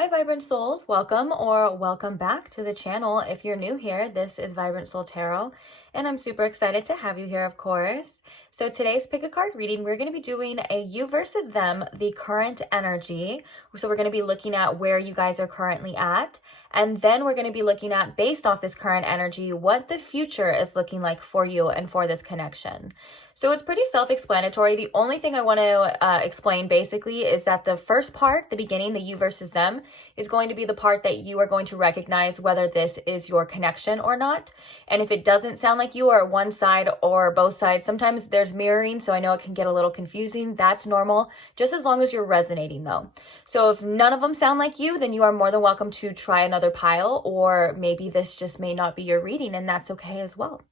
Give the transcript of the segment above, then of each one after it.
Hi, Vibrant Souls. Welcome or welcome back to the channel. If you're new here, this is Vibrant Soul Tarot, and I'm super excited to have you here, of course. So today's pick a card reading, we're going to be doing a you versus them, the current energy. So we're going to be looking at where you guys are currently at, and then we're going to be looking at, based off this current energy, what the future is looking like for you and for this connection. So it's pretty self-explanatory. The only thing I want to explain basically is that the first part, the beginning, the you versus them, is going to be the part that you are going to recognize whether this is your connection or not. And if it doesn't sound like you are one side or both sides, sometimes there's mirroring, so I know it can get a little confusing. That's normal, just as long as you're resonating though. So if none of them sound like you, then you are more than welcome to try another pile, or maybe this just may not be your reading, and that's okay as well.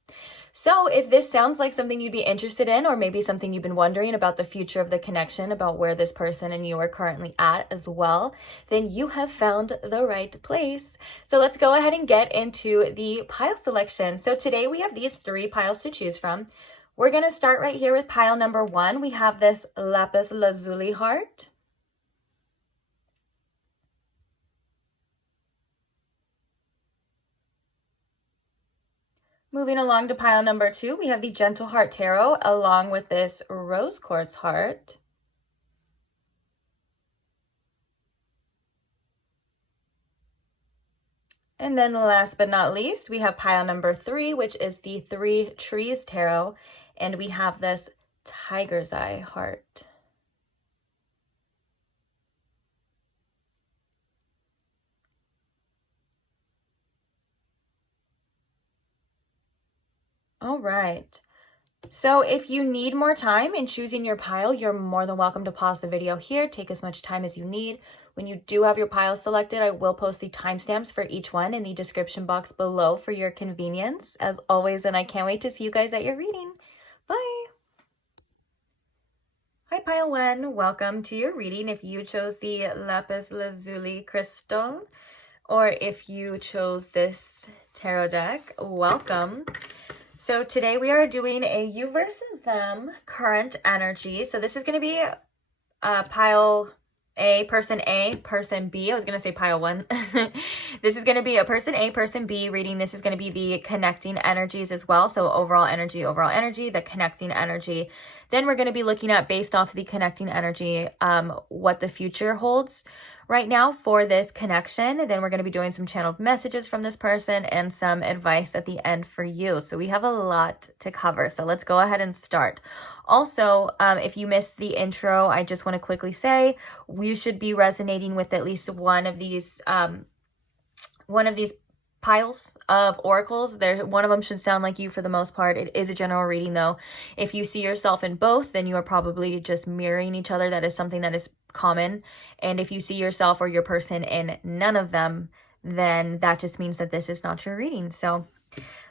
So if this sounds like something you'd be interested in, or maybe something you've been wondering about the future of the connection, about where this person and you are currently at as well, then you have found the right place. So let's go ahead and get into the pile selection. So today we have these 3 piles to choose from. We're going to start right here with pile number 1. We have this lapis lazuli heart. Moving along to pile number 2, we have the Gentle Heart Tarot along with this Rose Quartz heart. And then last but not least, we have pile number 3, which is the 3 Trees Tarot, and we have this Tiger's Eye heart. All right. So if you need more time in choosing your pile, you're more than welcome to pause the video here. Take as much time as you need. When you do have your pile selected, I will post the timestamps for each one in the description box below for your convenience, as always, and I can't wait to see you guys at your reading. Bye! Hi, pile 1. Welcome to your reading. If you chose the lapis lazuli crystal, or if you chose this tarot deck, welcome. So today we are doing a you versus them current energy. So this is going to be pile A, person B. I was going to say pile 1. This is going to be a person A, person B reading. This is going to be the connecting energies as well. So overall energy, the connecting energy. Then we're going to be looking at, based off the connecting energy, what the future holds right now for this connection. Then we're going to be doing some channeled messages from this person and some advice at the end for you. So we have a lot to cover. So let's go ahead and start. Also, if you missed the intro, I just want to quickly say you should be resonating with at least one of these piles of oracles. One of them should sound like you for the most part. It is a general reading though. If you see yourself in both, then you are probably just mirroring each other. That is something that is common. And if you see yourself or your person in none of them, then that just means that this is not your reading. So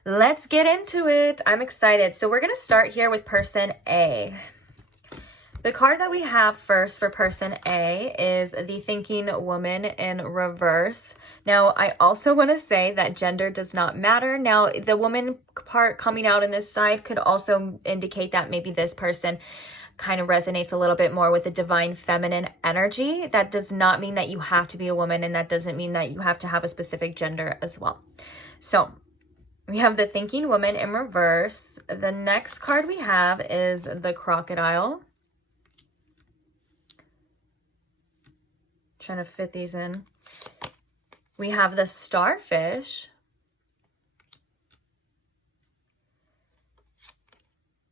let's get into it. I'm excited. So we're going to start here with person A. The card that we have first for person A is the Thinking Woman in reverse. Now, I also want to say that gender does not matter. Now, the woman part coming out in this side could also indicate that maybe this person kind of resonates a little bit more with the divine feminine energy. That does not mean that you have to be a woman, and that doesn't mean that you have to have a specific gender as well. So we have the Thinking Woman in reverse. The next card we have is the Crocodile. Trying to fit these in. We have the Starfish.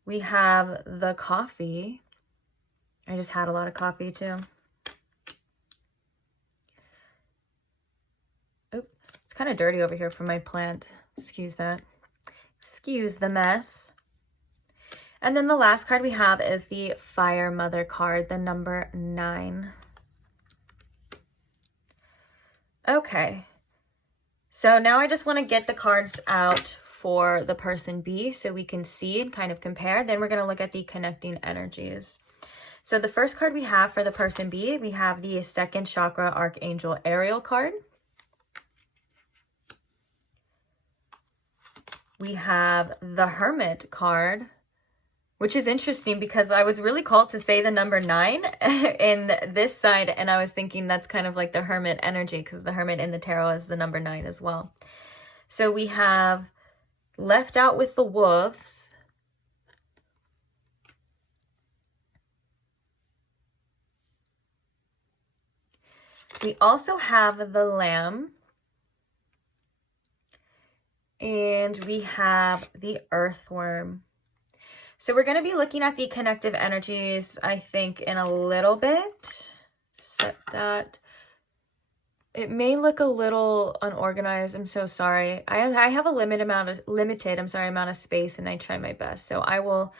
We have the Coffee. I just had a lot of coffee too. Oop, it's kind of dirty over here from my plant. Excuse that. Excuse the mess. And then the last card we have is the Fire Mother card, the number 9. Okay, so now I just want to get the cards out for the person B so we can see and kind of compare. Then we're going to look at the connecting energies. So the first card we have for the person B, we have the Second Chakra Archangel Ariel card. We have the Hermit card. which is interesting because I was really called to say the number 9 in this side, and I was thinking that's kind of like the Hermit energy because the Hermit in the tarot is the number 9 as well. So we have left out with the wolves. We also have the Lamb. And we have the Earthworm. So we're going to be looking at the connective energies, I think, in a little bit. Set that. It may look a little unorganized. I'm so sorry. I have a limited amount of space, and I try my best. So I will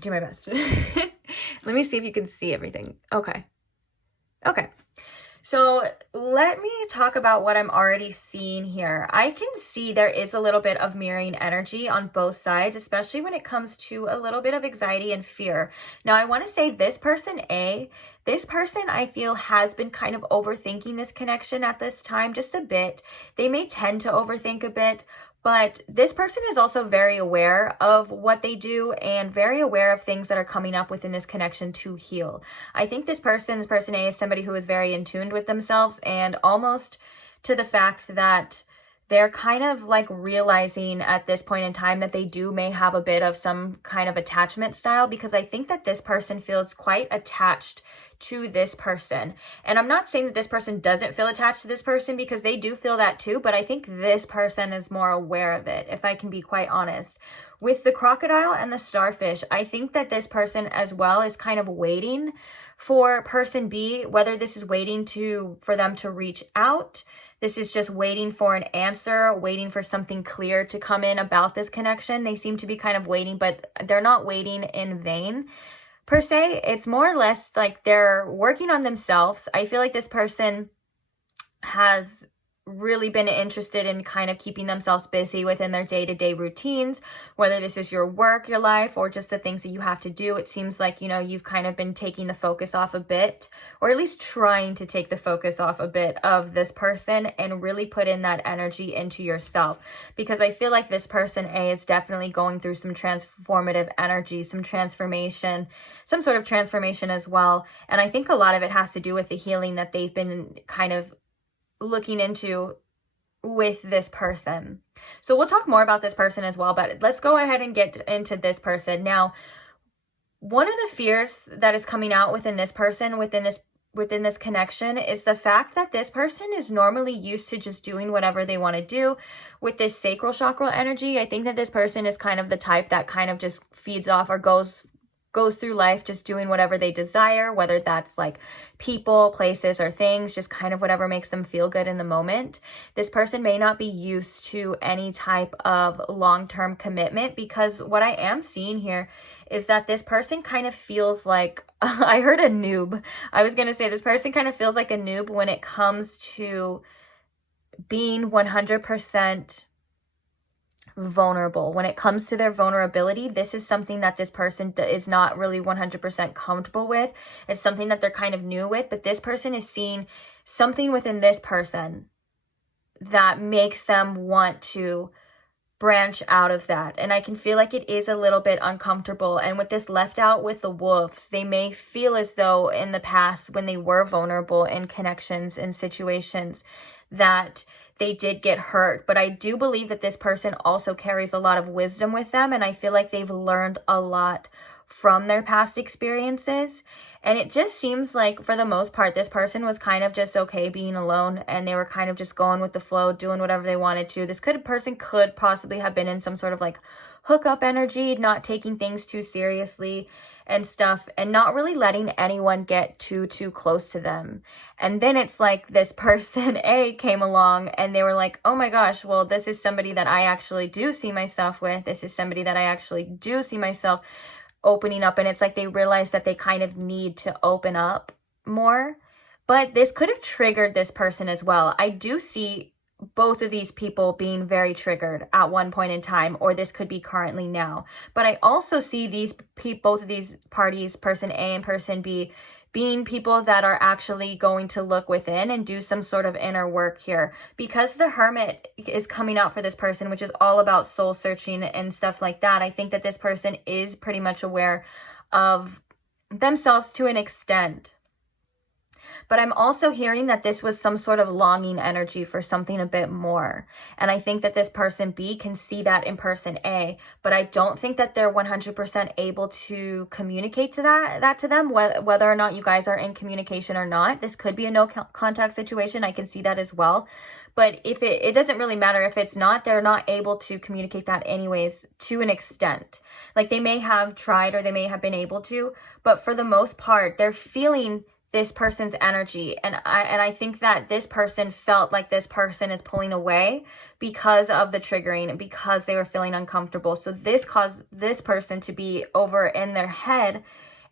do my best. Let me see if you can see everything. Okay. Okay. So let me talk about what I'm already seeing here. I can see there is a little bit of mirroring energy on both sides, especially when it comes to a little bit of anxiety and fear. Now, I want to say this person I feel has been kind of overthinking this connection at this time just a bit. They may tend to overthink a bit, but this person is also very aware of what they do and very aware of things that are coming up within this connection to heal. I think this person A, is somebody who is very in tune with themselves and almost to the fact that they're kind of like realizing at this point in time that they may have a bit of some kind of attachment style, because I think that this person feels quite attached to this person. And I'm not saying that this person doesn't feel attached to this person, because they do feel that too, but I think this person is more aware of it, if I can be quite honest. With the crocodile and the starfish, I think that this person as well is kind of waiting for person B, whether this is waiting for them to reach out. This is just waiting for an answer, waiting for something clear to come in about this connection. They seem to be kind of waiting, but they're not waiting in vain per se. It's more or less like they're working on themselves. I feel like this person has really been interested in kind of keeping themselves busy within their day-to-day routines, whether this is your work, your life, or just the things that you have to do. It seems like, you know, you've kind of been taking the focus off a bit, or at least trying to take the focus off a bit of this person and really put in that energy into yourself, because I feel like this person A is definitely going through some transformative energy, some transformation, some sort of transformation as well. And I think a lot of it has to do with the healing that they've been kind of looking into with this person. So we'll talk more about this person as well, but let's go ahead and get into this person. Now, one of the fears that is coming out within this person, within this connection, is the fact that this person is normally used to just doing whatever they want to do. With this sacral chakra energy, I think that this person is kind of the type that kind of just feeds off or goes through life just doing whatever they desire, whether that's like people, places, or things, just kind of whatever makes them feel good in the moment. This person may not be used to any type of long-term commitment, because what I am seeing here is that this person kind of feels like, I heard a noob. I was going to say this person kind of feels like a noob when it comes to being 100% vulnerable. When it comes to their vulnerability, this is something that this person is not really 100% comfortable with. It's something that they're kind of new with, but this person is seeing something within this person that makes them want to branch out of that. And I can feel like it is a little bit uncomfortable. And with this left out with the wolves, they may feel as though in the past, when they were vulnerable in connections and situations, that they did get hurt. But I do believe that this person also carries a lot of wisdom with them, and I feel like they've learned a lot from their past experiences. And it just seems like, for the most part, this person was kind of just okay being alone, and they were kind of just going with the flow, doing whatever they wanted to. This person could possibly have been in some sort of like hookup energy, not taking things too seriously and stuff, and not really letting anyone get too close to them. And then it's like this person A came along and they were like, oh my gosh, well, this is somebody that I actually do see myself with. This is somebody that I actually do see myself opening up. And it's like they realize that they kind of need to open up more. But this could have triggered this person as well. I do see both of these people being very triggered at one point in time, or this could be currently now. But I also see both of these parties, person A and person B, being people that are actually going to look within and do some sort of inner work here. Because the Hermit is coming out for this person, which is all about soul searching and stuff like that, I think that this person is pretty much aware of themselves to an extent. But I'm also hearing that this was some sort of longing energy for something a bit more. And I think that this person B can see that in person A, but I don't think that they're 100% able to communicate to that to them, whether or not you guys are in communication or not. This could be a no contact situation. I can see that as well. But if it doesn't really matter if it's not, they're not able to communicate that anyways to an extent. Like they may have tried or they may have been able to, but for the most part, they're feeling this person's energy. And I think that this person felt like this person is pulling away because of the triggering and because they were feeling uncomfortable. So this caused this person to be over in their head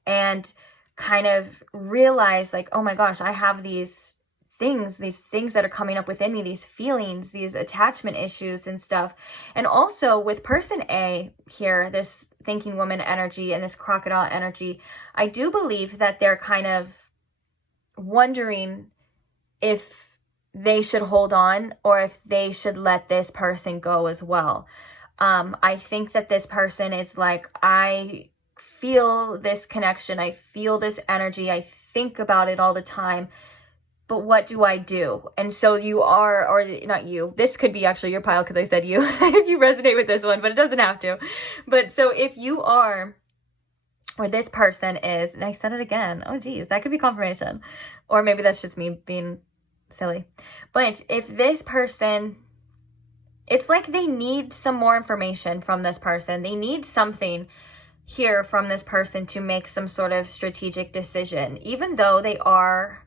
and kind of realize like, oh my gosh, I have these things that are coming up within me, these feelings, these attachment issues and stuff. And also with person A here, this thinking woman energy and this crocodile energy, I do believe that they're kind of wondering if they should hold on or if they should let this person go as well. I think that this person is like, I feel this connection. I feel this energy. I think about it all the time. But what do I do? And so you are, or not you, this could be actually your pile because I said you, if you resonate with this one, but it doesn't have to. But so if you are, or this person is, and I said it again, oh geez, that could be confirmation. Or maybe that's just me being silly. But if this person, it's like they need some more information from this person. They need something here from this person to make some sort of strategic decision. Even though they are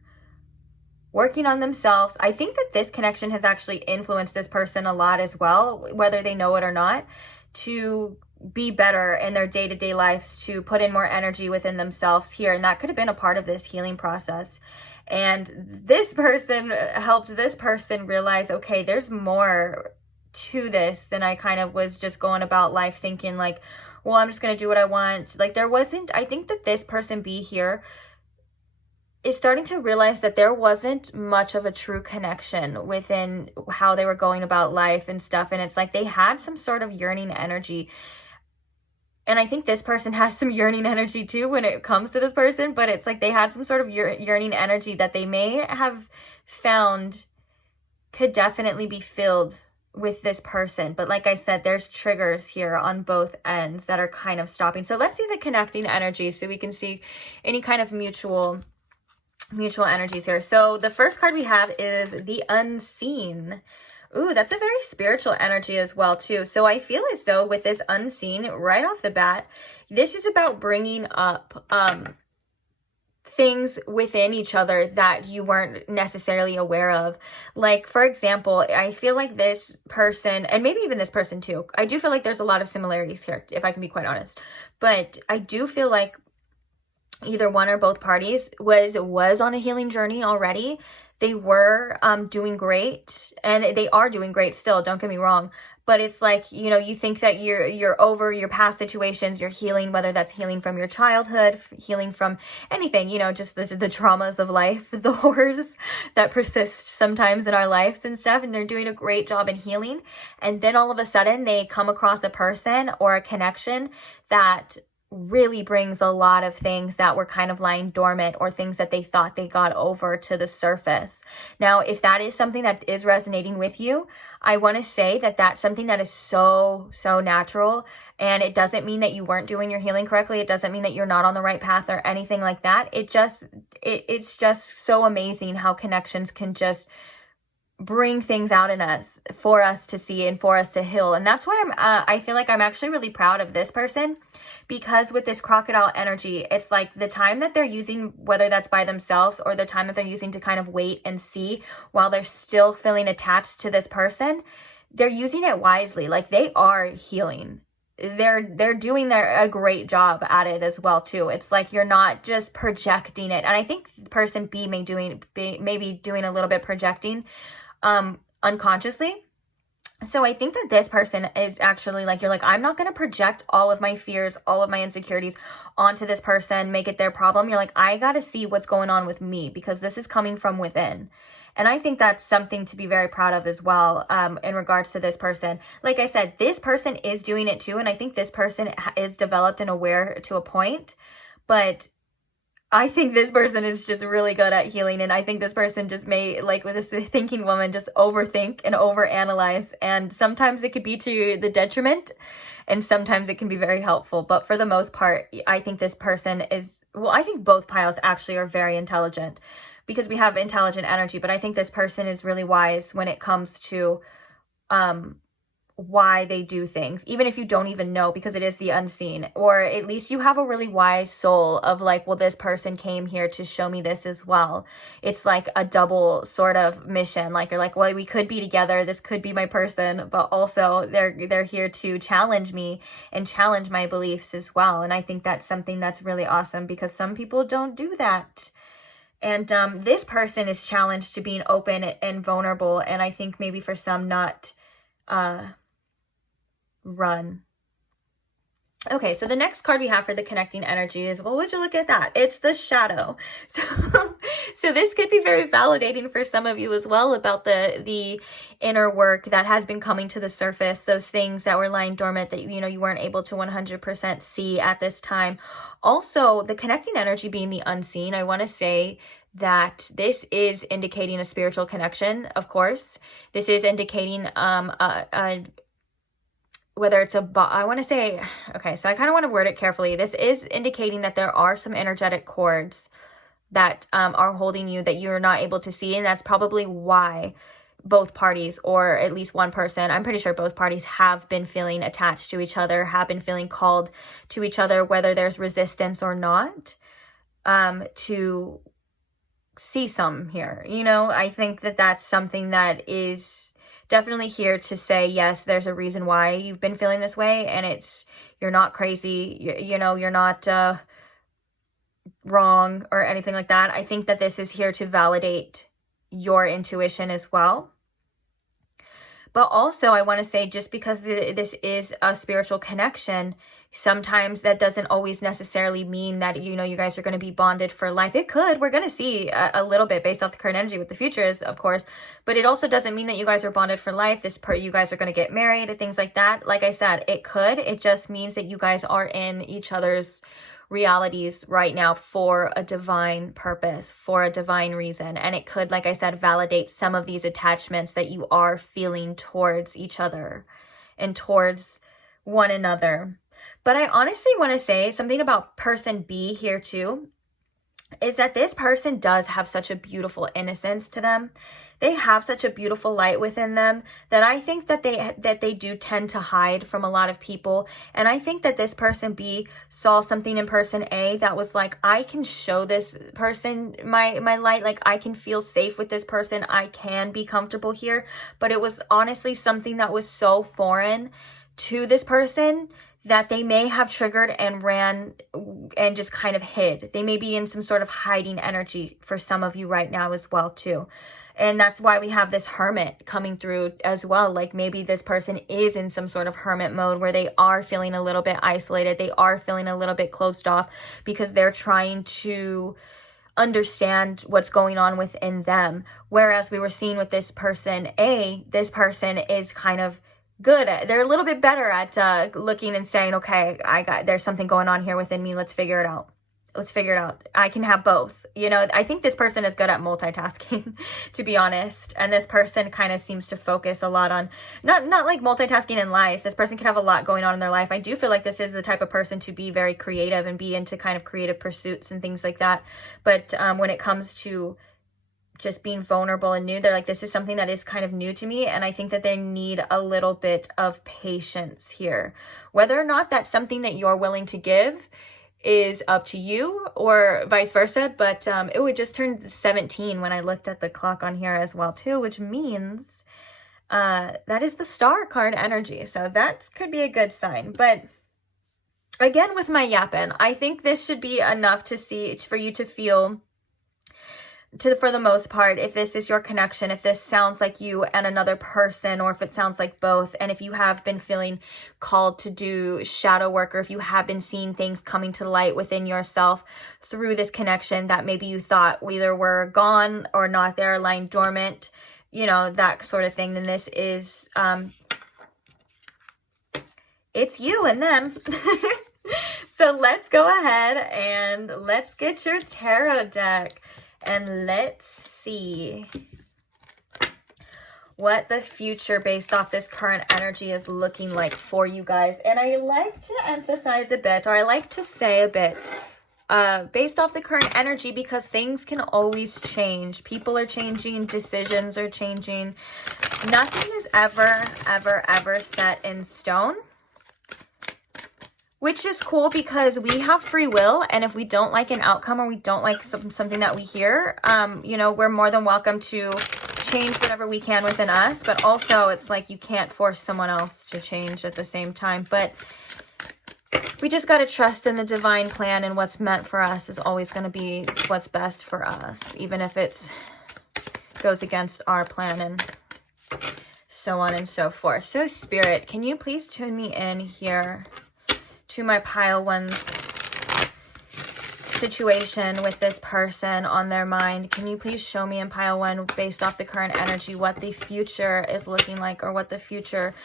working on themselves, I think that this connection has actually influenced this person a lot as well, whether they know it or not, to be better in their day-to-day lives, to put in more energy within themselves here. And that could have been a part of this healing process. And this person helped this person realize, okay, there's more to this than I kind of was just going about life thinking like, well, I'm just going to do what I want. Like there wasn't, I think that this person B here is starting to realize that there wasn't much of a true connection within how they were going about life and stuff. And it's like they had some sort of yearning energy. And I think this person has some yearning energy too when it comes to this person, but it's like they had some sort of yearning energy that they may have found could definitely be filled with this person. But like I said, there's triggers here on both ends that are kind of stopping. So let's see the connecting energy so we can see any kind of mutual energies here. So the first card we have is the Unseen. Ooh, that's a very spiritual energy as well too. So I feel as though with this Unseen right off the bat, this is about bringing up things within each other that you weren't necessarily aware of. Like, for example, I feel like this person, and maybe even this person too, I do feel like there's a lot of similarities here, if I can be quite honest. But I do feel like either one or both parties was on a healing journey already. They were doing great, and they are doing great still, don't get me wrong. But it's like, you know, you think that you're over your past situations, you're healing, whether that's healing from your childhood, healing from anything, you know, just the traumas of life, the horrors that persist sometimes in our lives and stuff. And they're doing a great job in healing. And then all of a sudden they come across a person or a connection that really brings a lot of things that were kind of lying dormant or things that they thought they got over to the surface. Now, if that is something that is resonating with you, I want to say that that's something that is so natural, and it doesn't mean that you weren't doing your healing correctly. It doesn't mean that you're not on the right path or anything like that. It's just so amazing how connections can just bring things out in us for us to see and for us to heal. And that's why I feel like I'm actually really proud of this person, because with this crocodile energy, it's like the time that they're using, whether that's by themselves or the time that they're using to kind of wait and see while they're still feeling attached to this person, they're using it wisely. Like they are healing. They're doing a great job at it as well too. It's like you're not just projecting it. And I think person B may be doing a little bit projecting unconsciously. So I think that this person is actually like, you're like, I'm not going to project all of my fears, all of my insecurities onto this person, make it their problem. You're like, I got to see what's going on with me because this is coming from within. And I think that's something to be very proud of as well, in regards to this person. Like I said, this person is doing it too. And I think this person is developed and aware to a point. But I think this person is just really good at healing. And I think this person just may, like with this thinking woman, just overthink and overanalyze. And sometimes it could be to the detriment. And sometimes it can be very helpful. But for the most part, I think this person is, well, I think both piles actually are very intelligent, because we have intelligent energy. But I think this person is really wise when it comes to why they do things, even if you don't even know, because it is the unseen. Or at least you have a really wise soul of like, well, this person came here to show me this as well. It's like a double sort of mission. Like, you're like, well, we could be together, this could be my person, but also they're here to challenge me and challenge my beliefs as well. And I think that's something that's really awesome, because some people don't do that. And this person is challenged to being open and vulnerable. And I think maybe for some, not run. Okay, so the next card we have for the connecting energy is, well, would you look at that? It's the shadow. So this could be very validating for some of you as well, about the inner work that has been coming to the surface, those things that were lying dormant that, you know, you weren't able to 100% see at this time. Also, the connecting energy being the unseen, I want to say that this is indicating a spiritual connection, of course. This is indicating whether it's I want to say, okay, so I kind of want to word it carefully. This is indicating that there are some energetic cords that are holding you that you're not able to see. And that's probably why both parties, or at least one person, I'm pretty sure both parties, have been feeling attached to each other, have been feeling called to each other, whether there's resistance or not, to see some here. You know, I think that that's something that is definitely here to say, yes, there's a reason why you've been feeling this way, and you're not crazy, you know, you're not wrong or anything like that. I think that this is here to validate your intuition as well. But also, I want to say, just because this is a spiritual connection, sometimes that doesn't always necessarily mean that, you know, you guys are going to be bonded for life. It could. We're going to see a little bit based off the current energy with the futures, of course. But it also doesn't mean that you guys are bonded for life. You guys are going to get married and things like that. Like I said, it could. It just means that you guys are in each other's realities right now for a divine purpose, for a divine reason. And it could, like I said, validate some of these attachments that you are feeling towards each other and towards one another. But I honestly want to say something about person B here too, is that this person does have such a beautiful innocence to them. They have such a beautiful light within them that I think that they do tend to hide from a lot of people. And I think that this person B saw something in person A that was like, I can show this person my light. Like, I can feel safe with this person. I can be comfortable here. But it was honestly something that was so foreign to this person that they may have triggered and ran and just kind of hid. They may be in some sort of hiding energy for some of you right now as well too. And that's why we have this hermit coming through as well. Like, maybe this person is in some sort of hermit mode where they are feeling a little bit isolated. They are feeling a little bit closed off because they're trying to understand what's going on within them. Whereas we were seeing with this person A, this person is kind of good. They're a little bit better at looking and saying, okay, there's something going on here within me. Let's figure it out. I can have both. You know, I think this person is good at multitasking, to be honest. And this person kind of seems to focus a lot on, not like multitasking in life. This person could have a lot going on in their life. I do feel like this is the type of person to be very creative and be into kind of creative pursuits and things like that. But when it comes to just being vulnerable and new, they're like, this is something that is kind of new to me. And I think that they need a little bit of patience here. Whether or not that's something that you're willing to give is up to you, or vice versa. But it would just turn 17 when I looked at the clock on here as well too, which means that is the star card energy. So that could be a good sign. But again, with my yapping, I think this should be enough for you to feel for the most part, if this is your connection, if this sounds like you and another person, or if it sounds like both, and if you have been feeling called to do shadow work, or if you have been seeing things coming to light within yourself through this connection that maybe you thought either were gone or not there, lying dormant, you know, that sort of thing, then this is, it's you and them. So let's go ahead and let's get your tarot deck and let's see what the future based off this current energy is looking like for you guys. And I like to emphasize a bit, or I like to say a bit, based off the current energy, because things can always change. People are changing, decisions are changing. Nothing is ever set in stone. Which is cool because we have free will, and if we don't like an outcome or we don't like something that we hear, you know, we're more than welcome to change whatever we can within us. But also, it's like you can't force someone else to change at the same time. But we just got to trust in the divine plan, and what's meant for us is always going to be what's best for us, even if it goes against our plan and so on and so forth. So Spirit, can you please tune me in here to my pile one's situation with this person on their mind? Can you please show me in pile one, based off the current energy, what the future is looking like, or what the future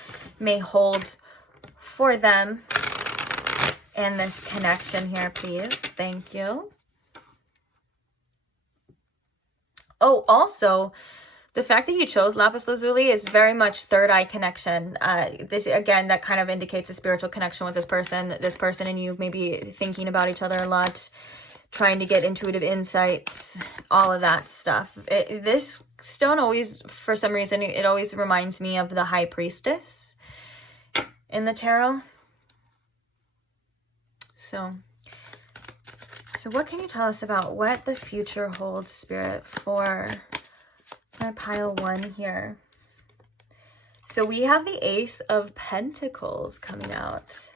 may hold for them and this connection here, please? Thank you. Oh, also, the fact that you chose lapis lazuli is very much third eye connection. This, again, that kind of indicates a spiritual connection with this person. This person and you may be thinking about each other a lot, trying to get intuitive insights, all of that stuff. This stone always, for some reason, it always reminds me of the High Priestess in the tarot. So what can you tell us about what the future holds, Spirit, for my pile one here? So we have the Ace of Pentacles coming out.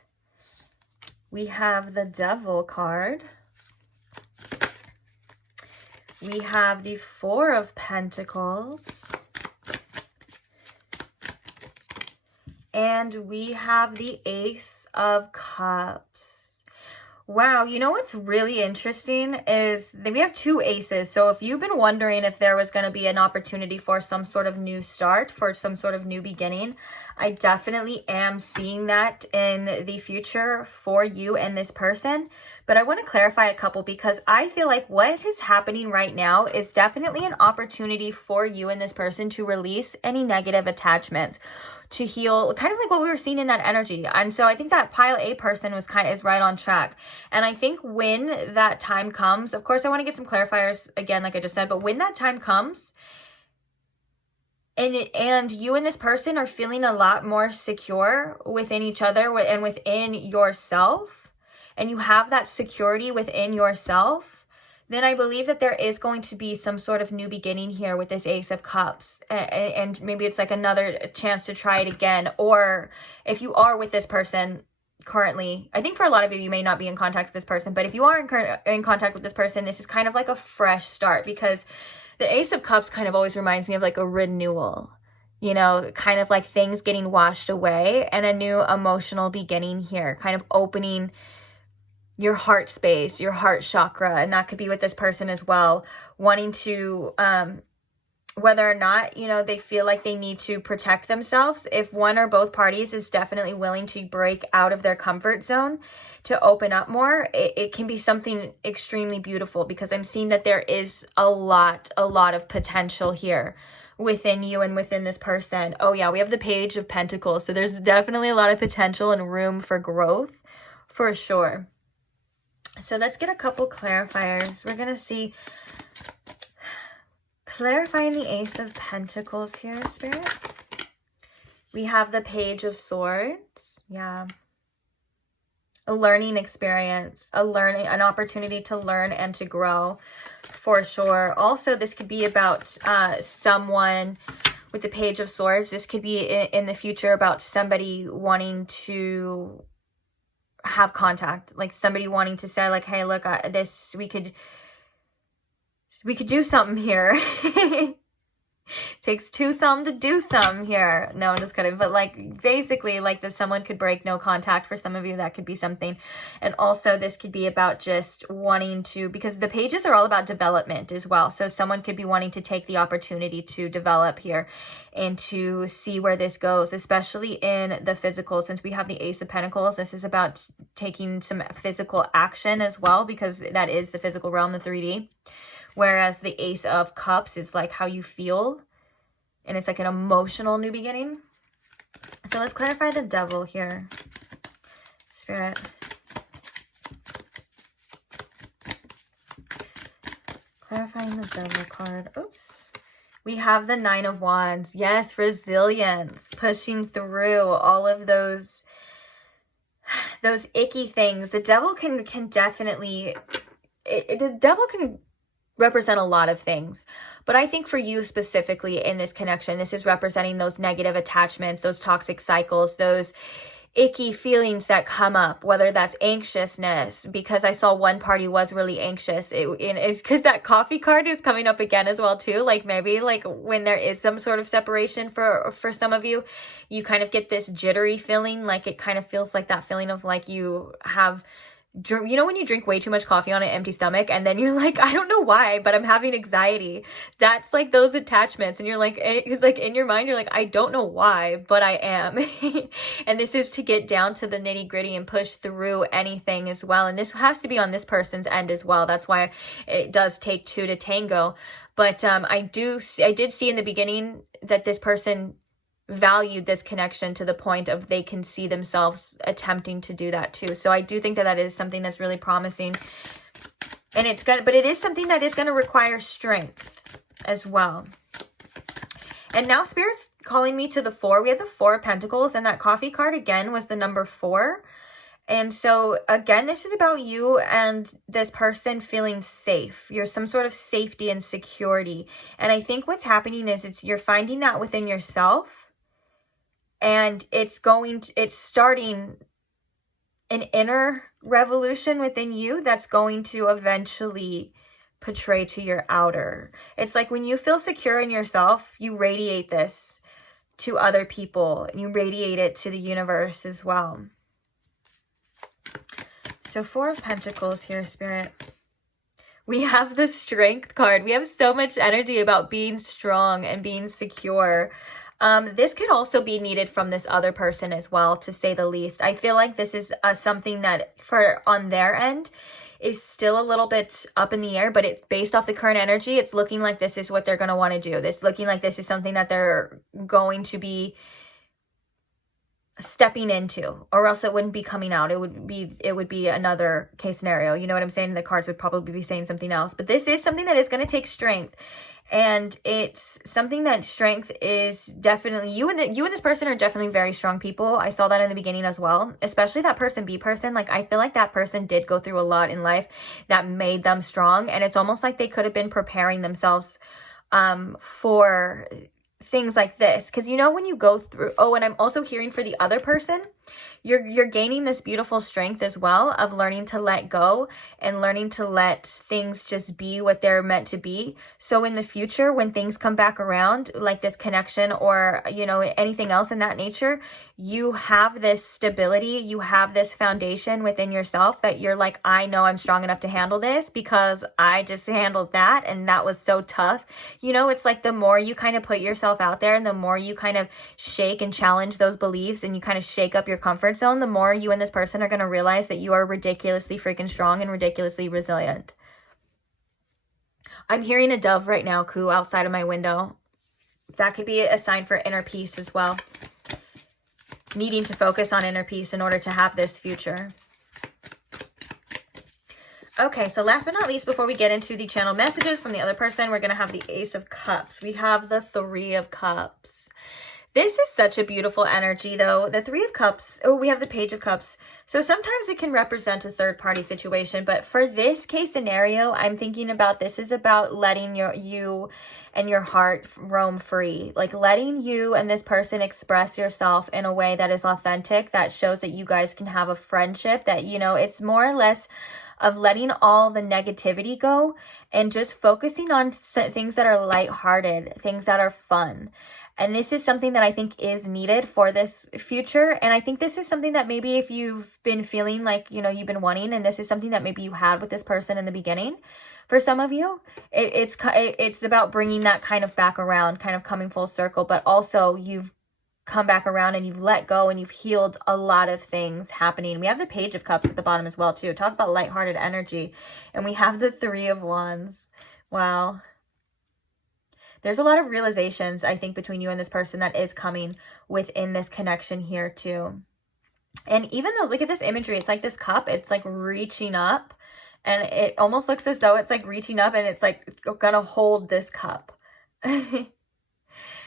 We have the Devil card. We have the Four of Pentacles. And we have the Ace of Cups. Wow, you know what's really interesting is that we have two aces. So if you've been wondering if there was going to be an opportunity for some sort of new start, for some sort of new beginning, I definitely am seeing that in the future for you and this person. But I want to clarify a couple, because I feel like what is happening right now is definitely an opportunity for you and this person to release any negative attachments, to heal, kind of like what we were seeing in that energy. And so I think that pile A person is right on track. And I think when that time comes, of course, I want to get some clarifiers again, like I just said, but when that time comes, and you and this person are feeling a lot more secure within each other and within yourself, and you have that security within yourself, then I believe that there is going to be some sort of new beginning here with this Ace of Cups. And maybe it's like another chance to try it again. Or if you are with this person currently, I think for a lot of you, you may not be in contact with this person, but if you are in contact with this person, this is kind of like a fresh start, because the Ace of Cups kind of always reminds me of like a renewal, you know, kind of like things getting washed away and a new emotional beginning here, kind of opening your heart space, your heart chakra. And that could be with this person as well, wanting to, whether or not, you know, they feel like they need to protect themselves. If one or both parties is definitely willing to break out of their comfort zone to open up more, it can be something extremely beautiful, because I'm seeing that there is a lot of potential here within you and within this person. Oh yeah, we have the Page of Pentacles. So there's definitely a lot of potential and room for growth for sure. So let's get a couple clarifiers. We're going to see, clarifying the Ace of Pentacles here, Spirit. We have the Page of Swords. Yeah. A learning experience, an opportunity to learn and to grow for sure. Also, this could be about someone with the Page of Swords. This could be in the future about somebody wanting to have contact, like somebody wanting to say like, hey, look, we could we could do something here. Takes two some to do some here. No, I'm just kidding. But like basically like this, someone could break no contact. For some of you, that could be something. And also this could be about just wanting to, because the pages are all about development as well. So someone could be wanting to take the opportunity to develop here and to see where this goes, especially in the physical. Since we have the Ace of Pentacles, this is about taking some physical action as well, because that is the physical realm, the 3D. Whereas the Ace of Cups is like how you feel. And it's like an emotional new beginning. So let's clarify the Devil here. Spirit. Clarifying the Devil card. Oops. We have the Nine of Wands. Yes, resilience. Pushing through all of those icky things. The Devil can definitely... the Devil can represent a lot of things, but I think for you specifically in this connection, this is representing those negative attachments, those toxic cycles, those icky feelings that come up, whether that's anxiousness, because I saw one party was really anxious. It's because that coffee card is coming up again as well too. Like maybe like when there is some sort of separation for some of you, you kind of get this jittery feeling. Like it kind of feels like that feeling of like you have, you know, when you drink way too much coffee on an empty stomach and then you're like, I don't know why, but I'm having anxiety. That's like those attachments. And you're like, it's like in your mind, you're like, I don't know why, but I am. And this is to get down to the nitty gritty and push through anything as well. And this has to be on this person's end as well. That's why it does take two to tango. But I did see in the beginning that this person valued this connection to the point of they can see themselves attempting to do that too. So I do think that is something that's really promising, and but it is something that is going to require strength as well. And now Spirit's calling me to the 4. We have the 4 of Pentacles, and that coffee card again was the number 4. And so again, this is about you and this person feeling safe. You're some sort of safety and security. And I think what's happening is you're finding that within yourself. And it's starting an inner revolution within you that's going to eventually portray to your outer. It's like when you feel secure in yourself, you radiate this to other people. And you radiate it to the universe as well. So 4 of Pentacles here, Spirit. We have the Strength card. We have so much energy about being strong and being secure. This could also be needed from this other person as well, to say the least. I feel like this is something that on their end is still a little bit up in the air, but it's based off the current energy. It's looking like this is what they're going to want to do. It's looking like this is something that they're going to be stepping into, or else it wouldn't be coming out. It would be another case scenario. You know what I'm saying? The cards would probably be saying something else, but this is something that is going to take strength. And it's something that strength is definitely, you and this person are definitely very strong people. I saw that in the beginning as well, especially that person B person. Like I feel like that person did go through a lot in life that made them strong. And it's almost like they could have been preparing themselves for things like this. Because you know when you go through, and I'm also hearing for the other person, you're gaining this beautiful strength as well of learning to let go and learning to let things just be what they're meant to be. So in the future, when things come back around, like this connection or, you know, anything else in that nature, you have this stability, you have this foundation within yourself that you're like, I know I'm strong enough to handle this because I just handled that and that was so tough. You know, it's like the more you kind of put yourself out there and the more you kind of shake and challenge those beliefs and you kind of shake up your comfort zone, the more you and this person are going to realize that you are ridiculously freaking strong and ridiculously resilient. I'm hearing a dove right now coo outside of my window. That could be a sign for inner peace as well. Needing to focus on inner peace in order to have this future. Okay, so last but not least, before we get into the channel messages from the other person, we're going to have the Ace of Cups. We have the 3 of Cups. This is such a beautiful energy, though. The 3 of Cups, we have the Page of Cups. So sometimes it can represent a third-party situation, but for this case scenario, I'm thinking about this is about letting you and your heart roam free. Like letting you and this person express yourself in a way that is authentic, that shows that you guys can have a friendship, that, you know, it's more or less of letting all the negativity go and just focusing on things that are lighthearted, things that are fun. And this is something that I think is needed for this future. And I think this is something that maybe if you've been feeling like, you know, you've been wanting, and this is something that maybe you had with this person in the beginning, for some of you, it's about bringing that kind of back around, kind of coming full circle, but also you've come back around and you've let go and you've healed a lot of things happening. We have the Page of Cups at the bottom as well too. Talk about lighthearted energy. And we have the Three of Wands. Wow. There's a lot of realizations, I think, between you and this person that is coming within this connection here too. And even though, look at this imagery, it's like this cup, it's like reaching up, and it almost looks as though it's like reaching up and it's like gonna hold this cup.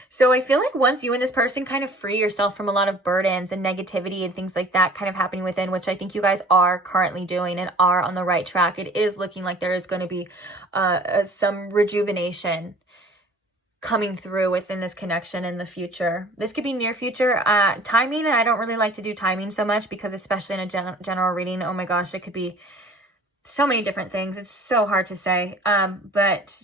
So I feel like once you and this person kind of free yourself from a lot of burdens and negativity and things like that kind of happening within, which I think you guys are currently doing and are on the right track, it is looking like there is going to be some rejuvenation coming through within this connection in the future. This could be near future. Timing, I don't really like to do timing so much because especially in a general reading, oh my gosh, it could be so many different things. It's so hard to say. But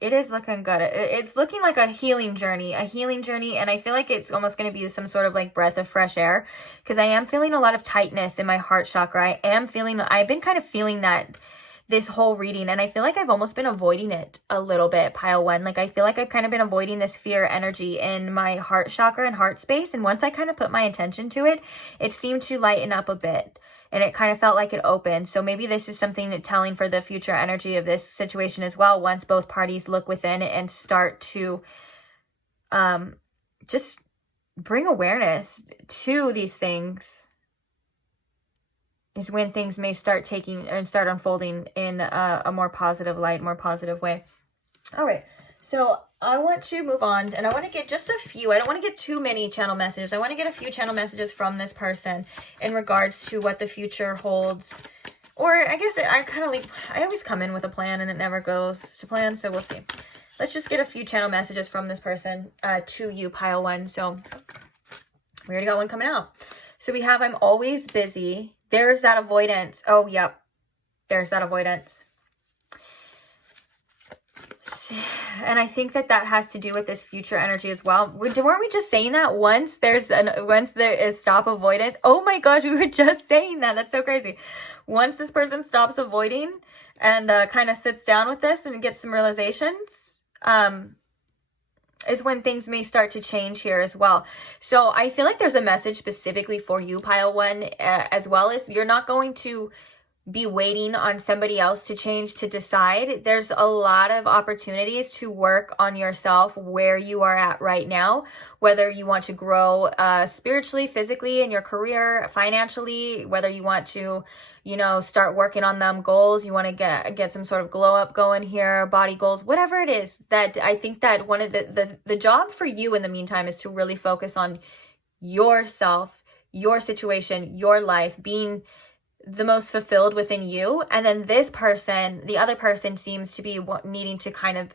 it is looking good. It's looking like a healing journey, and I feel like it's almost going to be some sort of like breath of fresh air, because I am feeling a lot of tightness in my heart chakra. I've been kind of feeling that this whole reading, and I feel like I've almost been avoiding it a little bit, pile one. Like I feel like I've kind of been avoiding this fear energy in my heart chakra and heart space, and once I kind of put my attention to it, it seemed to lighten up a bit. And it kind of felt like it opened. So maybe this is something telling for the future energy of this situation as well. Once both parties look within and start to just bring awareness to these things, is when things may start taking and start unfolding in a more positive light, more positive way. All right. So I want to move on, and I want to get just a few. I don't want to get too many channel messages. I want to get a few channel messages from this person in regards to what the future holds. Or I guess I always come in with a plan and it never goes to plan, so we'll see. Let's just get a few channel messages from this person to you, pile one. So we already got one coming out. So we have, I'm always busy. There's that avoidance. Oh, yep. There's that avoidance. And I think that has to do with this future energy as well. Weren't we just saying that once there is stop avoidance? Oh my gosh, we were just saying that. That's so crazy. Once this person stops avoiding and kind of sits down with this and gets some realizations, is when things may start to change here as well. So I feel like there's a message specifically for you, pile one, as well as you're not going to be waiting on somebody else to change to decide. There's a lot of opportunities to work on yourself where you are at right now, whether you want to grow spiritually, physically, in your career, financially, whether you want to, you know, start working on them goals, you want to get some sort of glow up going here, body goals, whatever it is. That I think that one of the job for you in the meantime is to really focus on yourself, your situation, your life, being the most fulfilled within you. And then this person, the other person, seems to be needing to kind of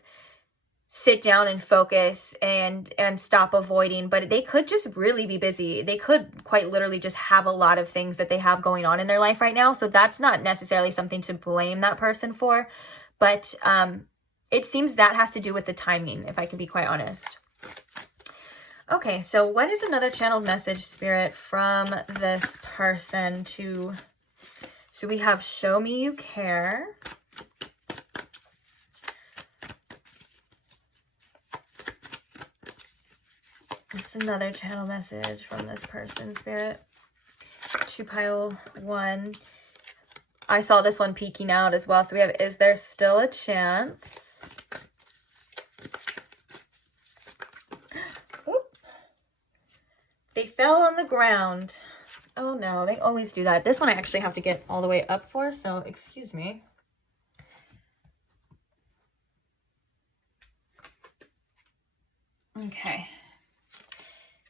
sit down and focus and stop avoiding, but they could just really be busy. They could quite literally just have a lot of things that they have going on in their life right now. So that's not necessarily something to blame that person for, but it seems that has to do with the timing, if I can be quite honest. Okay, so what is another channeled message, Spirit, from this person to... So we have show me you care. It's another channel message from this person, Spirit. To pile one. I saw this one peeking out as well. So we have, is there still a chance? Oop. They fell on the ground. Oh no, they always do that. This one I actually have to get all the way up for, so excuse me. Okay.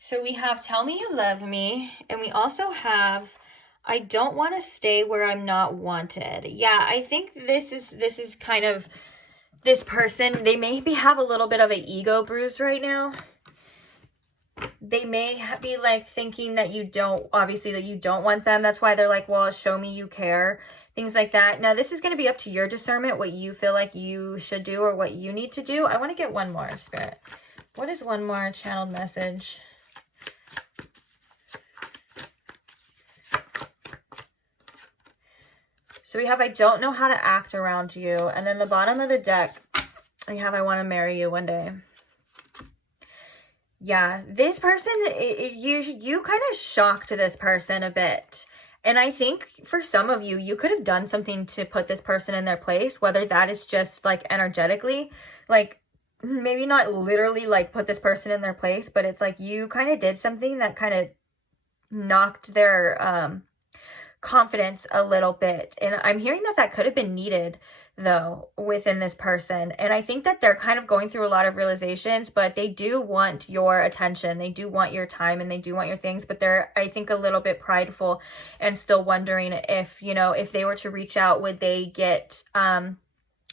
So we have tell me you love me, and we also have I don't want to stay where I'm not wanted. Yeah, I think this is kind of this person. They maybe have a little bit of an ego bruise right now. they may be like thinking that you don't, obviously, that you don't want them. That's why they're like, well, show me you care, things like that. Now, this is going to be up to your discernment, what you feel like you should do or what you need to do. I want to get one more, Spirit. What is one more channeled message? So we have, I don't know how to act around you. And then the bottom of the deck, we have, I want to marry you one day. Yeah, this person, you kind of shocked this person a bit. And I think for some of you, you could have done something to put this person in their place, whether that is just like energetically, like maybe not literally like put this person in their place, but it's like you kind of did something that kind of knocked their confidence a little bit. And I'm hearing that that could have been needed though within this person. And I think that they're kind of going through a lot of realizations, but they do want your attention, they do want your time, and they do want your things, but they're, I think, a little bit prideful and still wondering if, you know, if they were to reach out, would they get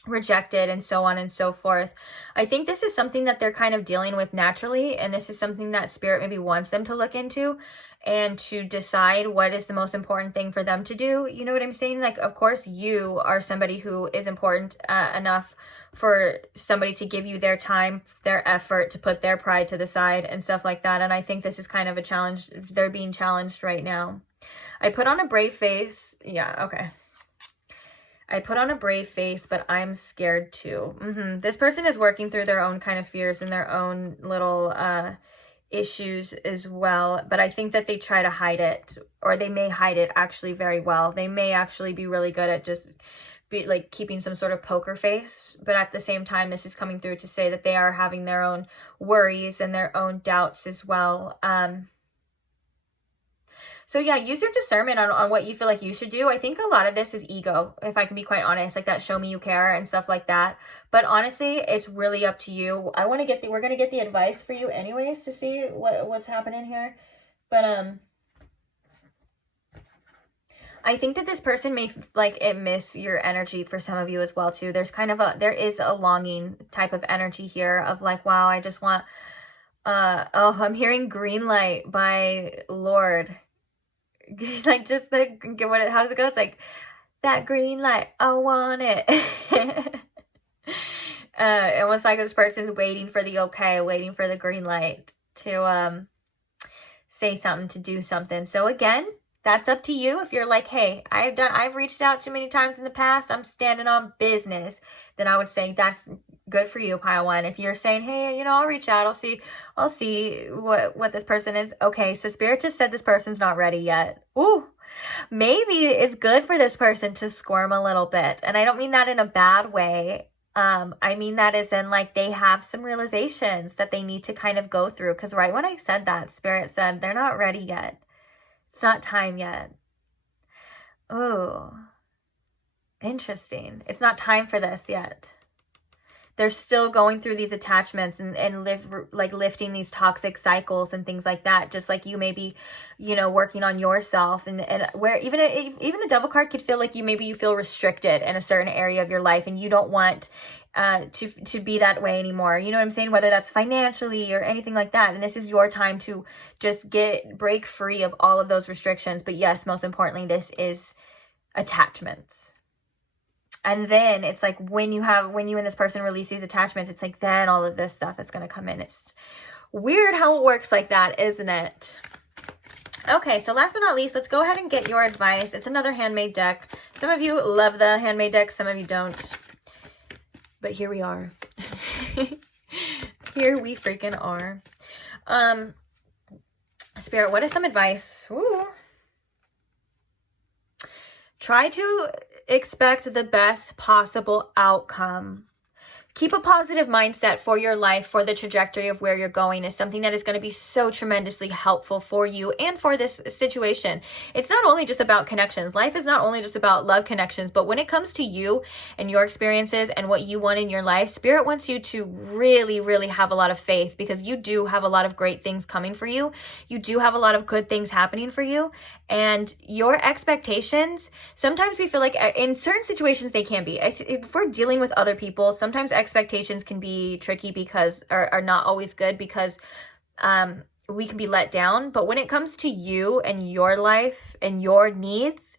rejected and so on and so forth. I think this is something that they're kind of dealing with naturally, and this is something that Spirit maybe wants them to look into and to decide what is the most important thing for them to do. You know what I'm saying? Like, of course, you are somebody who is important enough for somebody to give you their time, their effort, to put their pride to the side and stuff like that. And I think this is kind of a challenge. They're being challenged right now. I put on a brave face. Yeah, okay. I put on a brave face, but I'm scared too. This person is working through their own kind of fears and their own little issues as well, but I think that they try to hide it, or they may hide it actually very well. They may actually be really good at just be like keeping some sort of poker face, but at the same time, this is coming through to say that they are having their own worries and their own doubts as well. So yeah, use your discernment on what you feel like you should do. I think a lot of this is ego, if I can be quite honest, like that show me you care and stuff like that. But honestly, it's really up to you. We're going to get the advice for you anyways to see what's happening here. But I think that this person may miss your energy for some of you as well too. There's kind of there is a longing type of energy here of like, wow, I just want, I'm hearing green light by Lord. Like, just like, how does it go? It's like, that green light, I want it. It was like this person's waiting for the okay, waiting for the green light to say something, to do something. So again, that's up to you. If you're like, hey, I've reached out too many times in the past, I'm standing on business, then I would say that's good for you, pile one. If you're saying, hey, you know, I'll reach out, I'll see what this person is. Okay, so Spirit just said this person's not ready yet. Ooh, maybe it's good for this person to squirm a little bit. And I don't mean that in a bad way. I mean that as in like they have some realizations that they need to kind of go through. Because right when I said that, Spirit said they're not ready yet. It's not time yet. Oh, interesting. It's not time for this yet. They're still going through these attachments and lifting these toxic cycles and things like that. Just like you may be, you know, working on yourself, and where even the Devil card could feel like you feel restricted in a certain area of your life, and you don't want to be that way anymore. You know what I'm saying? Whether that's financially or anything like that. And this is your time to just break free of all of those restrictions. But yes, most importantly, this is attachments. And then it's like when you and this person release these attachments, it's like then all of this stuff is going to come in. It's weird how it works like that, isn't it? Okay, so last but not least, let's go ahead and get your advice. It's another handmade deck. Some of you love the handmade deck, some of you don't. But here we are. Here we freaking are. Spirit, what is some advice? Ooh. Try to expect the best possible outcome. Keep a positive mindset for your life, for the trajectory of where you're going is something that is going to be so tremendously helpful for you and for this situation. It's not only just about connections. Life is not only just about love connections, but when it comes to you and your experiences and what you want in your life, Spirit wants you to really, really have a lot of faith, because you do have a lot of great things coming for you. You do have a lot of good things happening for you. And your expectations, sometimes we feel like in certain situations they can be. If we're dealing with other people, sometimes expectations can be tricky because are not always good, because we can be let down. But when it comes to you and your life and your needs,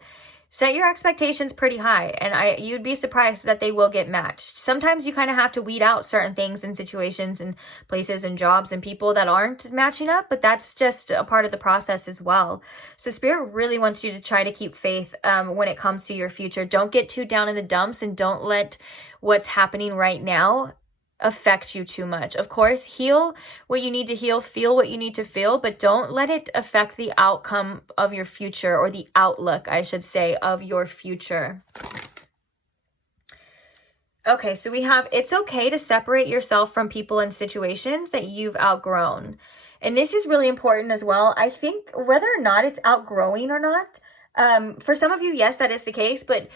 set your expectations pretty high, and you'd be surprised that they will get matched. Sometimes you kind of have to weed out certain things and situations and places and jobs and people that aren't matching up, but that's just a part of the process as well. So Spirit really wants you to try to keep faith when it comes to your future. Don't get too down in the dumps, and don't let what's happening right now affect you too much. Of course, heal what you need to heal, feel what you need to feel, but don't let it affect the outcome of your future, or the outlook, I should say, of your future. Okay, so we have, it's okay to separate yourself from people and situations that you've outgrown. And this is really important as well. I think whether or not it's outgrowing or not, for some of you, yes, that is the case, but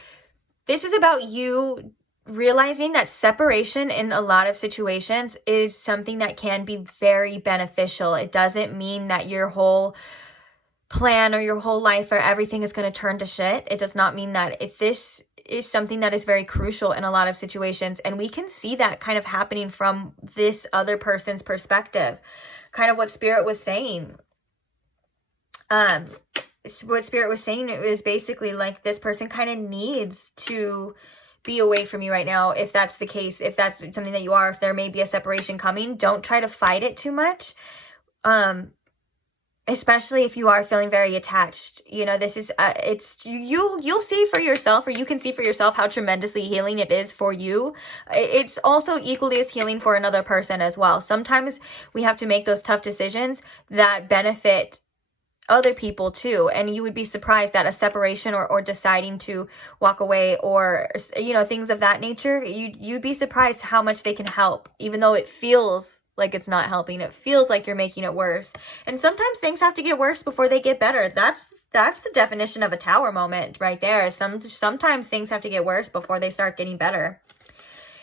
this is about you realizing that separation in a lot of situations is something that can be very beneficial. It doesn't mean that your whole plan or your whole life or everything is going to turn to shit. It does not mean that. This is something that is very crucial in a lot of situations, and we can see that kind of happening from this other person's perspective. Kind of what Spirit was saying. What Spirit was saying, it was basically like this person kind of needs to be away from you right now. If that's the case, if that's something that you are, if there may be a separation coming, don't try to fight it too much. Especially if you are feeling very attached. You know, this is, you'll see for yourself, or you can see for yourself how tremendously healing it is for you. It's also equally as healing for another person as well. Sometimes we have to make those tough decisions that benefit other people too, and you would be surprised that a separation or deciding to walk away, or, you know, things of that nature, you'd be surprised how much they can help, even though it feels like it's not helping. It feels like you're making it worse. And sometimes things have to get worse before they get better. That's the definition of a tower moment right there. Sometimes things have to get worse before they start getting better.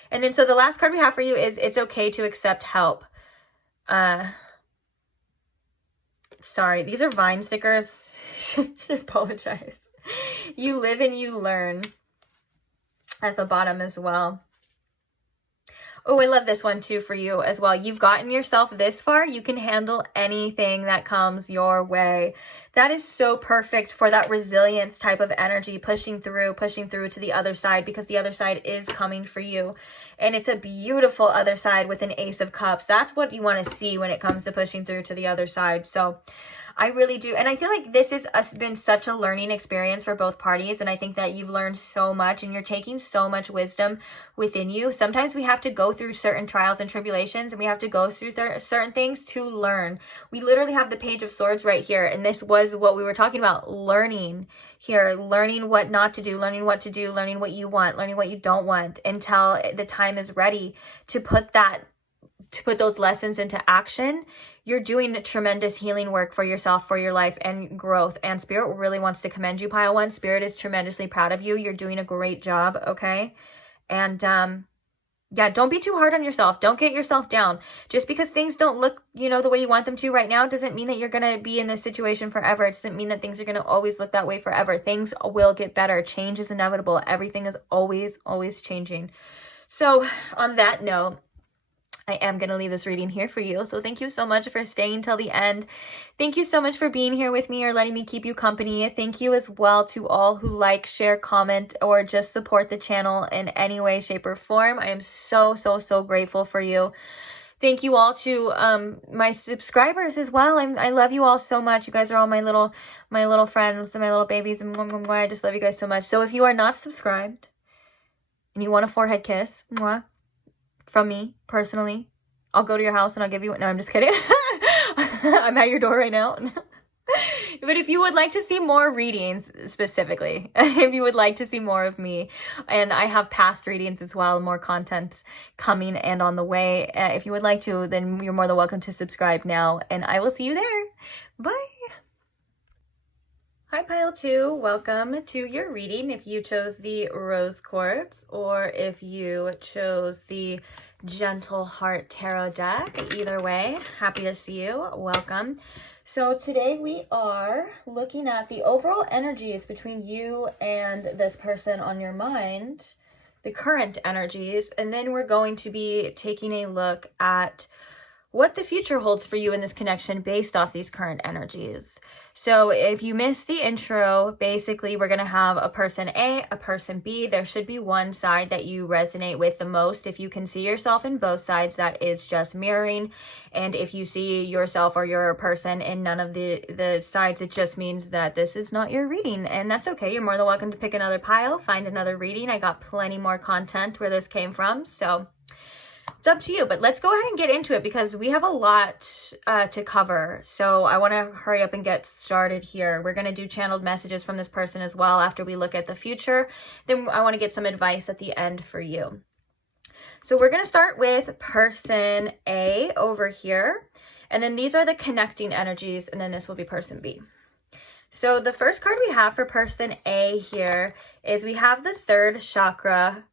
And then so the last card we have for you is it's okay to accept help. Sorry, these are Vine stickers. I apologize. You live and you learn. At the bottom as well. Oh, I love this one too for you as well. You've gotten yourself this far. You can handle anything that comes your way. That is so perfect for that resilience type of energy, pushing through to the other side, because the other side is coming for you. And it's a beautiful other side with an Ace of Cups. That's what you want to see when it comes to pushing through to the other side. So I really do. And I feel like this has been such a learning experience for both parties. And I think that you've learned so much, and you're taking so much wisdom within you. Sometimes we have to go through certain trials and tribulations, and we have to go through certain things to learn. We literally have the Page of Swords right here. And this was what we were talking about, learning here, learning what not to do, learning what to do, learning what you want, learning what you don't want, until the time is ready to put those lessons into action. You're doing tremendous healing work for yourself, for your life, and growth. And Spirit really wants to commend you, Pile 1. Spirit is tremendously proud of you. You're doing a great job, okay? And yeah, don't be too hard on yourself. Don't get yourself down. Just because things don't look, you know, the way you want them to right now doesn't mean that you're going to be in this situation forever. It doesn't mean that things are going to always look that way forever. Things will get better. Change is inevitable. Everything is always, always changing. So on that note, I am going to leave this reading here for you. So thank you so much for staying till the end. Thank you so much for being here with me, or letting me keep you company. Thank you as well to all who like, share, comment, or just support the channel in any way, shape, or form. I am so, so, so grateful for you. Thank you all to my subscribers as well. I love you all so much. You guys are all my little friends and my little babies. And I just love you guys so much. So if you are not subscribed and you want a forehead kiss, from me personally, I'll go to your house and I'll give you, no, I'm just kidding. I'm at your door right now. But if you would like to see more readings specifically, if you would like to see more of me, and I have past readings as well, more content coming and on the way. If you would like to, then you're more than welcome to subscribe now, and I will see you there. Bye. Hi, Pile 2. Welcome to your reading. If you chose the Rose Quartz, or if you chose the Gentle Heart Tarot deck, either way, happy to see you. Welcome. So today we are looking at the overall energies between you and this person on your mind, the current energies, and then we're going to be taking a look at what the future holds for you in this connection based off these current energies. So if you missed the intro, basically we're going to have a person A, a person B. There should be one side that you resonate with the most. If you can see yourself in both sides, that is just mirroring. And if you see yourself or your person in none of the sides, it just means that this is not your reading. And that's okay. You're more than welcome to pick another pile, find another reading. I got plenty more content where this came from. So it's up to you, but let's go ahead and get into it because we have a lot to cover. So I want to hurry up and get started here. We're going to do channeled messages from this person as well after we look at the future. Then I want to get some advice at the end for you. So we're going to start with person A over here. And then these are the connecting energies. And then this will be person B. So the first card we have for person A here is we have the third chakra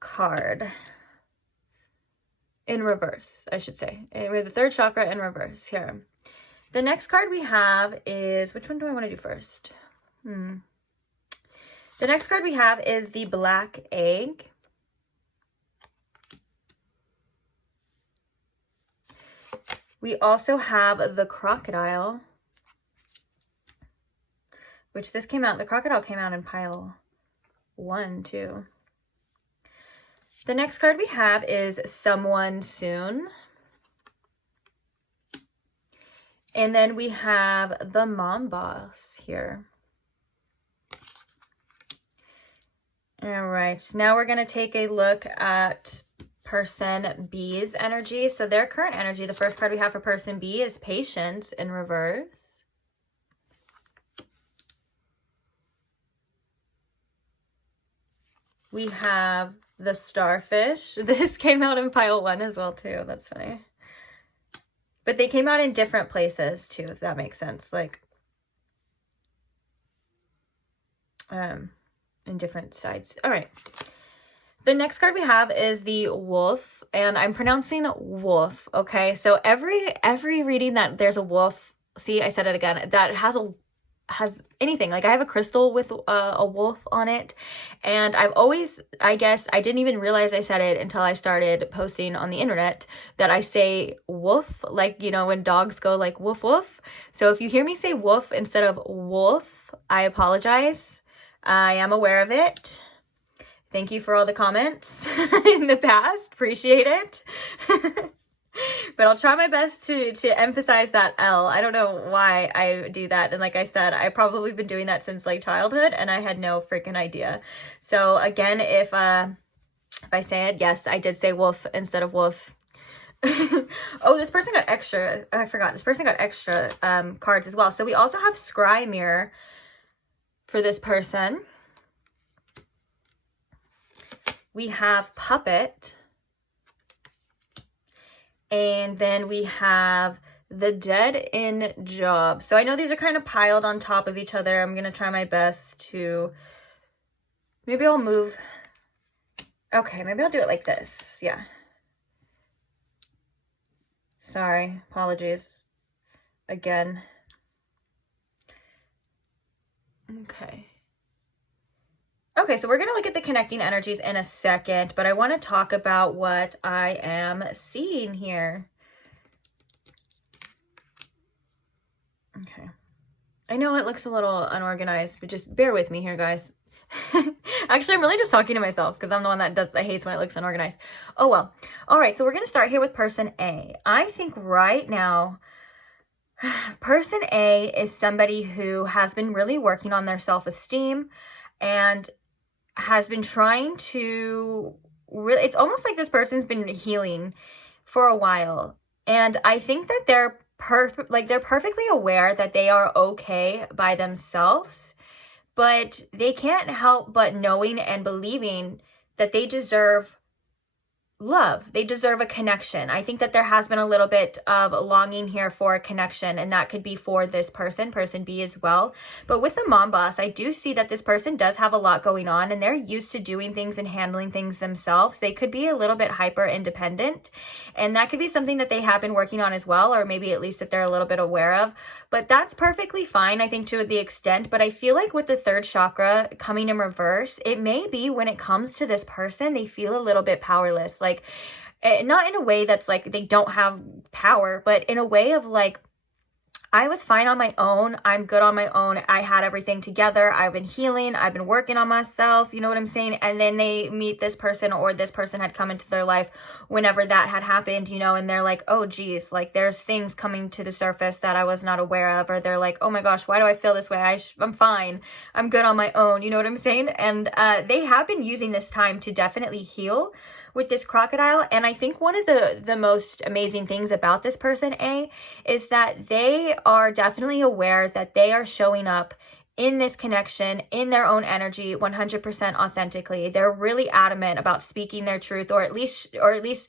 card. In reverse, I should say. We have the third chakra in reverse here. The next card we have is, which one do I want to do first? The next card we have is the black egg. We also have the crocodile, which this came out, the crocodile came out in pile 1, too. The next card we have is someone soon. And then we have the mom boss here. All right, now we're going to take a look at person B's energy. So their current energy, the first card we have for person B is patience in reverse. We have the starfish. This came out in pile 1 as well too. That's funny. But they came out in different places too, if that makes sense. Like, in different sides. All right. The next card we have is the wolf, and I'm pronouncing wolf. Okay. So every reading that there's a wolf, see, I said it again, that has anything, like I have a crystal with a wolf on it, and I've always, I guess I didn't even realize I said it until I started posting on the internet, that I say wolf, like, you know, when dogs go like woof woof. So if you hear me say wolf instead of wolf, I apologize. I am aware of it. Thank you for all the comments in the past, appreciate it. But I'll try my best to emphasize that L. I don't know why I do that. And like I said, I've probably been doing that since like childhood, and I had no freaking idea. So again, if I say it, yes, I did say wolf instead of wolf. Oh, this person got extra. I forgot. This person got extra cards as well. So we also have scry mirror for this person. We have puppet. And then we have the dead end job. So I know these are kind of piled on top of each other. I'm going to try my best to, maybe I'll move. Okay, maybe I'll do it like this. Yeah. Sorry, apologies again. Okay. Okay, so we're going to look at the connecting energies in a second, but I want to talk about what I am seeing here. Okay. I know it looks a little unorganized, but just bear with me here, guys. Actually, I'm really just talking to myself because I'm the one that hates when it looks unorganized. Oh, well. All right, so we're going to start here with person A. I think right now, person A is somebody who has been really working on their self-esteem and has been trying to really, it's almost like this person's been healing for a while. And I think that they're perfectly aware that they are okay by themselves, but they can't help but knowing and believing that they deserve love. They deserve a connection. I think that there has been a little bit of longing here for a connection, and that could be for this person B as well. But with the mom boss, I do see that this person does have a lot going on, and they're used to doing things and handling things themselves. They could be a little bit hyper independent, and that could be something that they have been working on as well, or maybe at least that they're a little bit aware of. But that's perfectly fine, I think, to the extent. But I feel like with the third chakra coming in reverse, it may be when it comes to this person, they feel a little bit powerless. Like, not in a way that's like they don't have power, but in a way of like, I was fine on my own. I'm good on my own. I had everything together. I've been healing. I've been working on myself. You know what I'm saying? And then they meet this person, or this person had come into their life whenever that had happened, you know, and they're like, oh geez, like there's things coming to the surface that I was not aware of. Or they're like, oh my gosh, why do I feel this way? I'm fine. I'm good on my own. You know what I'm saying? And they have been using this time to definitely heal with this crocodile. And I think one of the most amazing things about this person, is that they are definitely aware that they are showing up in this connection, in their own energy, 100% authentically. They're really adamant about speaking their truth, or at least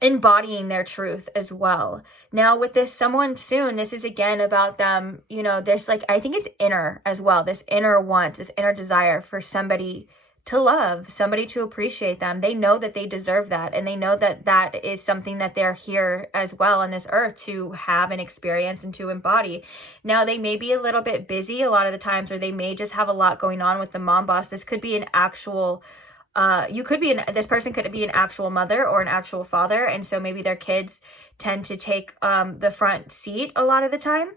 embodying their truth as well. Now with this someone soon, this is again about them, you know, there's like, I think it's inner as well, this inner want, this inner desire for somebody to love, somebody to appreciate them. They know that they deserve that, and they know that that is something that they're here as well on this earth to have and experience and to embody. Now they may be a little bit busy a lot of the times, or they may just have a lot going on with the mom boss. This could be an actual this person could be an actual mother or an actual father, and so maybe their kids tend to take the front seat a lot of the time.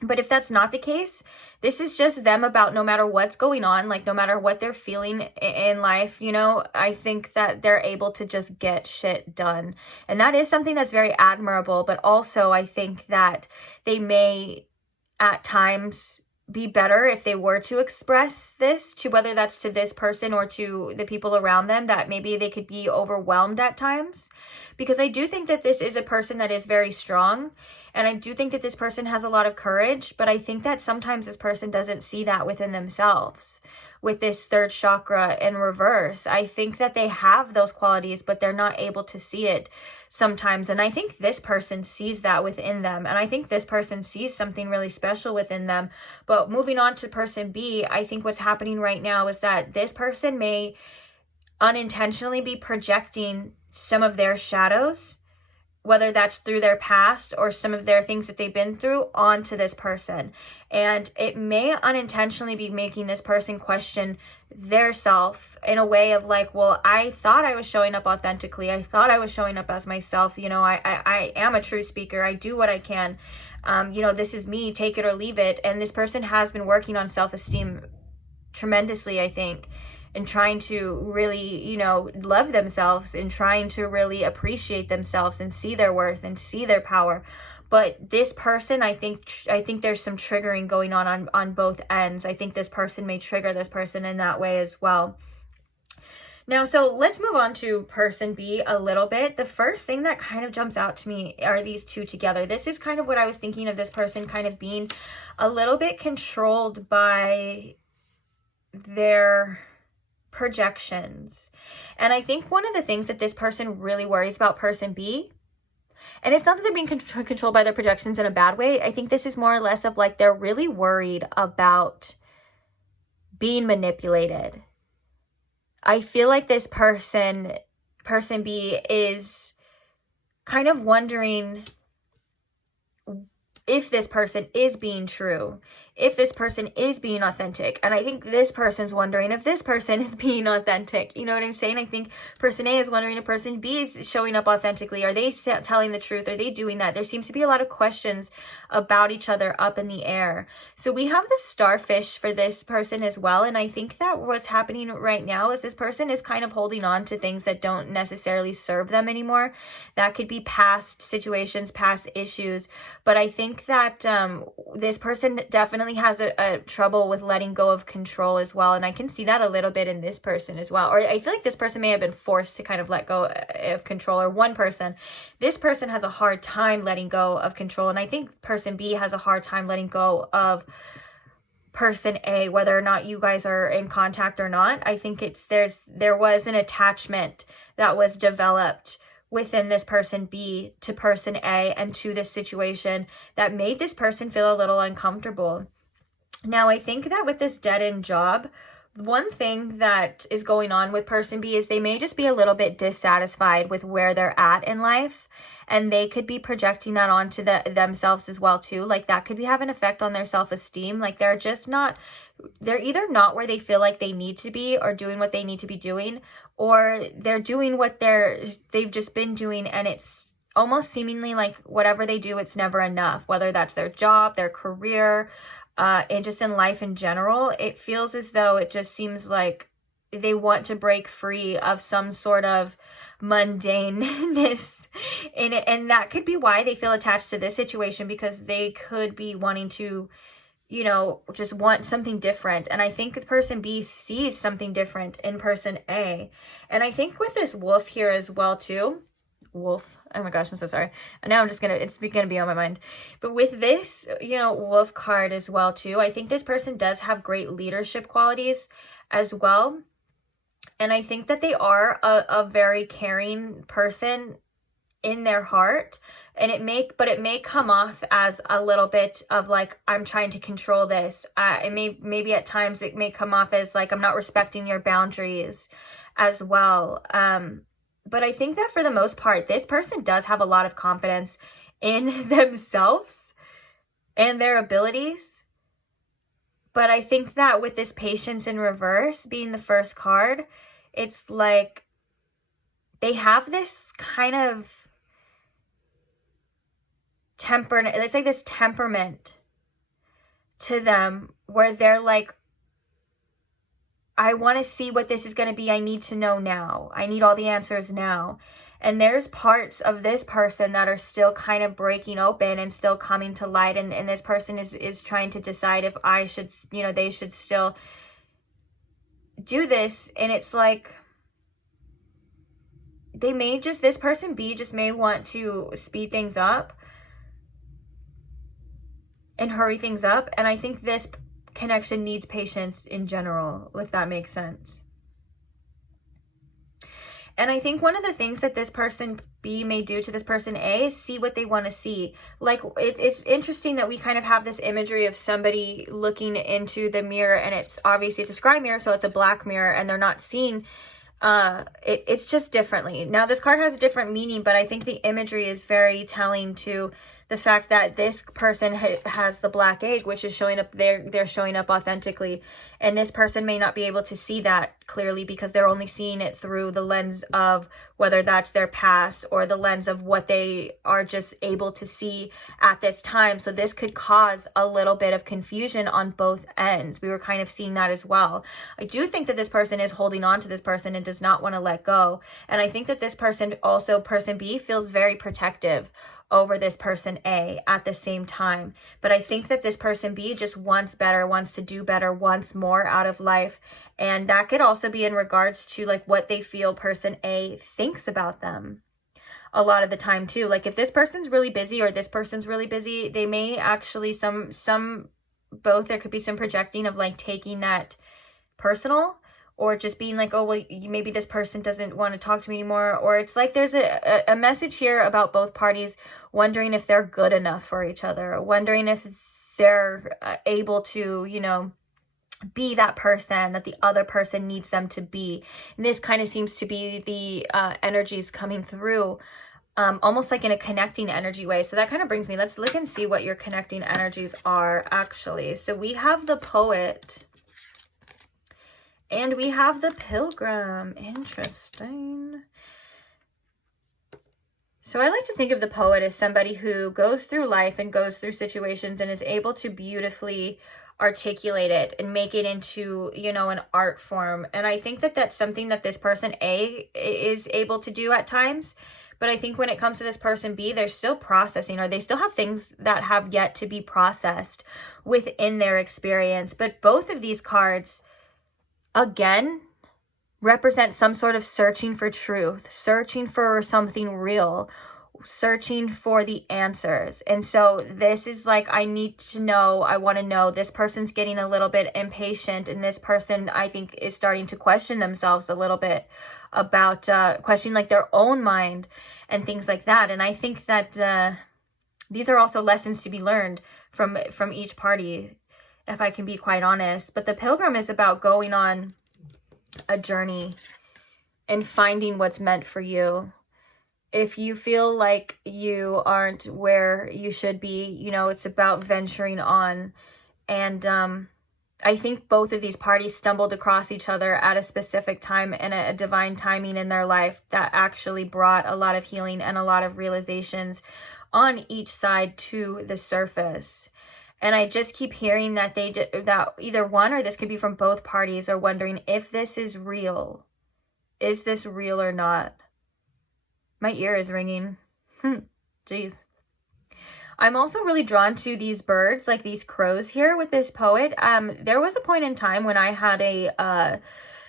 But if that's not the case, this is just them about no matter what's going on, like no matter what they're feeling in life, you know, I think that they're able to just get shit done. And that is something that's very admirable. But also I think that they may at times be better if they were to express this to, whether that's to this person or to the people around them, that maybe they could be overwhelmed at times. Because I do think that this is a person that is very strong. And I do think that this person has a lot of courage, but I think that sometimes this person doesn't see that within themselves. With this third chakra in reverse, I think that they have those qualities, but they're not able to see it sometimes. And I think this person sees that within them. And I think this person sees something really special within them. But moving on to person B, I think what's happening right now is that this person may unintentionally be projecting some of their shadows, whether that's through their past or some of their things that they've been through, onto this person. And it may unintentionally be making this person question their self in a way of like, well, I thought I was showing up authentically. I thought I was showing up as myself. You know, I am a true speaker. I do what I can. You know, this is me, take it or leave it. And this person has been working on self-esteem tremendously, I think, and trying to really, you know, love themselves and trying to really appreciate themselves and see their worth and see their power. But this person, I think there's some triggering going on both ends. I think this person may trigger this person in that way as well. Now, so let's move on to person B a little bit. The first thing that kind of jumps out to me are these two together. This is kind of what I was thinking of this person kind of being a little bit controlled by their projections. And I think one of the things that this person really worries about person B, and it's not that they're being controlled by their projections in a bad way. I think this is more or less of like they're really worried about being manipulated. I feel like this person B, is kind of wondering if this person is being true, if this person is being authentic. And I think this person's wondering if this person is being authentic. You know what I'm saying? I think person A is wondering if person B is showing up authentically. Are they telling the truth? Are they doing that? There seems to be a lot of questions about each other up in the air. So we have the starfish for this person as well. And I think that what's happening right now is this person is kind of holding on to things that don't necessarily serve them anymore. That could be past situations, past issues. But I think that this person definitely has a trouble with letting go of control as well. And I can see that a little bit in this person as well. Or I feel like this person may have been forced to kind of let go of control. Or one person, this person has a hard time letting go of control. And I think person B has a hard time letting go of person A, whether or not you guys are in contact or not. I think there was an attachment that was developed within this person B to person A and to this situation that made this person feel a little uncomfortable. Now, I think that with this dead-end job, one thing that is going on with person B is they may just be a little bit dissatisfied with where they're at in life, and they could be projecting that onto themselves as well too. Like that could be having an effect on their self-esteem. Like they're either not where they feel like they need to be or doing what they need to be doing, or they're doing what they've just been doing and it's almost seemingly like whatever they do, it's never enough, whether that's their job, their career, and just in life in general. It feels as though it just seems like they want to break free of some sort of mundaneness in it. And that could be why they feel attached to this situation, because they could be wanting to, you know, just want something different. And I think the person B sees something different in person A. And I think with this wolf here as well too, wolf, oh my gosh, I'm so sorry. And now it's gonna be on my mind. But with this, you know, wolf card as well too, I think this person does have great leadership qualities as well. And I think that they are a very caring person in their heart. And it may come off as a little bit of like, I'm trying to control this. Maybe at times it may come off as like, I'm not respecting your boundaries as well. But I think that for the most part, this person does have a lot of confidence in themselves and their abilities. But I think that with this Patience in reverse being the first card, it's like they have this kind of it's like this temperament to them where they're like, I want to see what this is going to be. I need to know now. I need all the answers now. And there's parts of this person that are still kind of breaking open and still coming to light. And this person is trying to decide if I should, you know, they should still do this. And it's like, this person B just may want to speed things up and hurry things up. And I think this connection needs patience in general, if that makes sense. And I think one of the things that this person B may do to this person A is see what they want to see. Like, it's interesting that we kind of have this imagery of somebody looking into the mirror, and it's obviously it's a scry mirror, so it's a black mirror, and they're not seeing it's just differently. Now, this card has a different meaning, but I think the imagery is very telling to the fact that this person has the black egg, which is showing up, they're showing up authentically. And this person may not be able to see that clearly because they're only seeing it through the lens of whether that's their past or the lens of what they are just able to see at this time. So this could cause a little bit of confusion on both ends. We were kind of seeing that as well. I do think that this person is holding on to this person and does not want to let go. And I think that this person, also person B, feels very protective over this person A at the same time. But I think that this person B just wants better, wants to do better, wants more out of life. And that could also be in regards to like what they feel person A thinks about them a lot of the time too. Like if this person's really busy or this person's really busy, they may actually both, there could be some projecting of like taking that personal, or just being like, oh, well, maybe this person doesn't want to talk to me anymore. Or it's like there's a message here about both parties wondering if they're good enough for each other, wondering if they're able to, you know, be that person that the other person needs them to be. And this kind of seems to be the energies coming through, almost like in a connecting energy way. So that kind of brings me, let's look and see what your connecting energies are actually. So we have the Poet. And we have the Pilgrim. Interesting. So I like to think of the Poet as somebody who goes through life and goes through situations and is able to beautifully articulate it and make it into, you know, an art form. And I think that that's something that this person A is able to do at times. But I think when it comes to this person B, they're still processing, or they still have things that have yet to be processed within their experience. But both of these cards, again, represent some sort of searching for truth, searching for something real, searching for the answers. And so this is like, I need to know, I want to know. This person's getting a little bit impatient, and this person, I think, is starting to question themselves a little bit about questioning like their own mind and things like that. And I think that these are also lessons to be learned from each party, if I can be quite honest. But the Pilgrim is about going on a journey and finding what's meant for you. If you feel like you aren't where you should be, you know, it's about venturing on and I think both of these parties stumbled across each other at a specific time and a divine timing in their life that actually brought a lot of healing and a lot of realizations on each side to the surface. And I just keep hearing that that either one, or this could be from both parties, are wondering if this is real. Is this real or not? My ear is ringing. Jeez. I'm also really drawn to these birds, like these crows here with this poet. There was a point in time when I had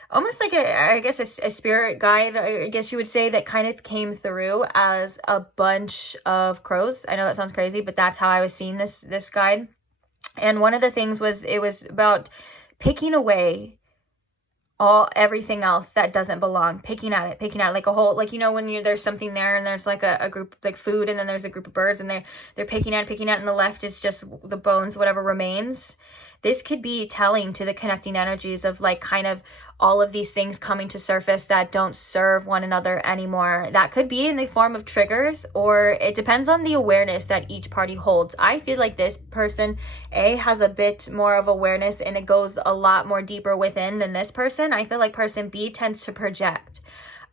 almost like a spirit guide, I guess you would say, that kind of came through as a bunch of crows. I know that sounds crazy, but that's how I was seeing this guide. And one of the things was, it was about picking away everything else that doesn't belong, picking at it like a whole, like, you know, when there's something there and there's like a group, like food, and then there's a group of birds and they're picking at it, and the left is just the bones, whatever remains. This could be telling to the connecting energies of like kind of all of these things coming to surface that don't serve one another anymore. That could be in the form of triggers, or it depends on the awareness that each party holds. I feel like this person A has a bit more of awareness and it goes a lot more deeper within than this person. I feel like person B tends to project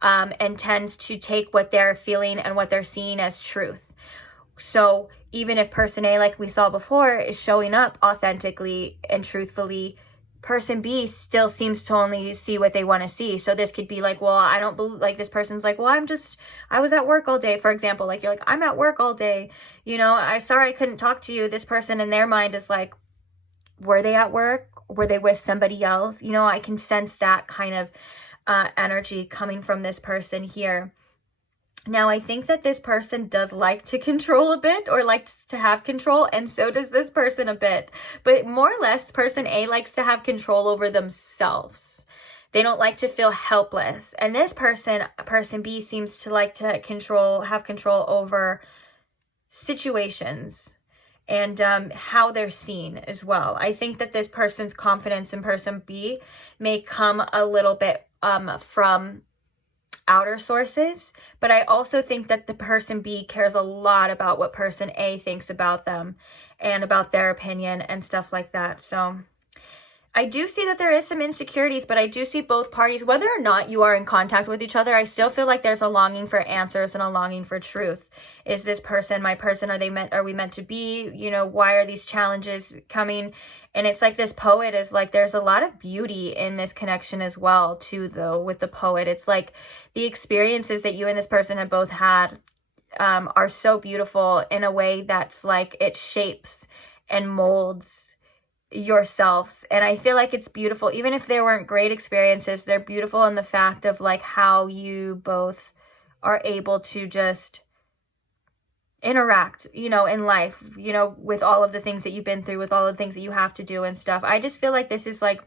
and tends to take what they're feeling and what they're seeing as truth. So even if person A, like we saw before, is showing up authentically and truthfully, person B still seems to only see what they want to see. So this could be like, well, I don't believe, like this person's like, well, I was at work all day, for example. Like you're like, I'm at work all day. You know, sorry I couldn't talk to you. This person in their mind is like, were they at work? Were they with somebody else? You know, I can sense that kind of energy coming from this person here. Now, I think that this person does like to control a bit, or likes to have control, and so does this person a bit. But more or less, person A likes to have control over themselves. They don't like to feel helpless. And this person B, seems to like to have control over situations and how they're seen as well. I think that this person's confidence in person B may come a little bit from outer sources, but I also think that the person B cares a lot about what person A thinks about them and about their opinion and stuff like that. So I do see that there is some insecurities, but I do see both parties, whether or not you are in contact with each other, I still feel like there's a longing for answers and a longing for truth. Is this person my person? Are we meant to be? You know, why are these challenges coming? And it's like this poet is like, there's a lot of beauty in this connection as well, too, though, with the poet. It's like the experiences that you and this person have both had are so beautiful in a way that's like it shapes and molds yourselves. And I feel like it's beautiful. Even if they weren't great experiences, they're beautiful in the fact of like how you both are able to just interact, you know, in life, you know, with all of the things that you've been through, with all the things that you have to do and stuff. I just feel like this is like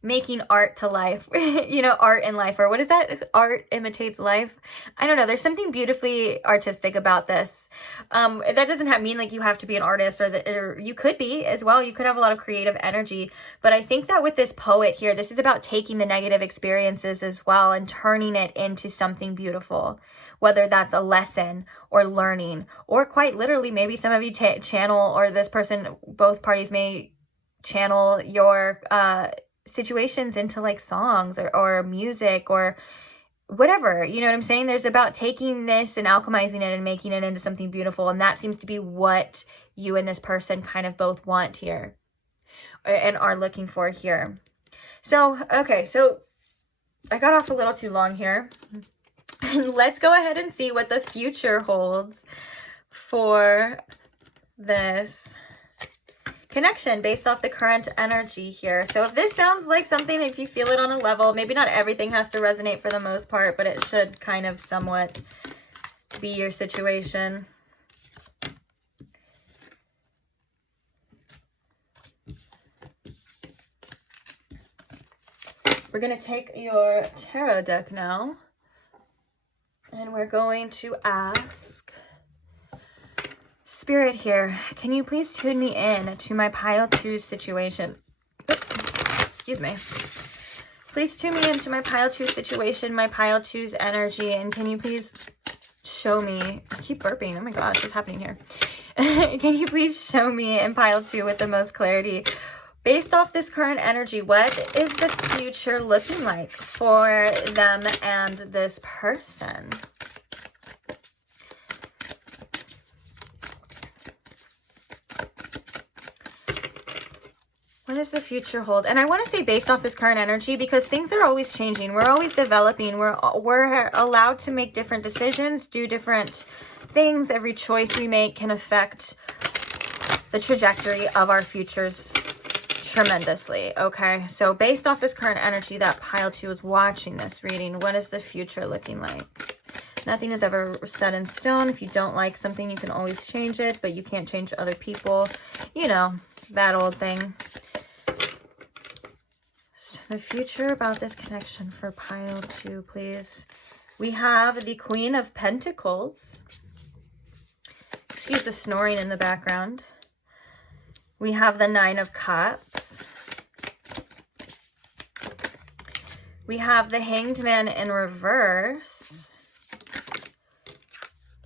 making art to life, you know, art in life, or what is that? Art imitates life. I don't know. There's something beautifully artistic about this. That doesn't mean like you have to be an artist, or you could be as well. You could have a lot of creative energy, but I think that with this poet here, this is about taking the negative experiences as well and turning it into something beautiful, whether that's a lesson or learning, or quite literally, maybe some of you channel, or this person, both parties may channel your, situations into like songs or music or whatever, you know what I'm saying? There's about taking this and alchemizing it and making it into something beautiful. And that seems to be what you and this person kind of both want here and are looking for here. So, okay, so I got off a little too long here. Let's go ahead and see what the future holds for this connection based off the current energy here. So if this sounds like something, if you feel it on a level, maybe not everything has to resonate for the most part, but it should kind of somewhat be your situation. We're going to take your tarot deck now, and we're going to ask Spirit here, can you please tune me in to my pile 2 situation? Excuse me. Please tune me into my pile 2 situation, my pile 2's energy, and can you please show me, I keep burping, oh my gosh, what's happening here? Can you please show me in pile 2 with the most clarity Based off this current energy, what is the future looking like for them and this person? What does the future hold? And I want to say based off this current energy, because things are always changing. We're always developing. We're allowed to make different decisions, do different things. Every choice we make can affect the trajectory of our futures tremendously. Okay, so based off this current energy, that pile 2 is watching this reading. What is the future looking like? Nothing is ever set in stone. If you don't like something, you can always change it, but you can't change other people. You know, that old thing. The future about this connection for pile 2, please. We have the Queen of Pentacles. Excuse the snoring in the background. We have the 9 of Cups. We have the Hanged Man in reverse.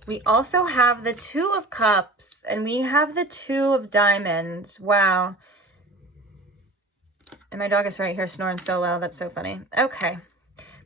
We also have the 2 of Cups, and we have the 2 of Diamonds. Wow. And my dog is right here snoring so loud. That's so funny. Okay.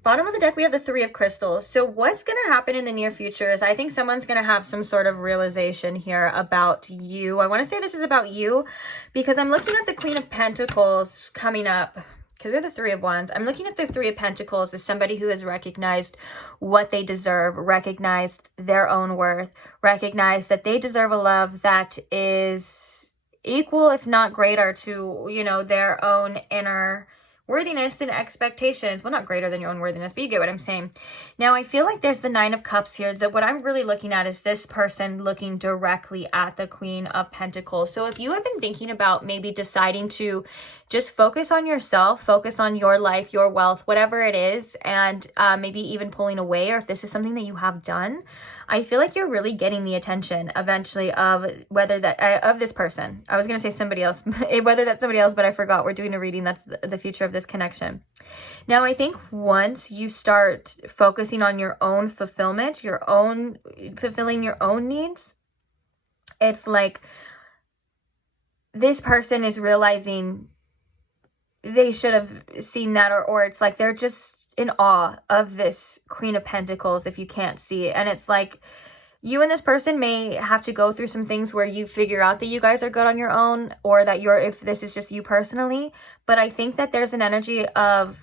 Bottom of the deck, we have the 3 of Crystals. So what's going to happen in the near future is I think someone's going to have some sort of realization here about you. I want to say this is about you because I'm looking at the Queen of Pentacles coming up because we're the 3 of Wands. I'm looking at the 3 of Pentacles as somebody who has recognized what they deserve, recognized their own worth, recognized that they deserve a love that is equal, if not greater, to, you know, their own inner worthiness and expectations. Well, not greater than your own worthiness, but you get what I'm saying. Now, I feel like there's the 9 of Cups here. That what I'm really looking at is this person looking directly at the Queen of Pentacles. So if you have been thinking about maybe deciding to just focus on yourself, focus on your life, your wealth, whatever it is, and maybe even pulling away, or if this is something that you have done, I feel like you're really getting the attention eventually of whether that of this person. I was going to say somebody else, whether that's somebody else, but I forgot. We're doing a reading. That's the future of this connection. Now, I think once you start focusing on your own fulfillment, fulfilling your own needs, it's like this person is realizing they should have seen that, or it's like they're just in awe of this Queen of Pentacles if you can't see it. And it's like you and this person may have to go through some things where you figure out that you guys are good on your own, or that if this is just you personally. But I think that there's an energy of,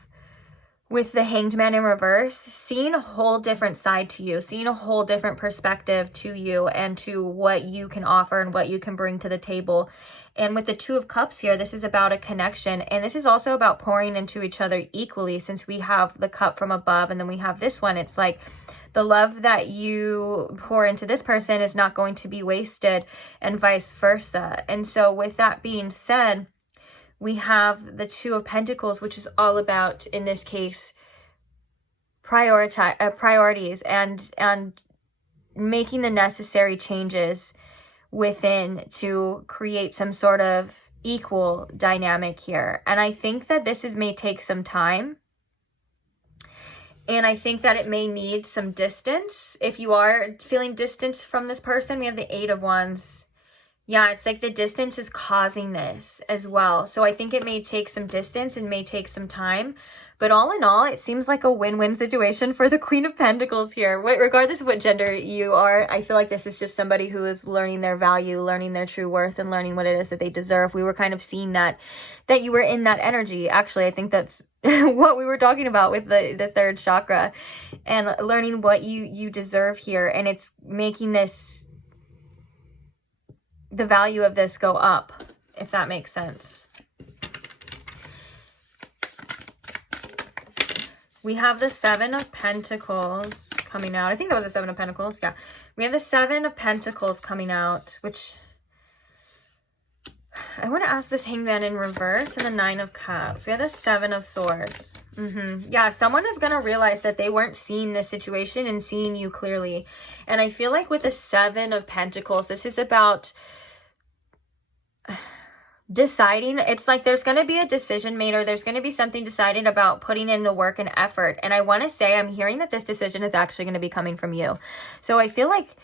with the Hanged Man in reverse, seeing a whole different side to you, seeing a whole different perspective to you and to what you can offer and what you can bring to the table. And with the 2 of Cups here, this is about a connection. And this is also about pouring into each other equally, since we have the cup from above and then we have this one. It's like the love that you pour into this person is not going to be wasted, and vice versa. And so with that being said, we have the 2 of Pentacles, which is all about, in this case, priorities and making the necessary changes within to create some sort of equal dynamic here. And I think that may take some time. And I think that it may need some distance. If you are feeling distance from this person, we have the 8 of Wands. Yeah, it's like the distance is causing this as well. So I think it may take some distance and may take some time. But all in all, it seems like a win-win situation for the Queen of Pentacles here. Regardless of what gender you are, I feel like this is just somebody who is learning their value, learning their true worth, and learning what it is that they deserve. We were kind of seeing that you were in that energy. Actually, I think that's what we were talking about with the 3rd chakra, and learning what you deserve here. And it's making the value of this go up, if that makes sense. We have the 7 of Pentacles coming out. I think that was the 7 of Pentacles. Yeah. We have the 7 of Pentacles coming out, which I want to ask this Hanged Man in reverse, and the 9 of Cups. We have the 7 of Swords. Yeah, someone is going to realize that they weren't seeing this situation and seeing you clearly. And I feel like with the 7 of Pentacles, this is about deciding. It's like there's going to be a decision made, or there's going to be something decided about putting in the work and effort. And I want to say, I'm hearing that this decision is actually going to be coming from you. So I feel like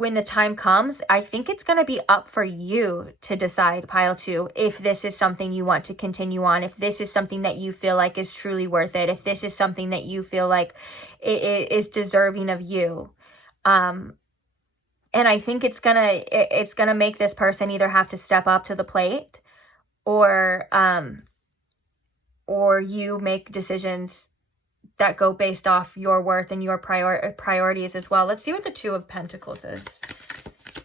when the time comes, I think it's going to be up for you to decide, pile 2, if this is something you want to continue on, if this is something that you feel like is truly worth it, if this is something that you feel like it is deserving of you. And I think it's gonna make this person either have to step up to the plate, or you make decisions that go based off your worth and your priorities as well. Let's see what the Two of Pentacles is.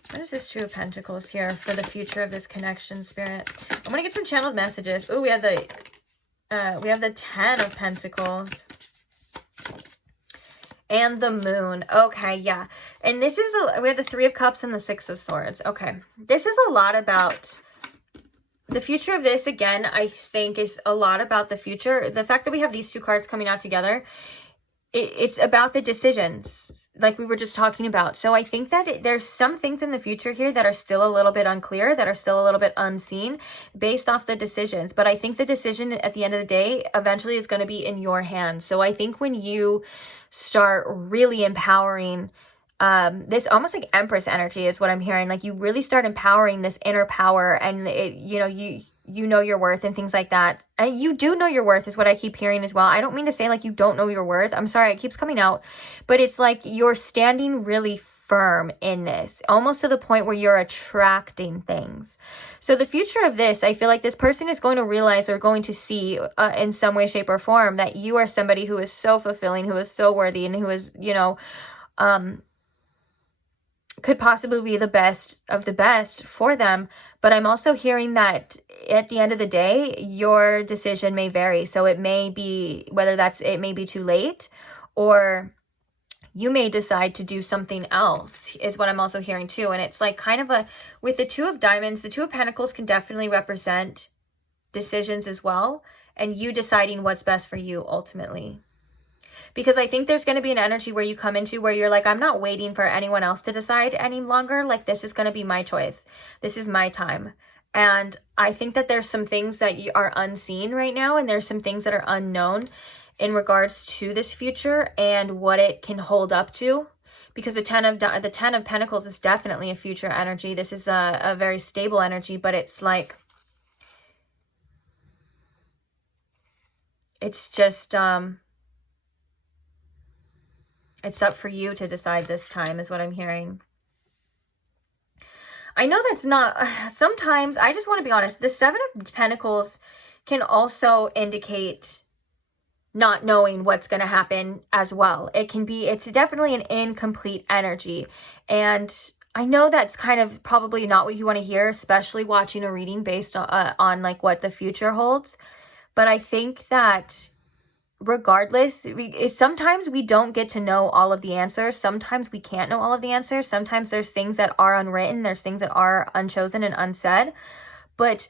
What is this Two of Pentacles here for the future of this connection, Spirit? I'm gonna get some channeled messages. Oh, we have the Ten of Pentacles and the Moon. Okay, yeah. And this is we have the Three of Cups and the Six of Swords. Okay, this is a lot about the future of this. Again, I think is a lot about the future. The fact that we have these two cards coming out together, it's about the decisions, like we were just talking about. So I think that there's some things in the future here that are still a little bit unclear, that are still a little bit unseen based off the decisions. But I think the decision at the end of the day eventually is going to be in your hands. So I think when you start really empowering this, almost like Empress energy is what I'm hearing, like you really start empowering this inner power, and you know your worth and things like that. And you do know your worth is what I keep hearing as well. I don't mean to say like you don't know your worth. I'm sorry, it keeps coming out. But it's like you're standing really firm in this, almost to the point where you're attracting things. So the future of this, I feel like this person is going to realize, or going to see in some way, shape, or form, that you are somebody who is so fulfilling, who is so worthy, and who is, could possibly be the best of the best for them. But I'm also hearing that at the end of the day, your decision may vary. So it may be, it may be too late, or you may decide to do something else, is what I'm also hearing too. And it's like kind of with the Two of Diamonds, the Two of Pentacles can definitely represent decisions as well, and you deciding what's best for you ultimately. Because I think there's going to be an energy where you come into where you're like, I'm not waiting for anyone else to decide any longer. Like, this is going to be my choice. This is my time. And I think that there's some things that are unseen right now, and there's some things that are unknown in regards to this future and what it can hold up to. Because the Ten of Pentacles is definitely a future energy. This is a very stable energy, but it's like, it's just, it's up for you to decide this time, is what I'm hearing. I know that's not, sometimes, I just want to be honest, the Seven of Pentacles can also indicate not knowing what's going to happen as well. It's definitely an incomplete energy. And I know that's kind of probably not what you want to hear, especially watching a reading based on like what the future holds. But I think that regardless, sometimes we don't get to know all of the answers. Sometimes we can't know all of the answers. Sometimes there's things that are unwritten. There's things that are unchosen and unsaid. But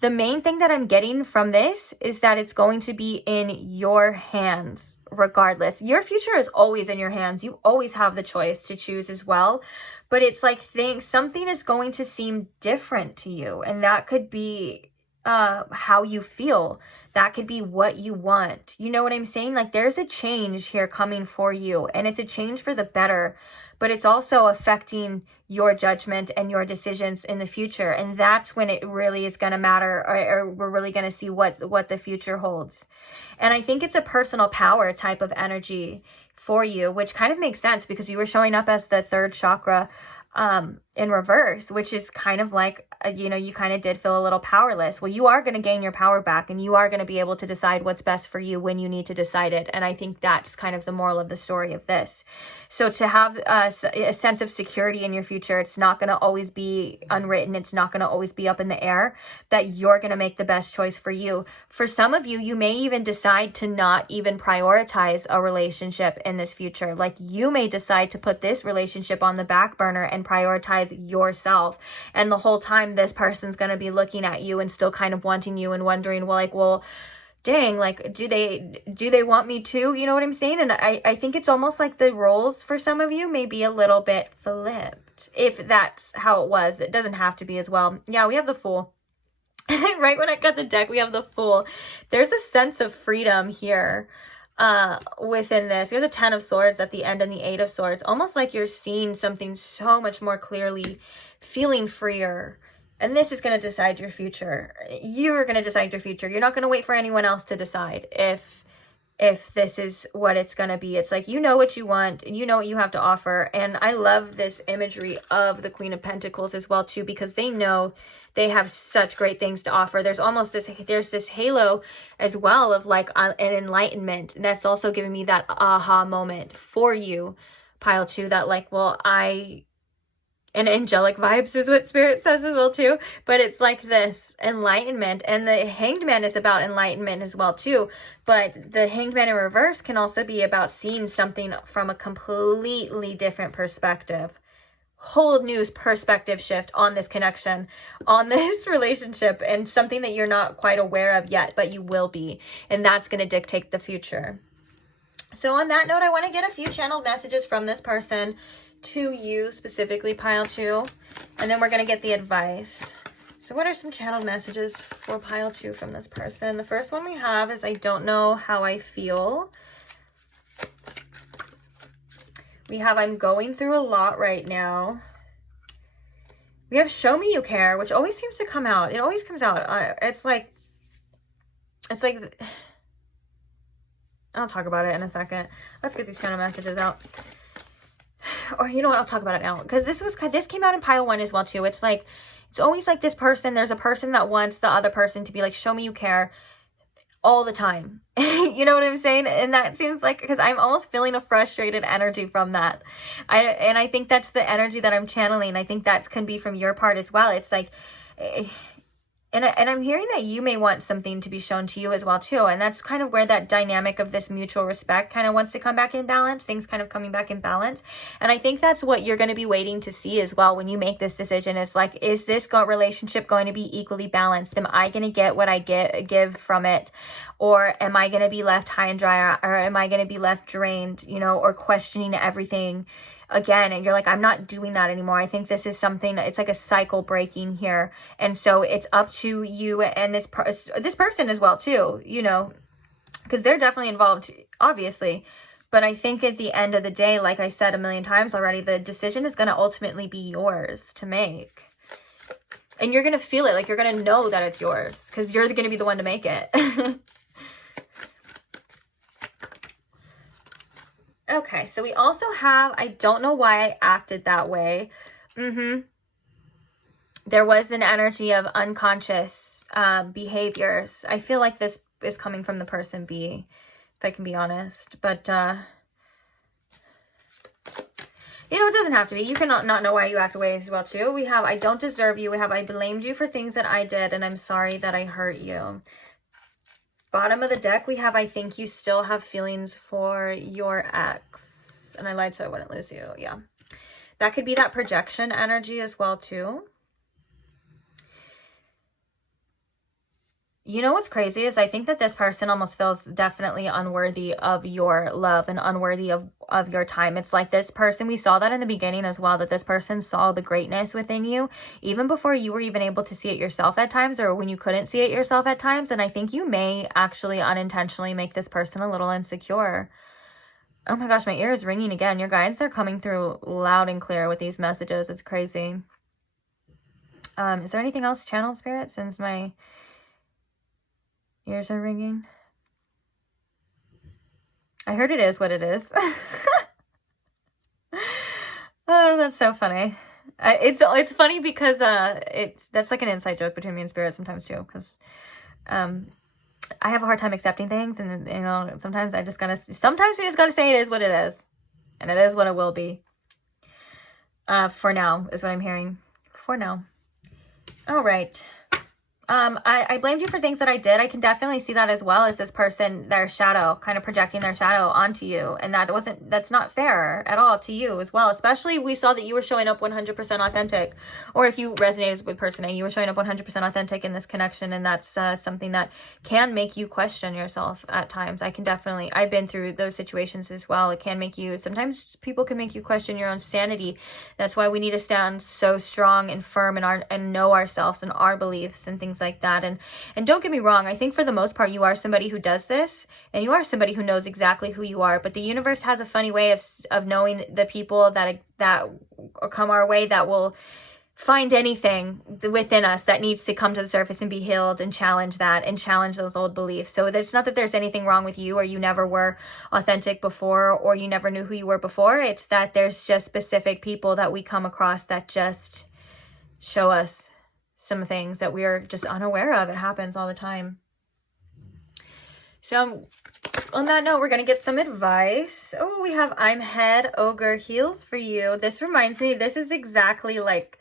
the main thing that I'm getting from this is that it's going to be in your hands regardless. Your future is always in your hands. You always have the choice to choose as well. But it's like something is going to seem different to you. And that could be how you feel. That could be what you want. You know what I'm saying? Like, there's a change here coming for you, and it's a change for the better, but it's also affecting your judgment and your decisions in the future. And that's when it really is going to matter, or we're really going to see what the future holds. And I think it's a personal power type of energy for you, which kind of makes sense because you were showing up as the third chakra in reverse, which is kind of like, you kind of did feel a little powerless. Well, you are going to gain your power back, and you are going to be able to decide what's best for you when you need to decide it. And I think that's kind of the moral of the story of this. So to have a sense of security in your future, it's not going to always be unwritten. It's not going to always be up in the air, that you're going to make the best choice for you. For some of you, you may even decide to not even prioritize a relationship in this future. Like, you may decide to put this relationship on the back burner and prioritize yourself. And the whole time, this person's going to be looking at you and still kind of wanting you and wondering, well, dang, like, do they want me too? You know what I'm saying? And I think it's almost like the roles for some of you may be a little bit flipped, if that's how it was. It doesn't have to be as well. Yeah, we have the Fool. Right when I got the deck, we have the Fool. There's a sense of freedom here. within this. You have the 10 of Swords at the end and the 8 of Swords. Almost like you're seeing something so much more clearly, feeling freer. And this is going to decide your future. You're going to decide your future. You're not going to wait for anyone else to decide if this is what it's going to be. It's like, you know what you want and you know what you have to offer. And I love this imagery of the Queen of Pentacles as well too, because they know they have such great things to offer. There's almost there's this halo as well of like an enlightenment. And that's also giving me that aha moment for you, pile 2, that like, well, and angelic vibes is what Spirit says as well too. But it's like this enlightenment, and the Hanged Man is about enlightenment as well too. But the Hanged Man in reverse can also be about seeing something from a completely different perspective. Whole new perspective shift on this connection, on this relationship, and something that you're not quite aware of yet, but you will be. And that's going to dictate the future. So on that note, I want to get a few channeled messages from this person to you, specifically pile 2, and then we're going to get the advice. So what are some channeled messages for pile 2 from this person? The first one we have is, I don't know how I feel. We have, I'm going through a lot right now. We have, show me you care, which always seems to come out. It always comes out. It's like I'll talk about it in a second. Let's get these channel messages out. Or you know what, I'll talk about it now, because this came out in pile 1 as well too. It's like, it's always like this person, there's a person that wants the other person to be like, show me you care all the time. You know what I'm saying? And that seems like, because I'm almost feeling a frustrated energy from that. And I think that's the energy that I'm channeling. I think that can be from your part as well. It's like, and I'm hearing that you may want something to be shown to you as well too. And that's kind of where that dynamic of this mutual respect kind of wants to come back in balance, things kind of coming back in balance. And I think that's what you're going to be waiting to see as well when you make this decision. It's like, is this relationship going to be equally balanced? Am I going to get what I give from it? Or am I going to be left high and dry? Or am I going to be left drained, you know, or questioning everything again? And you're like, I'm not doing that anymore. I think this is something, it's like a cycle breaking here. And so it's up to you and this person as well too, you know, because they're definitely involved, obviously. But I think at the end of the day, like I said a million times already, the decision is going to ultimately be yours to make. And you're going to feel it, like you're going to know that it's yours, because you're going to be the one to make it. Okay, so we also have, I don't know why I acted that way. There was an energy of unconscious behaviors. I feel like this is coming from the person B, if I can be honest. But, you know, it doesn't have to be. You can not know why you act away as well, too. We have, I don't deserve you. We have, I blamed you for things that I did, and I'm sorry that I hurt you. Bottom of the deck, we have, I think you still have feelings for your ex. And I lied so I wouldn't lose you. Yeah. That could be that projection energy as well, too. You know what's crazy is I think that this person almost feels definitely unworthy of your love and unworthy of your time. It's like this person, we saw that in the beginning as well, that this person saw the greatness within you even before you were even able to see it yourself at times, or when you couldn't see it yourself at times. And I think you may actually unintentionally make this person a little insecure. Oh my gosh, my ear is ringing again. Your guides are coming through loud and clear with these messages. It's crazy. Is there anything else, channel spirit, since my ears are ringing? I heard it is what it is. Oh, that's so funny. It's funny because that's like an inside joke between me and spirit sometimes too, because I have a hard time accepting things, and you know, sometimes we just gotta say it is what it is, and it is what it will be. For now is what I'm hearing. For now. All right. I blamed you for things that I did. I can definitely see that as well as this person, their shadow, kind of projecting their shadow onto you. And that's not fair at all to you as well. Especially we saw that you were showing up 100% authentic. Or if you resonated with person A, you were showing up 100% authentic in this connection. And that's something that can make you question yourself at times. I've been through those situations as well. It can make you, sometimes people can make you question your own sanity. That's why we need to stand so strong and firm and know ourselves and our beliefs and things things like that. And don't get me wrong, I think for the most part you are somebody who does this, and you are somebody who knows exactly who you are, but the universe has a funny way of knowing the people that come our way that will find anything within us that needs to come to the surface and be healed, and challenge that, and challenge those old beliefs. So it's not that there's anything wrong with you, or you never were authentic before, or you never knew who you were before. It's that there's just specific people that we come across that just show us some things that we are just unaware of. It happens all the time. So on that note, we're going to get some advice. Oh, we have I'm head, ogre, heels for you. This reminds me, this is exactly like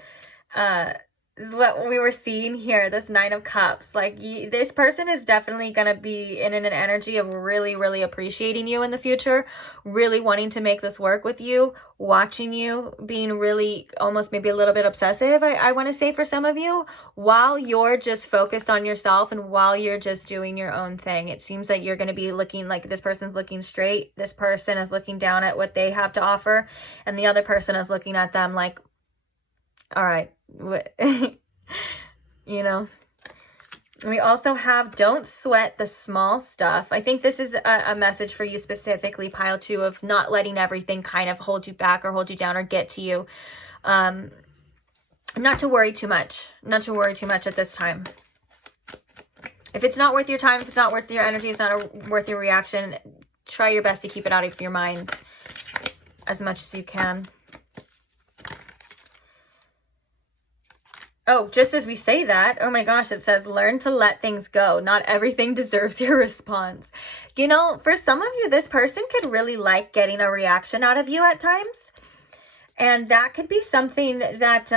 what we were seeing here, this 9 of Cups. Like this person is definitely going to be in an energy of really, really appreciating you in the future, really wanting to make this work with you, watching you, being really almost maybe a little bit obsessive, I want to say, for some of you, while you're just focused on yourself and while you're just doing your own thing. It seems like you're going to be looking like this person's looking straight, this person is looking down at what they have to offer, and the other person is looking at them like, all right, you know. We also have don't sweat the small stuff. I think this is a message for you specifically, pile 2, of not letting everything kind of hold you back or hold you down or get to you. Not to worry too much. Not to worry too much at this time. If it's not worth your time, if it's not worth your energy, it's not worth your reaction, try your best to keep it out of your mind as much as you can. Oh, just as we say that, oh my gosh, it says, learn to let things go. Not everything deserves your response. You know, for some of you, this person could really like getting a reaction out of you at times. And that could be something that,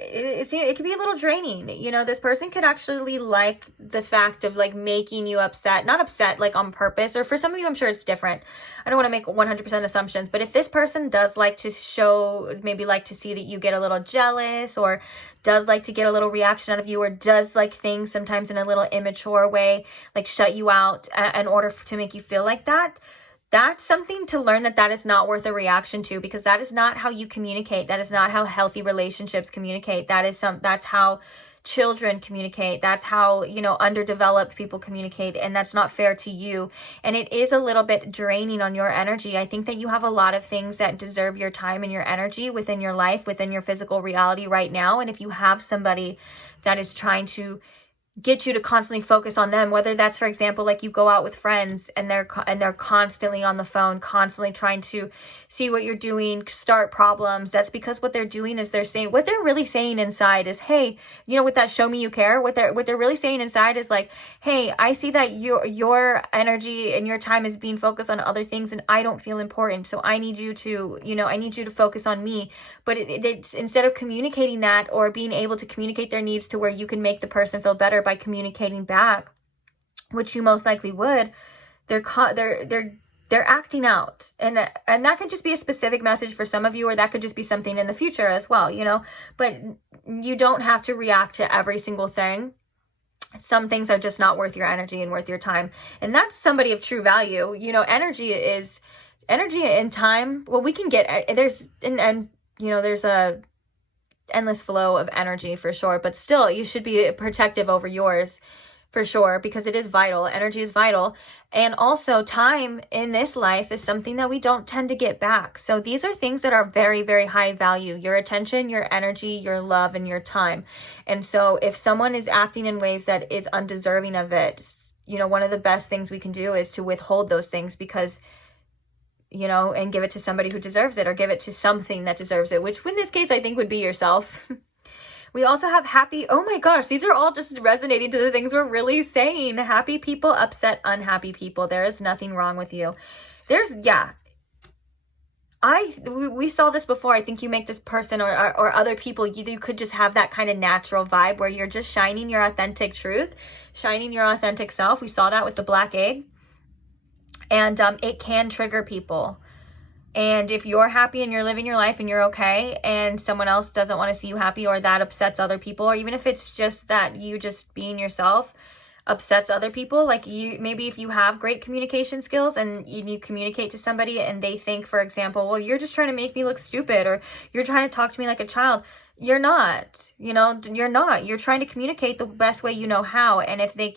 it could be a little draining. You know, this person could actually like the fact of like making you upset, not upset like on purpose, or for some of you, I'm sure it's different. I don't want to make 100% assumptions, but if this person does like to show, maybe like to see that you get a little jealous, or does like to get a little reaction out of you, or does like things sometimes in a little immature way, like shut you out in order to make you feel like that, that's something to learn that is not worth a reaction to, because that is not how you communicate. That is not how healthy relationships communicate. That's how children communicate. That's how, you know, underdeveloped people communicate, and that's not fair to you. And it is a little bit draining on your energy. I think that you have a lot of things that deserve your time and your energy within your life, within your physical reality right now. And if you have somebody that is trying to get you to constantly focus on them, whether that's, for example, like you go out with friends and they're constantly on the phone, constantly trying to see what you're doing, start problems. That's because what they're doing is they're saying, what they're really saying inside is, hey, you know, with that show me you care, what they're really saying inside is like, hey, I see that your energy and your time is being focused on other things, and I don't feel important, so I need you to, you know, I need you to focus on me. But it's instead of communicating that, or being able to communicate their needs to where you can make the person feel better by communicating back, which you most likely would, they're acting out. And that could just be a specific message for some of you, or that could just be something in the future as well, you know. But you don't have to react to every single thing. Some things are just not worth your energy and worth your time. And that's somebody of true value. You know, energy and time. Well, we can get, there's a endless flow of energy for sure, but still you should be protective over yours for sure, because it is vital. Energy is vital. And also time in this life is something that we don't tend to get back. So these are things that are very, very high value: your attention, your energy, your love, and your time. And so if someone is acting in ways that is undeserving of it, you know, one of the best things we can do is to withhold those things, because, you know, and give it to somebody who deserves it, or give it to something that deserves it, which in this case I think would be yourself. We also have happy. Oh my gosh, these are all just resonating to the things we're really saying. Happy people, upset, unhappy people. There is nothing wrong with you. We saw this before. I think you make this person or other people, you could just have that kind of natural vibe where you're just shining your authentic truth, shining your authentic self. We saw that with the black egg. And it can trigger people. And if you're happy and you're living your life and you're okay, and someone else doesn't want to see you happy, or that upsets other people, or even if it's just that you just being yourself, upsets other people. Like maybe if you have great communication skills and you communicate to somebody and they think, for example, well, you're just trying to make me look stupid, or you're trying to talk to me like a child. You're not, you're not. You're trying to communicate the best way you know how. And if they,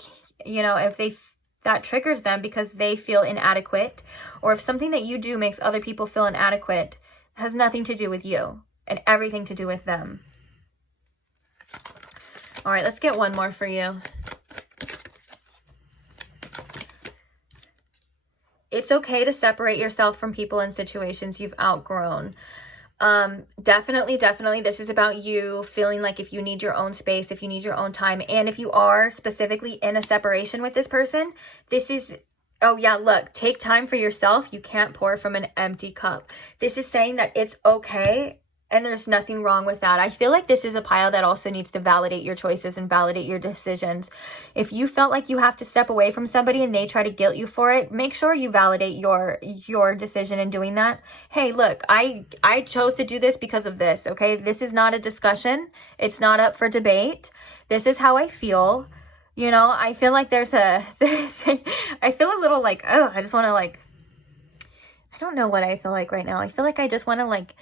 that triggers them because they feel inadequate, or if something that you do makes other people feel inadequate, it has nothing to do with you and everything to do with them. All right, let's get one more for you. It's okay to separate yourself from people and situations you've outgrown. Definitely, this is about you feeling like if you need your own space, if you need your own time, and if you are specifically in a separation with this person, this is, oh yeah, look, take time for yourself. You can't pour from an empty cup. This is saying that it's okay. And there's nothing wrong with that. I feel like this is a pile that also needs to validate your choices and validate your decisions. If you felt like you have to step away from somebody and they try to guilt you for it, make sure you validate your decision in doing that. Hey, look, I chose to do this because of this, okay? This is not a discussion. It's not up for debate. This is how I feel. I feel like there's I feel a little like, oh, I just want to I don't know what I feel like right now. I feel like I just want to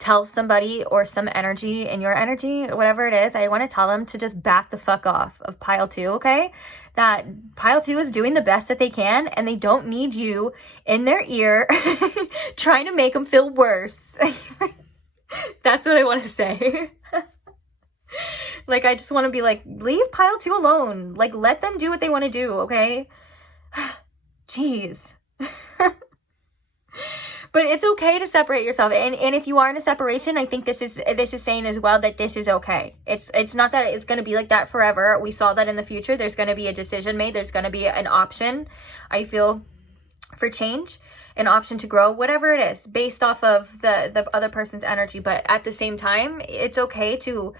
tell somebody, or some energy in your energy, whatever it is, I want to tell them to just back the fuck off of pile 2, okay? That pile 2 is doing the best that they can, and they don't need you in their ear trying to make them feel worse. That's what I want to say. I just want to be leave pile 2 alone. Let them do what they want to do, okay? Jeez. But it's okay to separate yourself. And if you are in a separation, I think this is saying as well that this is okay. It's not that it's going to be like that forever. We saw that in the future. There's going to be a decision made. There's going to be an option, I feel, for change, an option to grow, whatever it is, based off of the other person's energy. But at the same time, it's okay to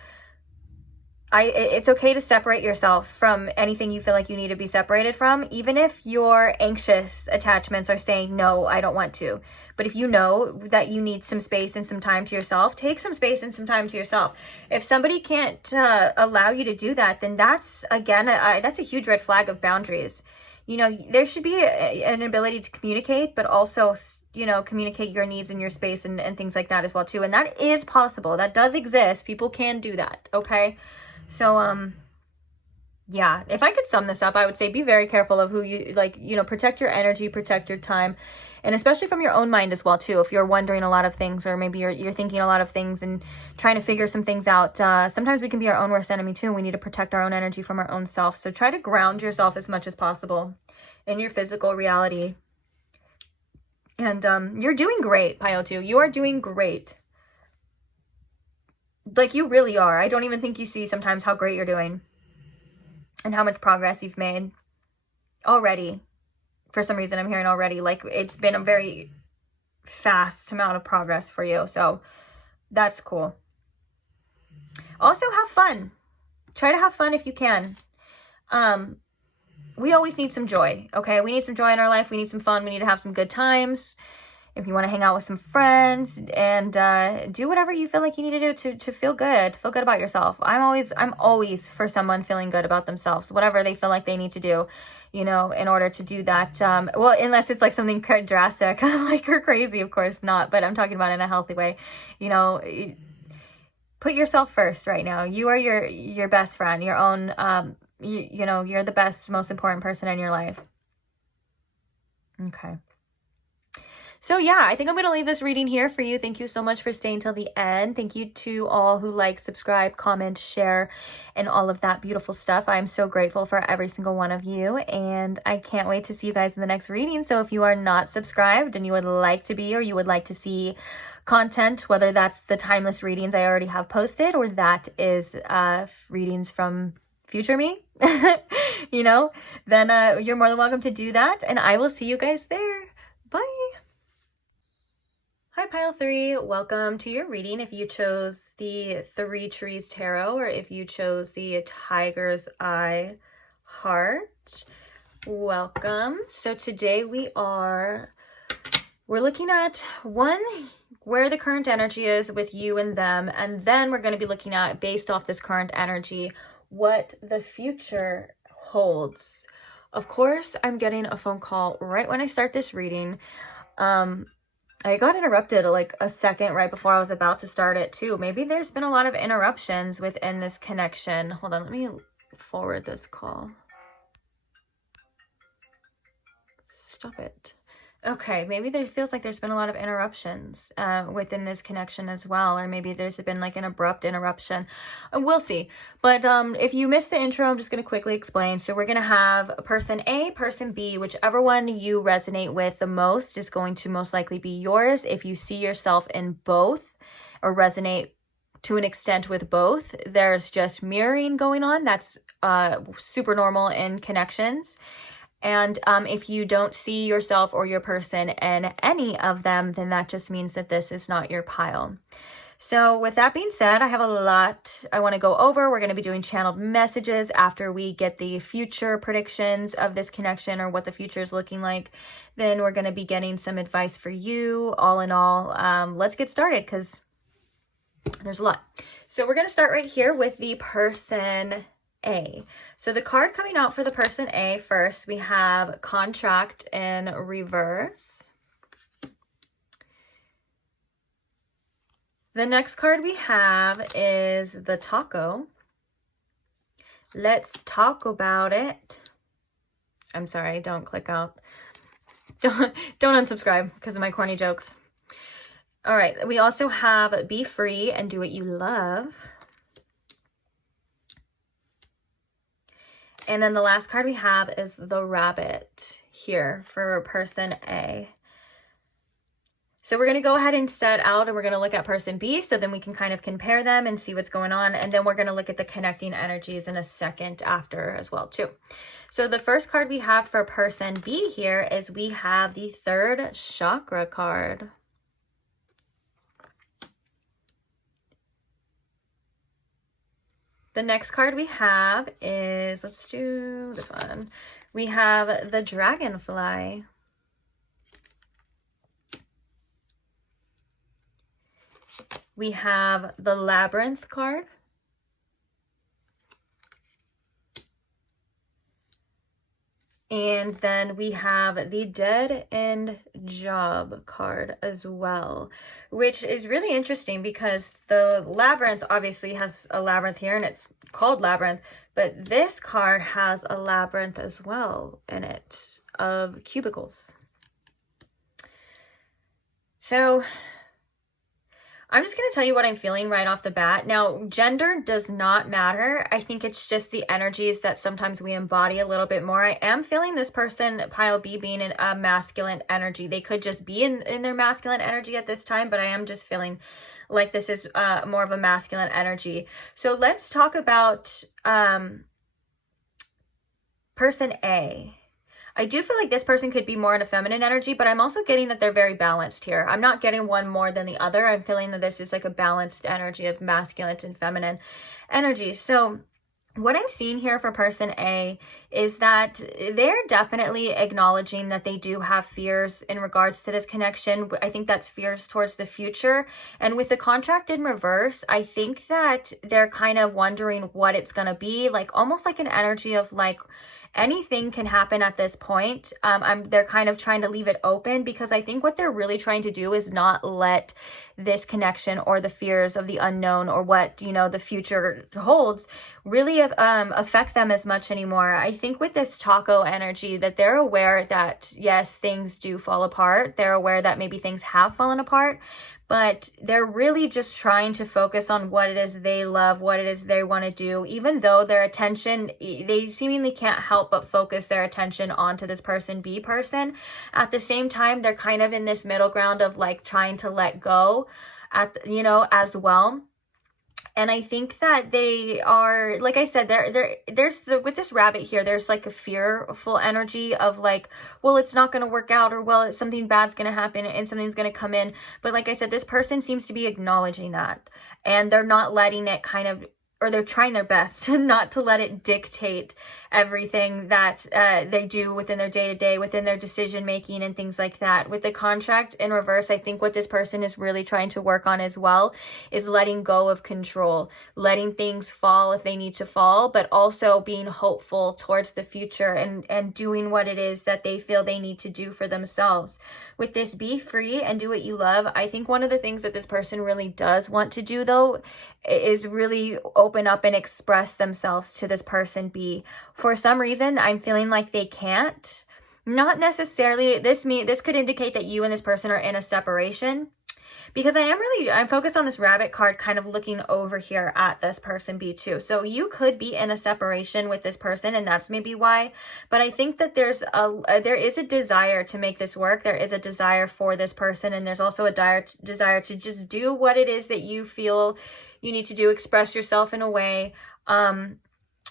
separate yourself from anything you feel like you need to be separated from, even if your anxious attachments are saying, no, I don't want to. But if you know that you need some space and some time to yourself, take some space and some time to yourself. If somebody can't allow you to do that, then that's, again, that's a huge red flag of boundaries. There should be an ability to communicate, but also, communicate your needs and your space and things like that as well, too. And that is possible. That does exist. People can do that, okay? So, yeah, if I could sum this up, I would say be very careful of who you, protect your energy, protect your time, and especially from your own mind as well, too. If you're wondering a lot of things, or maybe you're thinking a lot of things and trying to figure some things out, sometimes we can be our own worst enemy, too, and we need to protect our own energy from our own self. So try to ground yourself as much as possible in your physical reality. And you're doing great, Pile 2. You are doing great. You really are. I don't even think you see sometimes how great you're doing and how much progress you've made already. For some reason, I'm hearing already, it's been a very fast amount of progress for you. So that's cool. Also, have fun. Try to have fun if you can. We always need some joy, okay? We need some joy in our life. We need some fun. We need to have some good times. If you want to hang out with some friends and do whatever you feel like you need to do to feel good about yourself. I'm always for someone feeling good about themselves, whatever they feel like they need to do, in order to do that. Well, unless it's something drastic, or crazy, of course not, but I'm talking about in a healthy way. Put yourself first right now. You are your best friend, your own, you're the best, most important person in your life. Okay. So yeah, I think I'm going to leave this reading here for you. Thank you so much for staying till the end. Thank you to all who subscribe, comment, share, and all of that beautiful stuff. I'm so grateful for every single one of you, and I can't wait to see you guys in the next reading. So if you are not subscribed and you would like to be, or you would like to see content, whether that's the timeless readings I already have posted, or that is readings from future me, then you're more than welcome to do that, and I will see you guys there. Bye. Hi, Pile 3. Welcome to your reading. If you chose the Three Trees Tarot, or if you chose the Tiger's Eye Heart, welcome. So today we're looking at where the current energy is with you and them, and then we're going to be looking at, based off this current energy, what the future holds. Of course, I'm getting a phone call right when I start this reading. I got interrupted like a second right before I was about to start it too. Maybe there's been a lot of interruptions within this connection. Hold on, let me forward this call. Stop it. Okay, maybe there feels like there's been a lot of interruptions within this connection as well, or maybe there's been like an abrupt interruption. We'll see. But if you missed the intro, I'm just going to quickly explain. So we're going to have person A, person B, whichever one you resonate with the most is going to most likely be yours. If you see yourself in both or resonate to an extent with both, there's just mirroring going on. That's super normal in connections. And if you don't see yourself or your person in any of them, then that just means that this is not your pile. So with that being said, I have a lot I want to go over. We're going to be doing channeled messages after we get the future predictions of this connection or what the future is looking like. Then we're going to be getting some advice for you. All in all, let's get started because there's a lot. So we're going to start right here with the person A. So the card coming out for the person A first, we have contract in reverse. The next card we have is the taco. Let's talk about it. I'm sorry, don't click out. Don't unsubscribe because of my corny jokes. All right, we also have be free and do what you love. And then the last card we have is the rabbit here for person A. So we're going to go ahead and set out and we're going to look at person B so then we can kind of compare them and see what's going on. And then we're going to look at the connecting energies in a second after as well too. So the first card we have for person B here is we have the third chakra card. The next card we have is, let's do this one. We have the dragonfly. We have the labyrinth card. And then we have the dead end job card as well, which is really interesting because the labyrinth obviously has a labyrinth here and it's called labyrinth, but this card has a labyrinth as well in it of cubicles. So I'm just going to tell you what I'm feeling right off the bat. Now, gender does not matter. I think it's just the energies that sometimes we embody a little bit more. I am feeling this person, pile B, being in a masculine energy. They could just be in their masculine energy at this time, but I am just feeling like this is more of a masculine energy. So let's talk about person A. I do feel like this person could be more in a feminine energy, but I'm also getting that they're very balanced here. I'm not getting one more than the other. I'm feeling that this is like a balanced energy of masculine and feminine energy. So what I'm seeing here for person A is that they're definitely acknowledging that they do have fears in regards to this connection. I think that's fears towards the future. And with the contract in reverse, I think that they're kind of wondering what it's going to be, like almost like an energy of like, anything can happen at this point. They're kind of trying to leave it open because I think what they're really trying to do is not let this connection or the fears of the unknown or what, you know, the future holds really affect them as much anymore. I think with this taco energy that they're aware that, yes, things do fall apart. They're aware that maybe things have fallen apart, but they're really just trying to focus on what it is they love, what it is they want to do, even though their attention, they seemingly can't help but focus their attention onto this person, B person. At the same time, they're kind of in this middle ground of like trying to let go as well. And I think that they are, like I said, with this rabbit here, there's like a fearful energy of like, well, it's not going to work out, or well, something bad's going to happen and something's going to come in. But like I said, this person seems to be acknowledging that, and they're not letting it kind of, or they're trying their best not to let it dictate everything that they do within their day-to-day, within their decision making and things like that. With the contract in reverse, I think what this person is really trying to work on as well is letting go of control, letting things fall if they need to fall, but also being hopeful towards the future and doing what it is that they feel they need to do for themselves. With this be free and do what you love, I think one of the things that this person really does want to do though is really open up and express themselves to this person B. For some reason, I'm feeling like they can't. Not necessarily, this could indicate that you and this person are in a separation. Because I'm focused on this rabbit card, kind of looking over here at this person B too. So you could be in a separation with this person, and that's maybe why. But I think that there is a desire to make this work. There is a desire for this person, and there's also a desire to just do what it is that you feel you need to do, express yourself in a way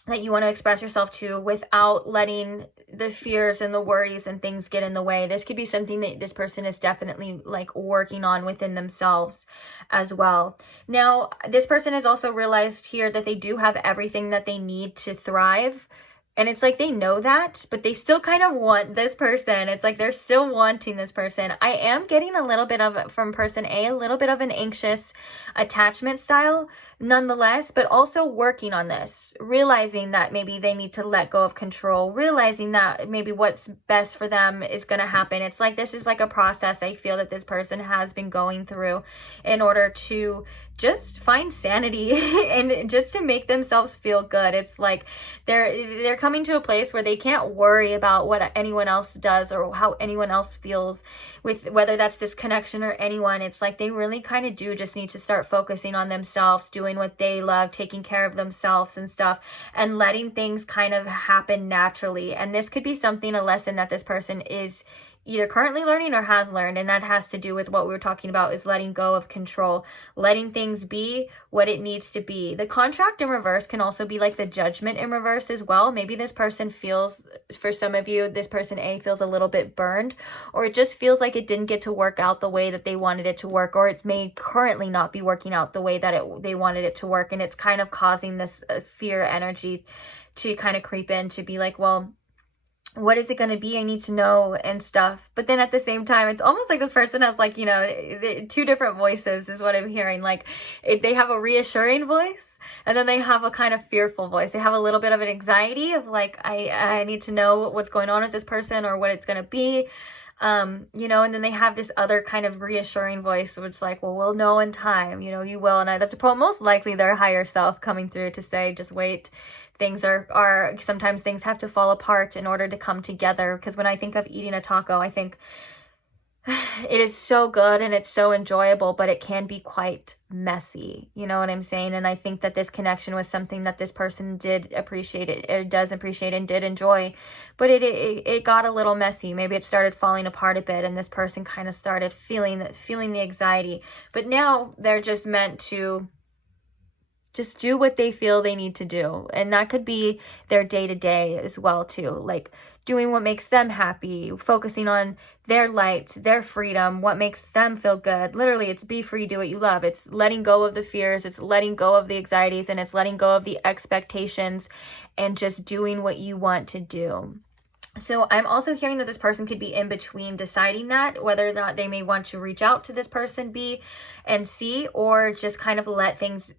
that you want to express yourself to without letting the fears and the worries and things get in the way. This could be something that this person is definitely like working on within themselves as well. Now, this person has also realized here that they do have everything that they need to thrive. And it's like they know that, but they still kind of want this person. It's like they're still wanting this person. I am getting a little bit of, from person A, a little bit of an anxious attachment style nonetheless, but also working on this, realizing that maybe they need to let go of control, realizing that maybe what's best for them is going to happen. It's like this is like a process I feel that this person has been going through in order to just find sanity and just to make themselves feel good. It's like they're coming to a place where they can't worry about what anyone else does or how anyone else feels with whether that's this connection or anyone. It's like they really kind of do just need to start focusing on themselves, doing what they love, taking care of themselves and stuff, and letting things kind of happen naturally. And this could be something, a lesson that this person is either currently learning or has learned, and that has to do with what we were talking about, is letting go of control, letting things be what it needs to be. The contract in reverse can also be like the judgment in reverse as well. Maybe this person feels, for some of you, this person A feels a little bit burned, or it just feels like it didn't get to work out the way that they wanted it to work, or it may currently not be working out the way that they wanted it to work, and it's kind of causing this fear energy to kind of creep in, to be like, well, what is it going to be? I need to know and stuff. But then at the same time, it's almost like this person has like, you know, two different voices is what I'm hearing. Like they have a reassuring voice, and then they have a kind of fearful voice. They have a little bit of an anxiety of like, I need to know what's going on with this person or what it's going to be. You know, and then they have this other kind of reassuring voice, which is like, well, we'll know in time, you know, you will. And that's most likely their higher self coming through to say, just wait. Things are sometimes things have to fall apart in order to come together. Because when I think of eating a taco, I think it is so good and it's so enjoyable, but it can be quite messy. You know what I'm saying? And I think that this connection was something that this person did appreciate, it does appreciate and did enjoy, but it got a little messy. Maybe it started falling apart a bit, and this person kind of started feeling the anxiety. But now they're just meant to just do what they feel they need to do. And that could be their day-to-day as well too. Like doing what makes them happy, focusing on their light, their freedom, what makes them feel good. Literally, it's be free, do what you love. It's letting go of the fears, it's letting go of the anxieties, and it's letting go of the expectations and just doing what you want to do. So I'm also hearing that this person could be in between deciding that, whether or not they may want to reach out to this person B and C, or just kind of let things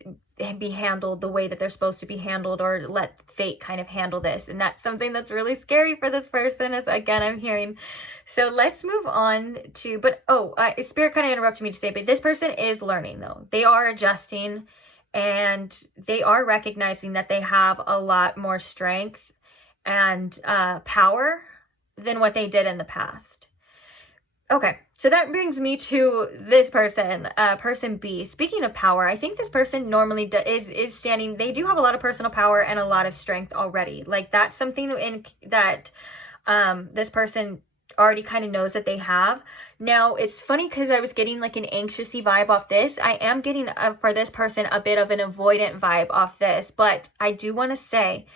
be handled the way that they're supposed to be handled, or let fate kind of handle this. And that's something that's really scary for this person, as again I'm hearing. So let's move on to, Spirit kind of interrupted me to say, but this person is learning though. They are adjusting, and they are recognizing that they have a lot more strength and power than what they did in the past. Okay, so that brings me to this person, person B. Speaking of power, I think this person normally is standing, they do have a lot of personal power and a lot of strength already. Like that's something that this person already kind of knows that they have. Now, it's funny because I was getting like an anxious-y vibe off this. I am getting, for this person, a bit of an avoidant vibe off this. But I do want to say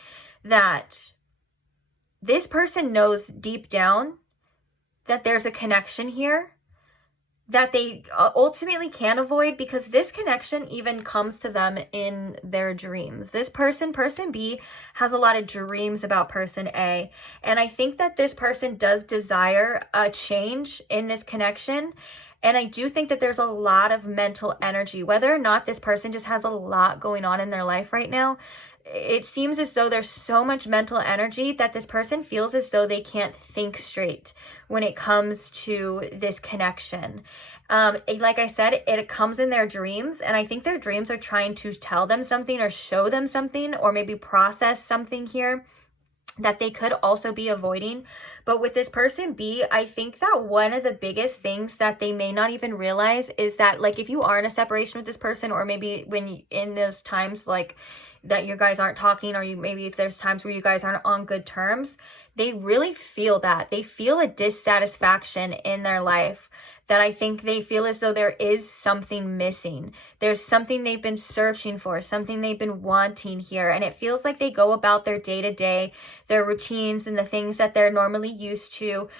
that this person knows deep down that there's a connection here, that they ultimately can avoid, because this connection even comes to them in their dreams. This person B, has a lot of dreams about person A. And I think that this person does desire a change in this connection. And I do think that there's a lot of mental energy, whether or not this person just has a lot going on in their life right now. It seems as though there's so much mental energy that this person feels as though they can't think straight when it comes to this connection. Like I said, it comes in their dreams, and I think their dreams are trying to tell them something or show them something, or maybe process something here that they could also be avoiding. But with this person B, I think that one of the biggest things that they may not even realize is that, like, if you are in a separation with this person, or maybe when in those times like that you guys aren't talking, or maybe if there's times where you guys aren't on good terms, they really feel that. They feel a dissatisfaction in their life, that I think they feel as though there is something missing. There's something they've been searching for, something they've been wanting here. And it feels like they go about their day-to-day, their routines and the things that they're normally used to,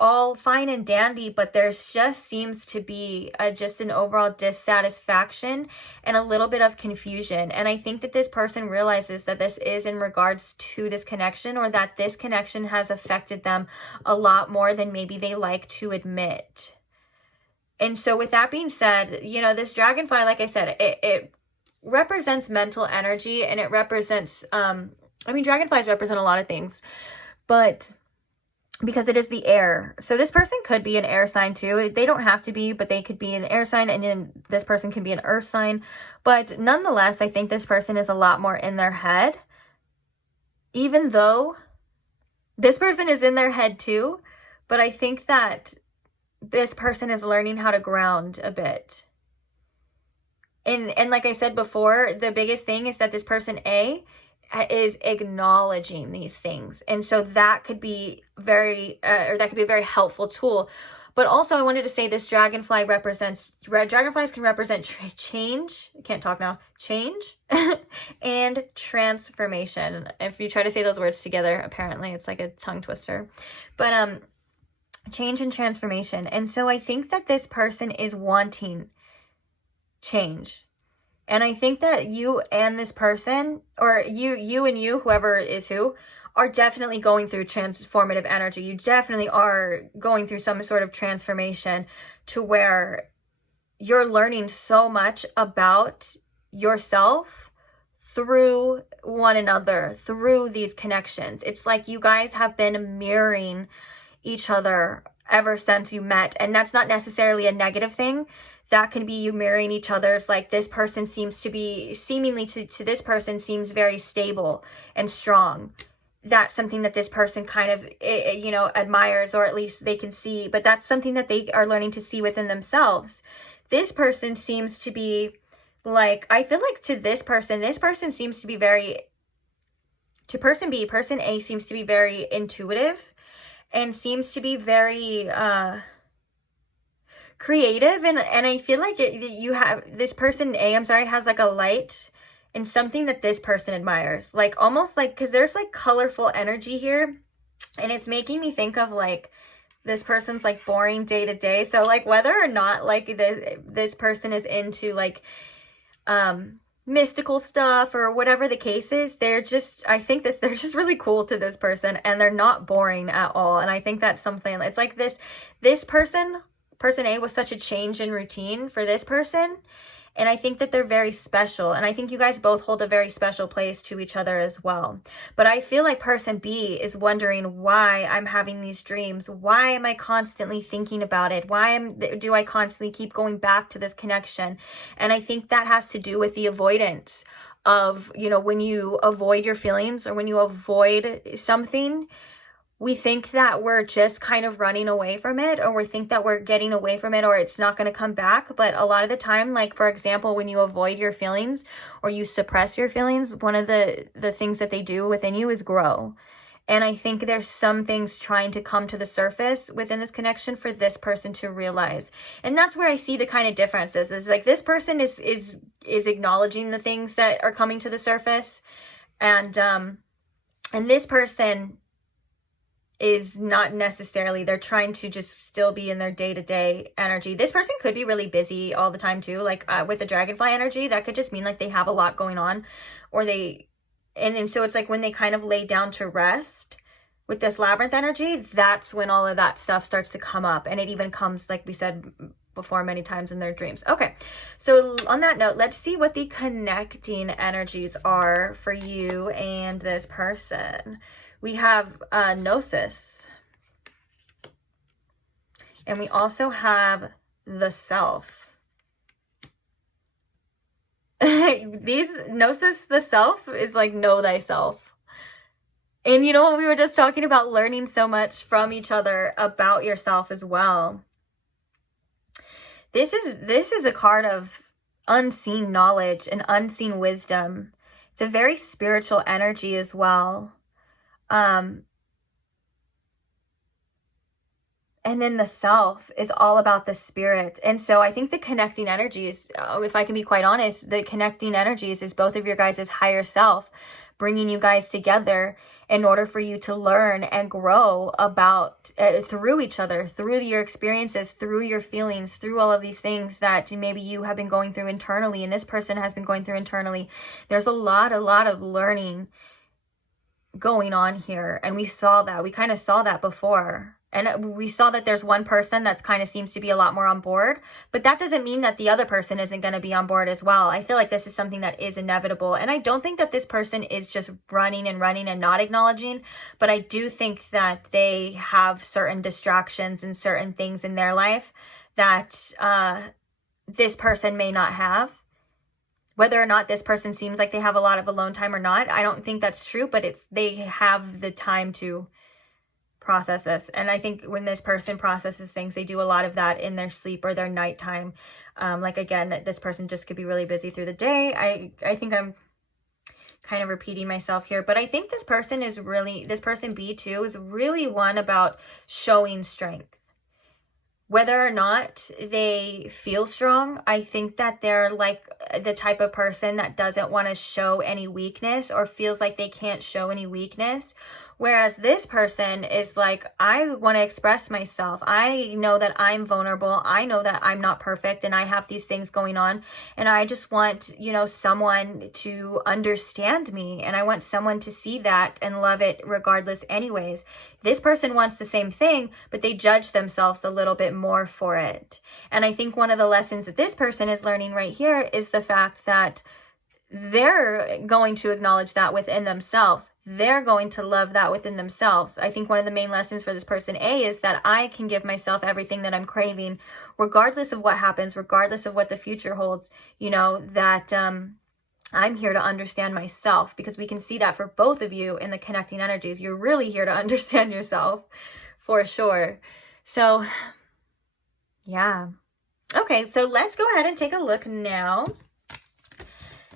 all fine and dandy, but there's just seems to be just an overall dissatisfaction and a little bit of confusion. And I think that this person realizes that this is in regards to this connection, or that this connection has affected them a lot more than maybe they like to admit. And so with that being said, you know, this dragonfly, like I said, it represents mental energy, and it represents, dragonflies represent a lot of things, but because it is the air. So this person could be an air sign too. They don't have to be, but they could be an air sign, and then this person can be an earth sign. But nonetheless, I think this person is a lot more in their head, even though this person is in their head too. But I think that this person is learning how to ground a bit. And like I said before, the biggest thing is that this person A is acknowledging these things. And so that could be a very helpful tool. But also I wanted to say this dragonflies can represent change. I can't talk now. Change and transformation. If you try to say those words together, apparently it's like a tongue twister. But change and transformation. And so I think that this person is wanting change. And I think that you and this person, or you and you, whoever is who, are definitely going through transformative energy. You definitely are going through some sort of transformation, to where you're learning so much about yourself through one another, through these connections. It's like you guys have been mirroring each other ever since you met. And that's not necessarily a negative thing. That can be you mirroring each other's, like, this person seems to be, seemingly to this person seems very stable and strong. That's something that this person kind of, you know, admires, or at least they can see, but that's something that they are learning to see within themselves. This person seems to be like, I feel like to this person seems to be very, to person B, person A seems to be very intuitive, and seems to be very creative. And I feel like you have this person A, has like a light and something that this person admires, like almost like, because there's like colorful energy here, and it's making me think of like this person's like boring day to day. So like whether or not like this person is into like mystical stuff or whatever the case is, they're just really cool to this person, and they're not boring at all. And I think that's something, it's like this person A was such a change in routine for this person, and I think that they're very special, and I think you guys both hold a very special place to each other as well. But I feel like person B is wondering why I'm having these dreams. Why am I constantly thinking about it? Do I constantly keep going back to this connection? And I think that has to do with the avoidance of, you know, when you avoid your feelings, or when you avoid something, we think that we're just kind of running away from it, or we think that we're getting away from it, or it's not going to come back. But a lot of the time, like for example, when you avoid your feelings or you suppress your feelings, one of the things that they do within you is grow. And I think there's some things trying to come to the surface within this connection for this person to realize. And that's where I see the kind of differences, is like this person is acknowledging the things that are coming to the surface, and this person is not necessarily, they're trying to just still be in their day-to-day energy. This person could be really busy all the time too. Like with the dragonfly energy, that could just mean like they have a lot going on, or and so it's like when they kind of lay down to rest with this labyrinth energy, that's when all of that stuff starts to come up. And it even comes, like we said before, many times in their dreams. Okay, so on that note, let's see what the connecting energies are for you and this person. We have Gnosis. And we also have the self. These Gnosis, the self, is like know thyself. And you know what, we were just talking about learning so much from each other about yourself as well. This is a card of unseen knowledge and unseen wisdom. It's a very spiritual energy as well. And then the self is all about the spirit. And so I think the connecting energies, if I can be quite honest, the connecting energies is both of your guys' higher self, bringing you guys together in order for you to learn and grow about through each other, through your experiences, through your feelings, through all of these things that maybe you have been going through internally and this person has been going through internally. There's a lot of learning going on here. And we kind of saw that before. And we saw that there's one person that's kind of seems to be a lot more on board, but that doesn't mean that the other person isn't going to be on board as well. I feel like this is something that is inevitable. And I don't think that this person is just running and not acknowledging, but I do think that they have certain distractions and certain things in their life that this person may not have. Whether or not this person seems like they have a lot of alone time or not, I don't think that's true, but they have the time to process this. And I think when this person processes things, they do a lot of that in their sleep or their nighttime. Like again, this person just could be really busy through the day. I think I'm kind of repeating myself here, but I think this person B2 is really one about showing strength. Whether or not they feel strong, I think that they're like the type of person that doesn't want to show any weakness or feels like they can't show any weakness. Whereas this person is like, I want to express myself. I know that I'm vulnerable. I know that I'm not perfect and I have these things going on. And I just want, someone to understand me. And I want someone to see that and love it regardless anyways. This person wants the same thing, but they judge themselves a little bit more for it. And I think one of the lessons that this person is learning right here is the fact that they're going to acknowledge that within themselves. They're going to love that within themselves. I think one of the main lessons for this person A is that I can give myself everything that I'm craving, regardless of what happens, regardless of what the future holds, that I'm here to understand myself, because we can see that for both of you in the connecting energies. You're really here to understand yourself for sure. So yeah. Okay, so let's go ahead and take a look now.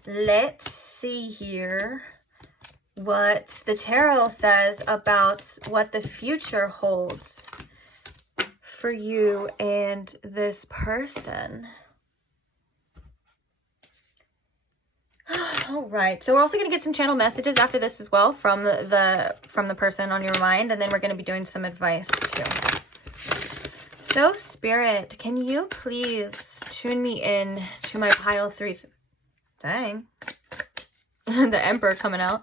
Let's see here what the tarot says about what the future holds for you and this person. All right, so we're also going to get some channel messages after this as well from the person on your mind, and then we're going to be doing some advice too. So Spirit, can you please tune me in to my pile 3? Dang. The Emperor coming out.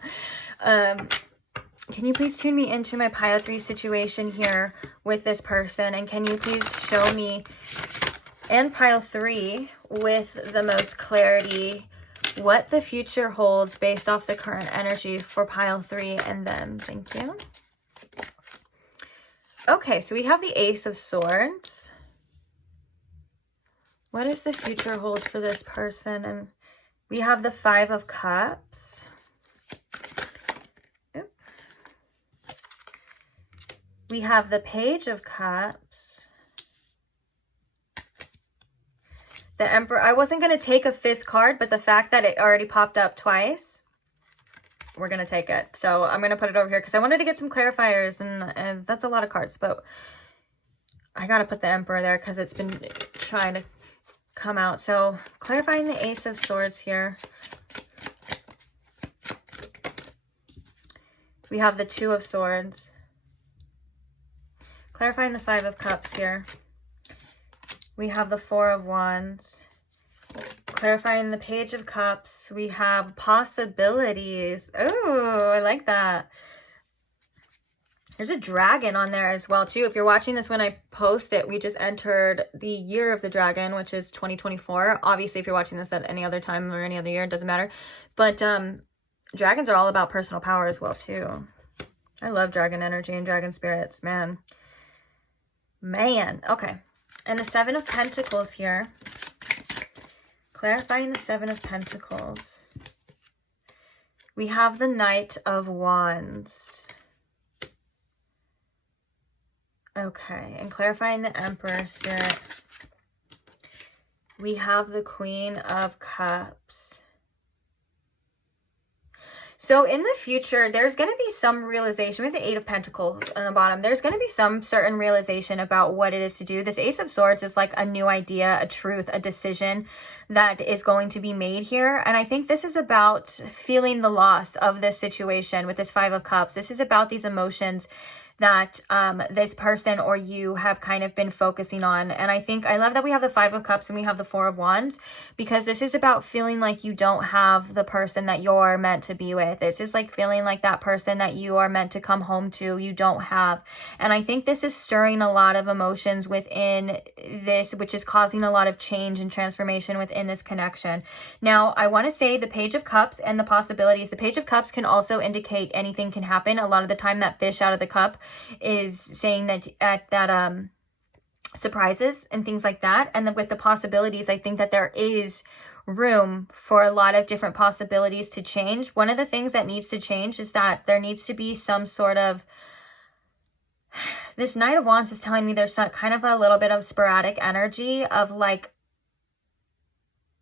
Can you please tune me into my pile 3 situation here with this person? And can you please show me and pile 3 with the most clarity what the future holds based off the current energy for pile 3 and them? Thank you. Okay, so we have the Ace of Swords. What does the future hold for this person? And we have the 5 of Cups. Oop. We have the Page of Cups. The Emperor. I wasn't going to take a 5th card, but the fact that it already popped up twice, we're going to take it. So I'm going to put it over here because I wanted to get some clarifiers, and that's a lot of cards, but I got to put the Emperor there because it's been trying to come out. So clarifying the Ace of Swords here. We have the 2 of Swords. Clarifying the Five of Cups here. We have the Four of Wands. Clarifying the Page of Cups. We have possibilities. Oh, I like that. There's a dragon on there as well, too. If you're watching this when I post it, we just entered the year of the dragon, which is 2024. Obviously, if you're watching this at any other time or any other year, it doesn't matter. But dragons are all about personal power as well, too. I love dragon energy and dragon spirits, man. Man. Okay. And the Seven of Pentacles here. Clarifying the Seven of Pentacles. We have the Knight of Wands. Okay, and clarifying the Emperor spirit. We have the Queen of Cups. So in the future, there's going to be some realization with the Eight of Pentacles on the bottom. There's going to be some certain realization about what it is to do. This Ace of Swords is like a new idea, a truth, a decision that is going to be made here. And I think this is about feeling the loss of this situation with this Five of Cups. This is about these emotions that this person or you have kind of been focusing on. And I love that we have the Five of Cups and we have the Four of Wands, because this is about feeling like you don't have the person that you're meant to be with. It's just like feeling like that person that you are meant to come home to, you don't have. And I think this is stirring a lot of emotions within this, which is causing a lot of change and transformation within this connection. Now, I want to say the Page of Cups and the possibilities. The Page of Cups can also indicate anything can happen. A lot of the time that fish out of the cup is saying that surprises and things like that. And then with the possibilities, I think that there is room for a lot of different possibilities to change. One of the things that needs to change is that there needs to be some sort of, this Knight of Wands is telling me there's some kind of a little bit of sporadic energy of like,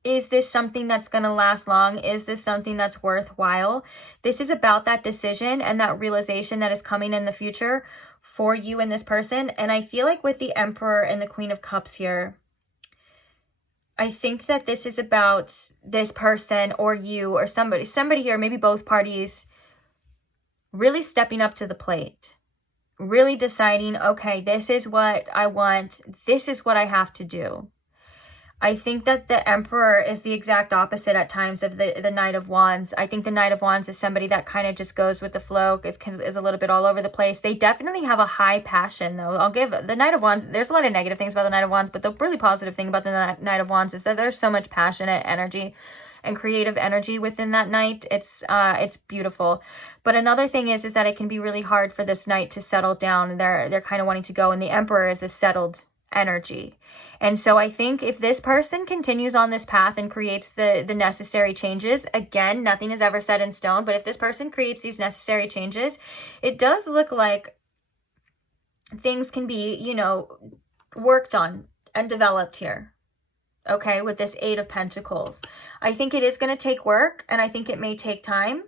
is this something that's going to last long? Is this something that's worthwhile? This is about that decision and that realization that is coming in the future for you and this person. And I feel like with the Emperor and the Queen of Cups here, I think that this is about this person or you or somebody here, maybe both parties, really stepping up to the plate, really deciding, okay, this is what I want. This is what I have to do. I think that the Emperor is the exact opposite at times of the Knight of Wands. I think the Knight of Wands is somebody that kind of just goes with the flow. Is a little bit all over the place. They definitely have a high passion, though. I'll give the Knight of Wands, there's a lot of negative things about the Knight of Wands, but the really positive thing about the Knight of Wands is that there's so much passionate energy and creative energy within that knight. It's beautiful. But another thing is that it can be really hard for this knight to settle down. They're kind of wanting to go, and the Emperor is a settled energy. And so I think if this person continues on this path and creates the necessary changes, again, nothing is ever set in stone, but if this person creates these necessary changes, it does look like things can be, you know, worked on and developed here. Okay, with this Eight of Pentacles. I think it is going to take work, and I think it may take time.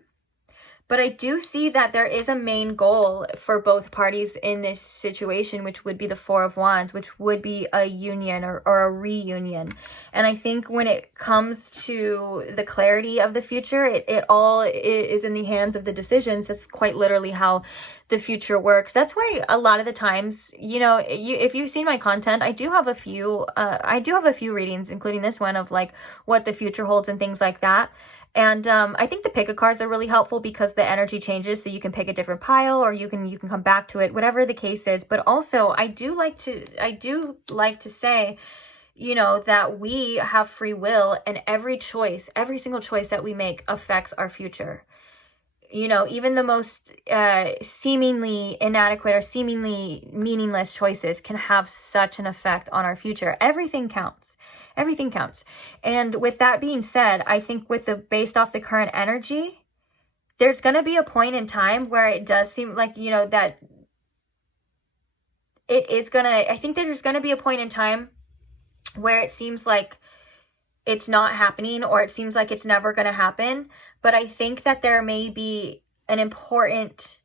But I do see that there is a main goal for both parties in this situation, which would be the Four of Wands, which would be a union or a reunion. And I think when it comes to the clarity of the future, it all is in the hands of the decisions. That's quite literally how the future works. That's why a lot of the times, you know, if you've seen my content, I do have a few readings, including this one, of like what the future holds and things like that. And I think the pick of cards are really helpful because the energy changes, so you can pick a different pile or you can come back to it, whatever the case is. But also, I do like to say, you know, that we have free will, and every single choice that we make affects our future. You know, even the most seemingly inadequate or seemingly meaningless choices can have such an effect on our future. Everything counts. Everything counts. And with that being said, I think based off the current energy, there's going to be a point in time where it does seem like, you know, that I think there's going to be a point in time where it seems like it's not happening, or it seems like it's never going to happen. But I think that there may be an important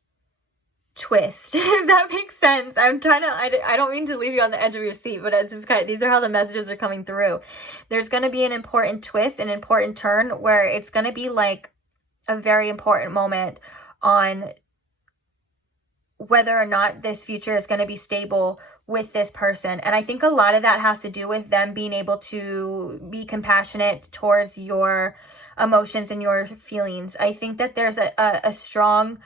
twist, if that makes sense. I don't mean to leave you on the edge of your seat, but it's just these are how the messages are coming through. There's going to be an important twist, an important turn, where it's going to be like a very important moment on whether or not this future is going to be stable with this person. And I think a lot of that has to do with them being able to be compassionate towards your emotions and your feelings. I think that there's a strong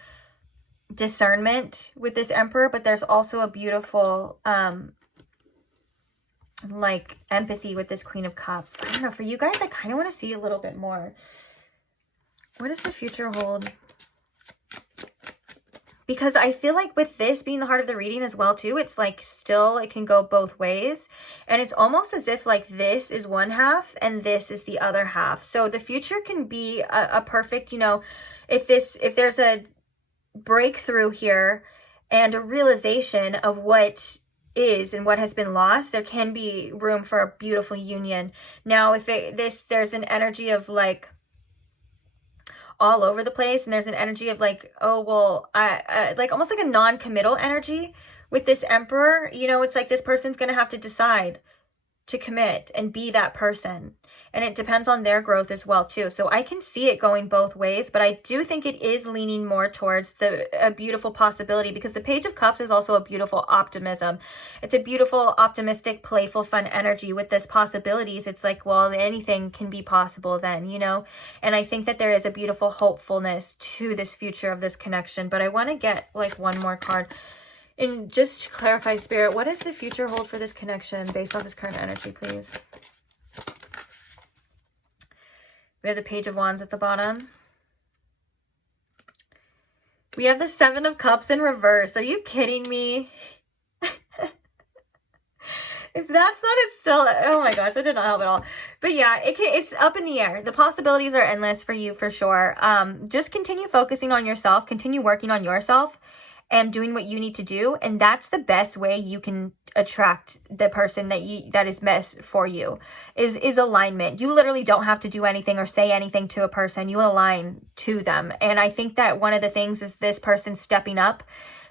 discernment with this Emperor, but there's also a beautiful like empathy with this Queen of Cups. I don't know, for you guys, I kind of want to see a little bit more. What does the future hold? Because I feel like with this being the heart of the reading as well too, it's like still, it can go both ways. And it's almost as if like this is one half and this is the other half. So the future can be a perfect, you know, if there's a breakthrough here and a realization of what is and what has been lost, there can be room for a beautiful union. Now, if there's an energy of like all over the place, and there's an energy of like, oh, well, I like almost like a non-committal energy with this Emperor, you know, it's like this person's going to have to decide to commit and be that person. And it depends on their growth as well too. So I can see it going both ways, but I do think it is leaning more towards a beautiful possibility, because the Page of Cups is also a beautiful optimism. It's a beautiful, optimistic, playful, fun energy with this possibilities. It's like, well, anything can be possible then, you know? And I think that there is a beautiful hopefulness to this future of this connection. But I want to get like one more card. And just to clarify, Spirit, what does the future hold for this connection based on this current energy, please? We have the Page of Wands at the bottom. We have the Seven of Cups in reverse. Are you kidding me? If that's not it still, oh my gosh, that did not help at all. But yeah, it's up in the air. The possibilities are endless for you for sure. Just continue focusing on yourself, continue working on yourself and doing what you need to do. And that's the best way you can attract the person that is best for you, is alignment. You literally don't have to do anything or say anything to a person. You align to them. And I think that one of the things is this person stepping up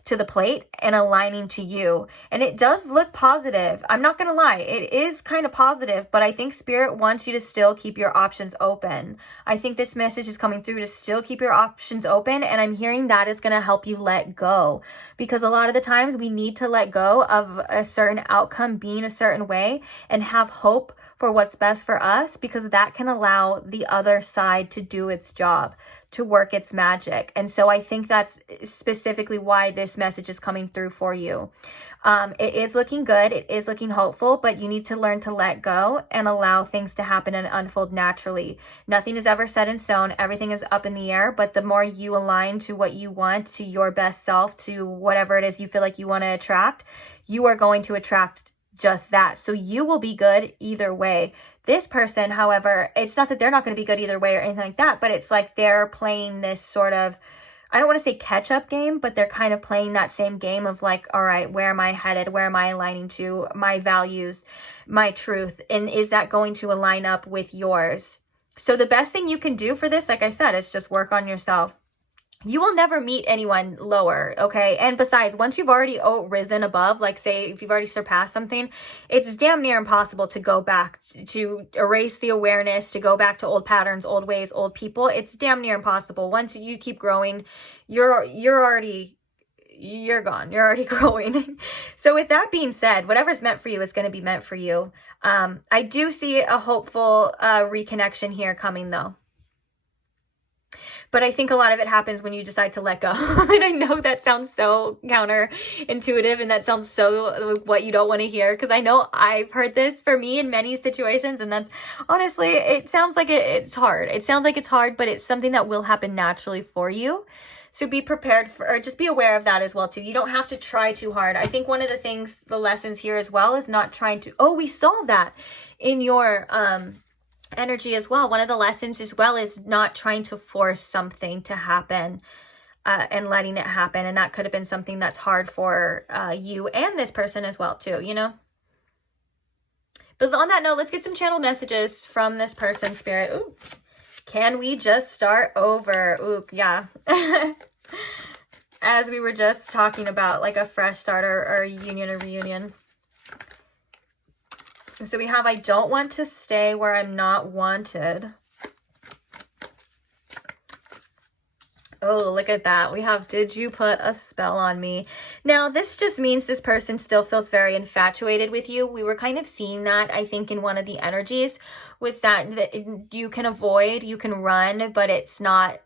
to the plate and aligning to you. And it does look positive. I'm not going to lie. It is kind of positive, but I think Spirit wants you to still keep your options open. I think this message is coming through to still keep your options open. And I'm hearing that is going to help you let go, because a lot of the times we need to let go of a certain outcome being a certain way and have hope for what's best for us, because that can allow the other side to do its job, to work its magic. And so I think that's specifically why this message is coming through for you. It is looking good. It is looking hopeful, but you need to learn to let go and allow things to happen and unfold naturally. Nothing is ever set in stone. Everything is up in the air, but the more you align to what you want, to your best self, to whatever it is you feel like you want to attract, you are going to attract just that. So you will be good either way. This person, however, it's not that they're not going to be good either way or anything like that, but it's like they're playing this sort of, I don't want to say catch-up game, but they're kind of playing that same game of like, all right, where am I headed? Where am I aligning to? My values, my truth, and is that going to align up with yours? So the best thing you can do for this, like I said, is just work on yourself. You will never meet anyone lower, okay? And besides, once you've already risen above, like say if you've already surpassed something, it's damn near impossible to go back, to erase the awareness, to go back to old patterns, old ways, old people. It's damn near impossible. Once you keep growing, you're gone. You're already growing. So with that being said, whatever's meant for you is going to be meant for you. I do see a hopeful reconnection here coming though. But I think a lot of it happens when you decide to let go. And I know that sounds so counterintuitive, and that sounds so what you don't want to hear, because I know I've heard this for me in many situations, and that's honestly, it sounds like it's hard. It sounds like it's hard, but it's something that will happen naturally for you. So be prepared for, or just be aware of that as well too. You don't have to try too hard. I think one of the things, the lessons here as well, is not trying to, oh, we saw that in your, energy as well. One of the lessons as well is not trying to force something to happen and letting it happen. And that could have been something that's hard for you and this person as well too, you know? But on that note, let's get some channel messages from this person, Spirit. Ooh, can we just start over? Ooh, yeah. As we were just talking about, like a fresh start or a union or reunion. So we have, I don't want to stay where I'm not wanted. Oh, look at that. We have, did you put a spell on me? Now, this just means this person still feels very infatuated with you. We were kind of seeing that, I think, in one of the energies, was that you can avoid, you can run, but it's not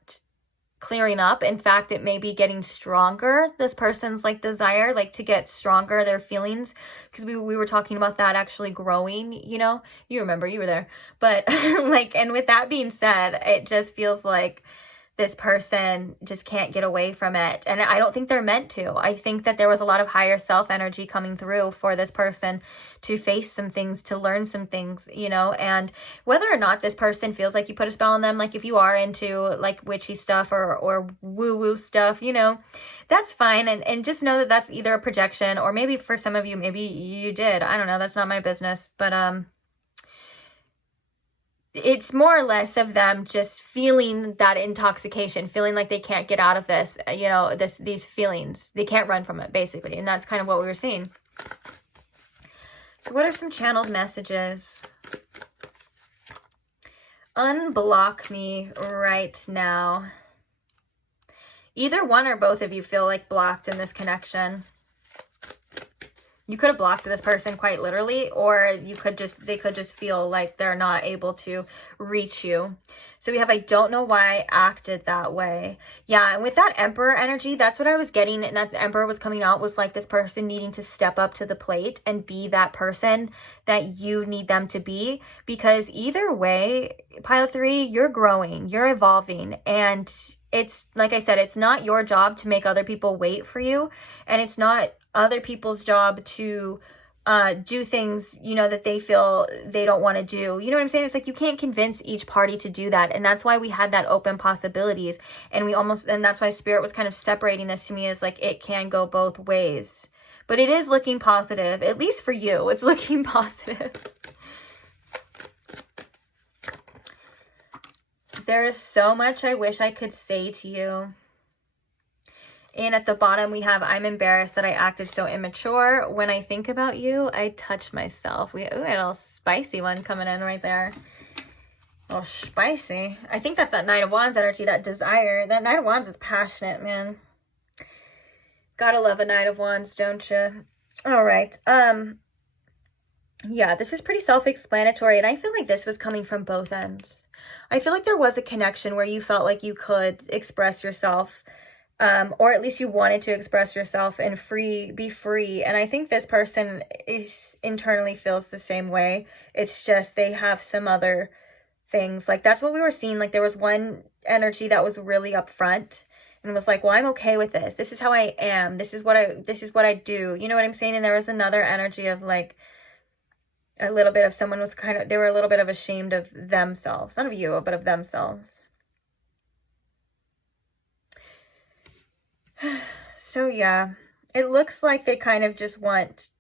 clearing up. In fact, it may be getting stronger. This person's like desire, like to get stronger, their feelings, because we were talking about that actually growing, you know, you remember, you were there. But like, and with that being said, it just feels like this person just can't get away from it. And I don't think they're meant to. I think that there was a lot of higher self energy coming through for this person to face some things, to learn some things, you know, and whether or not this person feels like you put a spell on them, like if you are into like witchy stuff or woo-woo stuff, you know, that's fine. And just know that that's either a projection, or maybe for some of you, maybe you did. I don't know. That's not my business. But, it's more or less of them just feeling that intoxication, feeling like they can't get out of this, you know, these feelings. They can't run from it, basically. And that's kind of what we were seeing. So what are some channeled messages? Unblock me right now. Either one or both of you feel like blocked in this connection. You could have blocked this person quite literally, or they could just feel like they're not able to reach you. So we have, I don't know why I acted that way. Yeah, and with that Emperor energy, that's what I was getting. And that Emperor was coming out, was like this person needing to step up to the plate and be that person that you need them to be. Because either way, pile 3, you're growing, you're evolving. And it's, like I said, it's not your job to make other people wait for you. And it's not other people's job to do things, you know, that they feel they don't want to do. You know what I'm saying? It's like you can't convince each party to do that. And that's why we had that open possibilities. And that's why Spirit was kind of separating this to me as like, it can go both ways. But it is looking positive, at least for you. It's looking positive. There is so much I wish I could say to you. And at the bottom, we have, I'm embarrassed that I acted so immature. When I think about you, I touch myself. Ooh, a little spicy one coming in right there. A little spicy. I think that's that Knight of Wands energy, that desire. That Knight of Wands is passionate, man. Gotta love a Knight of Wands, don't you? All right. Yeah, this is pretty self-explanatory. And I feel like this was coming from both ends. I feel like there was a connection where you felt like you could express yourself. Or at least you wanted to express yourself and be free. And I think this person internally feels the same way. It's just they have some other things. Like that's what we were seeing. Like there was one energy that was really upfront and was like, well, I'm okay with this. This is how I am. This is what I do. You know what I'm saying? And there was another energy of like a little bit of someone was they were a little bit of ashamed of themselves. Not of you, but of themselves. So yeah, it looks like they kind of just want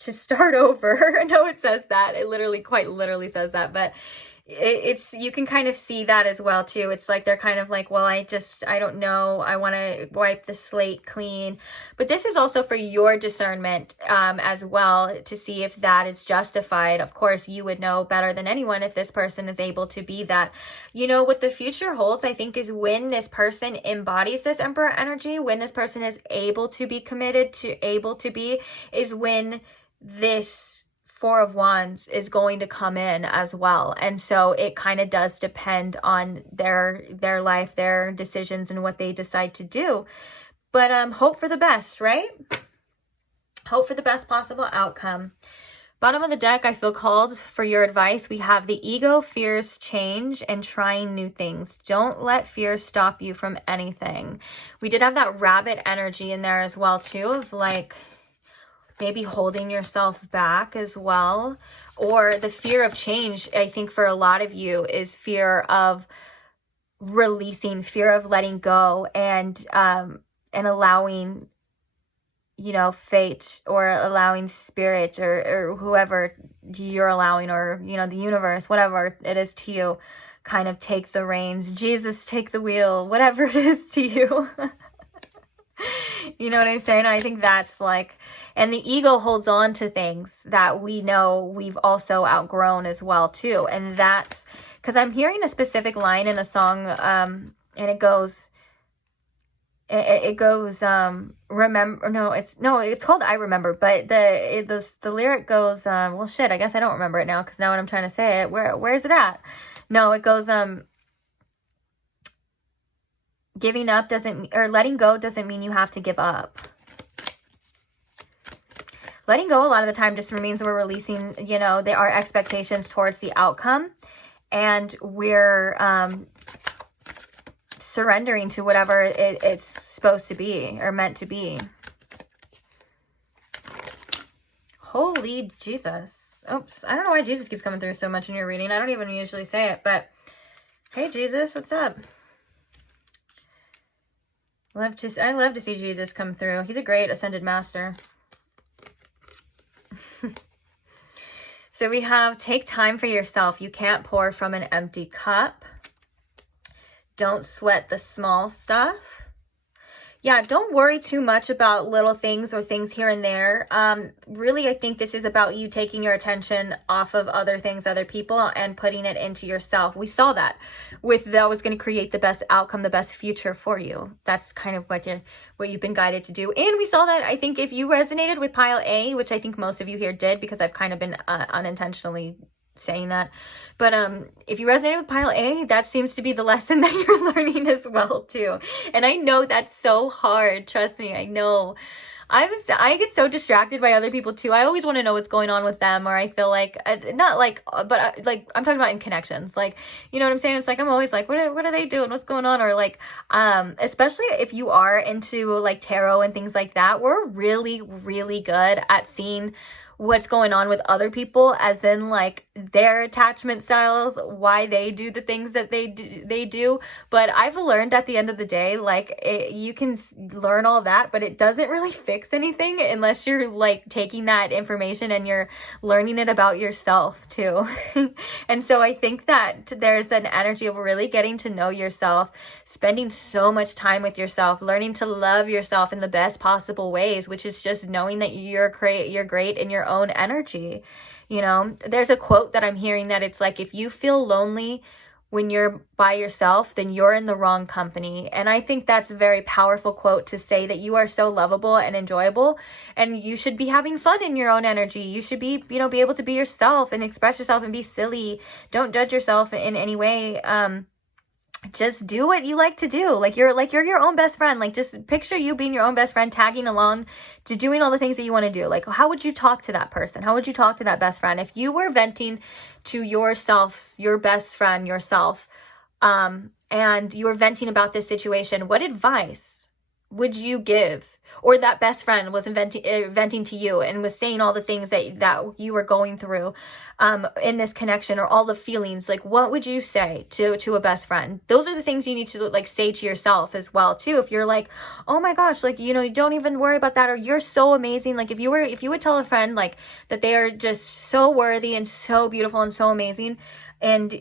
to start over. I know it says that. It quite literally says that, but it's you can kind of see that as well too. It's like they're kind of like, well, I don't know, I want to wipe the slate clean. But this is also for your discernment as well, to see if that is justified. Of course, you would know better than anyone if this person is able to be that. You know, what the future holds, I think, is when this person embodies this Emperor energy, when this person is able to be committed, is when this Four of Wands is going to come in as well. And so it kind of does depend on their life, their decisions, and what they decide to do. But hope for the best, right? Hope for the best possible outcome. Bottom of the deck, I feel called for your advice. We have the ego fears change and trying new things. Don't let fear stop you from anything. We did have that rabbit energy in there as well too, of like maybe holding yourself back as well. Or the fear of change, I think for a lot of you, is fear of releasing, fear of letting go, and allowing, you know, fate, or allowing spirit, or whoever you're allowing, or, you know, the universe, whatever it is to you, kind of take the reins. Jesus, take the wheel, whatever it is to you. You know what I'm saying? I think that's like, and the ego holds on to things that we know we've also outgrown as well too. And that's because I'm hearing a specific line in a song, and it goes, it goes, remember, it's called I Remember, but the lyric goes, well, shit, I guess I don't remember it now, because now when I'm trying to say it, where's it at? No, it goes, giving up doesn't, or letting go doesn't mean you have to give up. Letting go a lot of the time just means we're releasing, you know, our expectations towards the outcome, and we're surrendering to whatever it's supposed to be or meant to be. Holy Jesus. Oops. I don't know why Jesus keeps coming through so much in your reading. I don't even usually say it, but hey, Jesus, what's up? I love to see Jesus come through. He's a great ascended master. So we have, take time for yourself. You can't pour from an empty cup. Don't sweat the small stuff. Yeah, don't worry too much about little things or things here and there. Really, I think this is about you taking your attention off of other things, other people, and putting it into yourself. We saw that with that was going to create the best outcome, the best future for you. That's kind of what you've been guided to do. And we saw that, I think, if you resonated with pile A, which I think most of you here did, because I've kind of been unintentionally saying that, but if you resonate with pile A, that seems to be the lesson that you're learning as well too. And I know that's so hard, trust me. I know I get so distracted by other people too. I always want to know what's going on with them, or I feel like not like, but like I'm talking about in connections, like, you know what I'm saying? It's like I'm always like, what are they doing, what's going on? Or like especially if you are into like tarot and things like that, we're really good at seeing what's going on with other people, as in like their attachment styles, why they do the things that they do. But I've learned at the end of the day, like you can learn all that, but it doesn't really fix anything unless you're like taking that information and you're learning it about yourself too. And so I think that there's an energy of really getting to know yourself, spending so much time with yourself, learning to love yourself in the best possible ways, which is just knowing that you're great in your own energy. You know, there's a quote that I'm hearing that it's like, if you feel lonely when you're by yourself, then you're in the wrong company. And I think that's a very powerful quote to say that you are so lovable and enjoyable, and you should be having fun in your own energy. You should be, you know, be able to be yourself and express yourself and be silly. Don't judge yourself in any way. Just do what you like to do. Like you're your own best friend. Like just picture you being your own best friend, tagging along to doing all the things that you want to do. Like how would you talk to that person? How would you talk to that best friend? If you were venting to yourself, your best friend, yourself, and you were venting about this situation, what advice would you give? Or that best friend was venting to you and was saying all the things that you were going through in this connection, or all the feelings, like what would you say to a best friend? Those are the things you need to like say to yourself as well too. If you're like, oh my gosh, like, you know, don't even worry about that, or you're so amazing. Like if you would tell a friend like that they are just so worthy and so beautiful and so amazing, and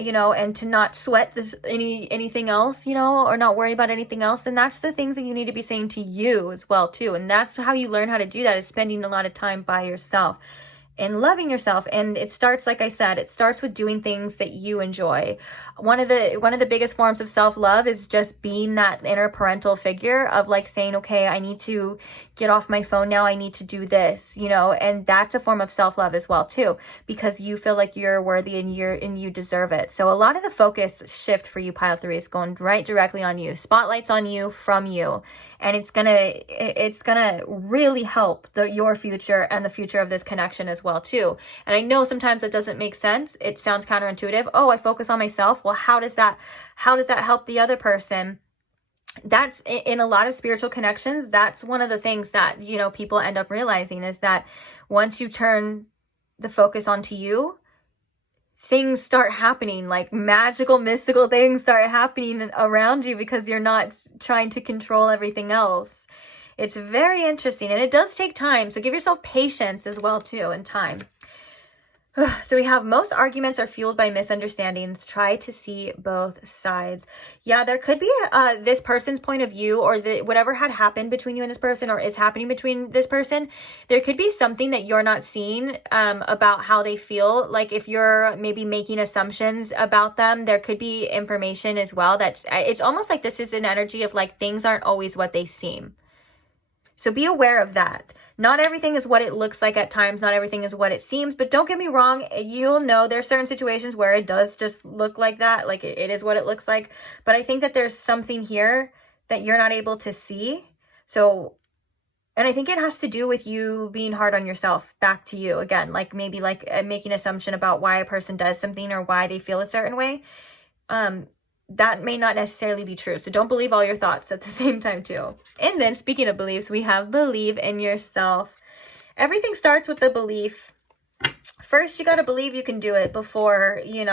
you know, and to not sweat anything else, you know, or not worry about anything else, then that's the things that you need to be saying to you as well too. And that's how you learn how to do that, is spending a lot of time by yourself and loving yourself. And it starts, like I said, it starts with doing things that you enjoy. One of the biggest forms of self-love is just being that inner parental figure of like saying, okay, I need to get off my phone now, I need to do this, you know. And that's a form of self-love as well too, because you feel like you're worthy and you deserve it. So a lot of the focus shift for you, pile 3, is going right directly on you. Spotlight's on you, from you. And it's gonna really help your future and the future of this connection as well too. And I know sometimes it doesn't make sense. It sounds counterintuitive. Oh, I focus on myself. Well, how does that help the other person? That's in a lot of spiritual connections. That's one of the things that, you know, people end up realizing, is that once you turn the focus onto you, things start happening, like magical, mystical things start happening around you, because you're not trying to control everything else. It's very interesting, and it does take time. So give yourself patience as well too, and time. So we have most arguments are fueled by misunderstandings. Try to see both sides. Yeah, there could be this person's point of view, or whatever had happened between you and this person, or is happening between this person. There could be something that you're not seeing about how they feel. Like if you're maybe making assumptions about them, there could be information as well. It's almost like this is an energy of like things aren't always what they seem. So be aware of that. Not everything is what it looks like at times. Not everything is what it seems. But don't get me wrong. You'll know there's certain situations where it does just look like that. Like it is what it looks like. But I think that there's something here that you're not able to see. So, and I think it has to do with you being hard on yourself. Back to you again. Like maybe like making an assumption about why a person does something or why they feel a certain way. That may not necessarily be true. So don't believe all your thoughts at the same time too. And then speaking of beliefs, we have believe in yourself. Everything starts with the belief. First, you got to believe you can do it before you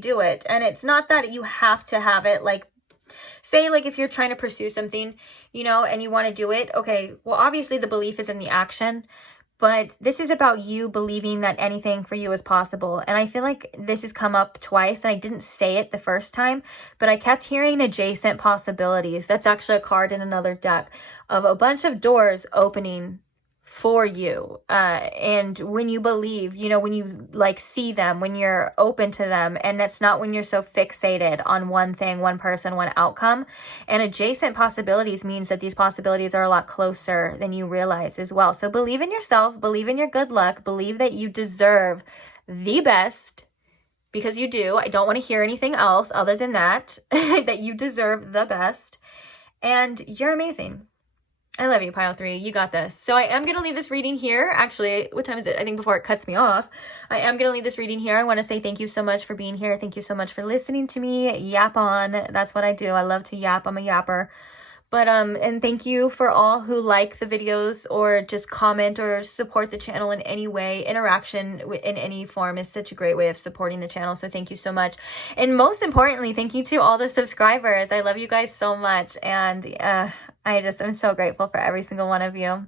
do it. And it's not that you have to have it. Like, say like if you're trying to pursue something, and you want to do it. Okay, well, obviously the belief is in the action. But this is about you believing that anything for you is possible. And I feel like this has come up twice, and I didn't say it the first time, but I kept hearing adjacent possibilities. That's actually a card in another deck of a bunch of doors opening for you. And when you believe, when you like see them, when you're open to them, and that's not when you're so fixated on one thing, one person, one outcome. And adjacent possibilities means that these possibilities are a lot closer than you realize as well. So believe in yourself, believe in your good luck, believe that you deserve the best, because you do. I don't want to hear anything else other than that, that you deserve the best, and you're amazing. I love you, pile 3. You got this. So I am going to leave this reading here. Actually, what time is it? I think before it cuts me off. I am going to leave this reading here. I want to say thank you so much for being here. Thank you so much for listening to me yap on. That's what I do. I love to yap. I'm a yapper. But, and thank you for all who like the videos or just comment or support the channel in any way. Interaction in any form is such a great way of supporting the channel. So thank you so much. And most importantly, thank you to all the subscribers. I love you guys so much. And, I'm so grateful for every single one of you.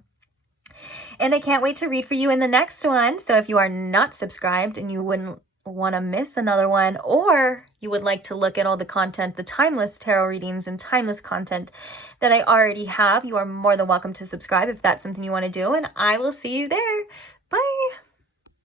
And I can't wait to read for you in the next one. So if you are not subscribed and you wouldn't want to miss another one, or you would like to look at all the content, the timeless tarot readings and timeless content that I already have, you are more than welcome to subscribe if that's something you want to do. And I will see you there.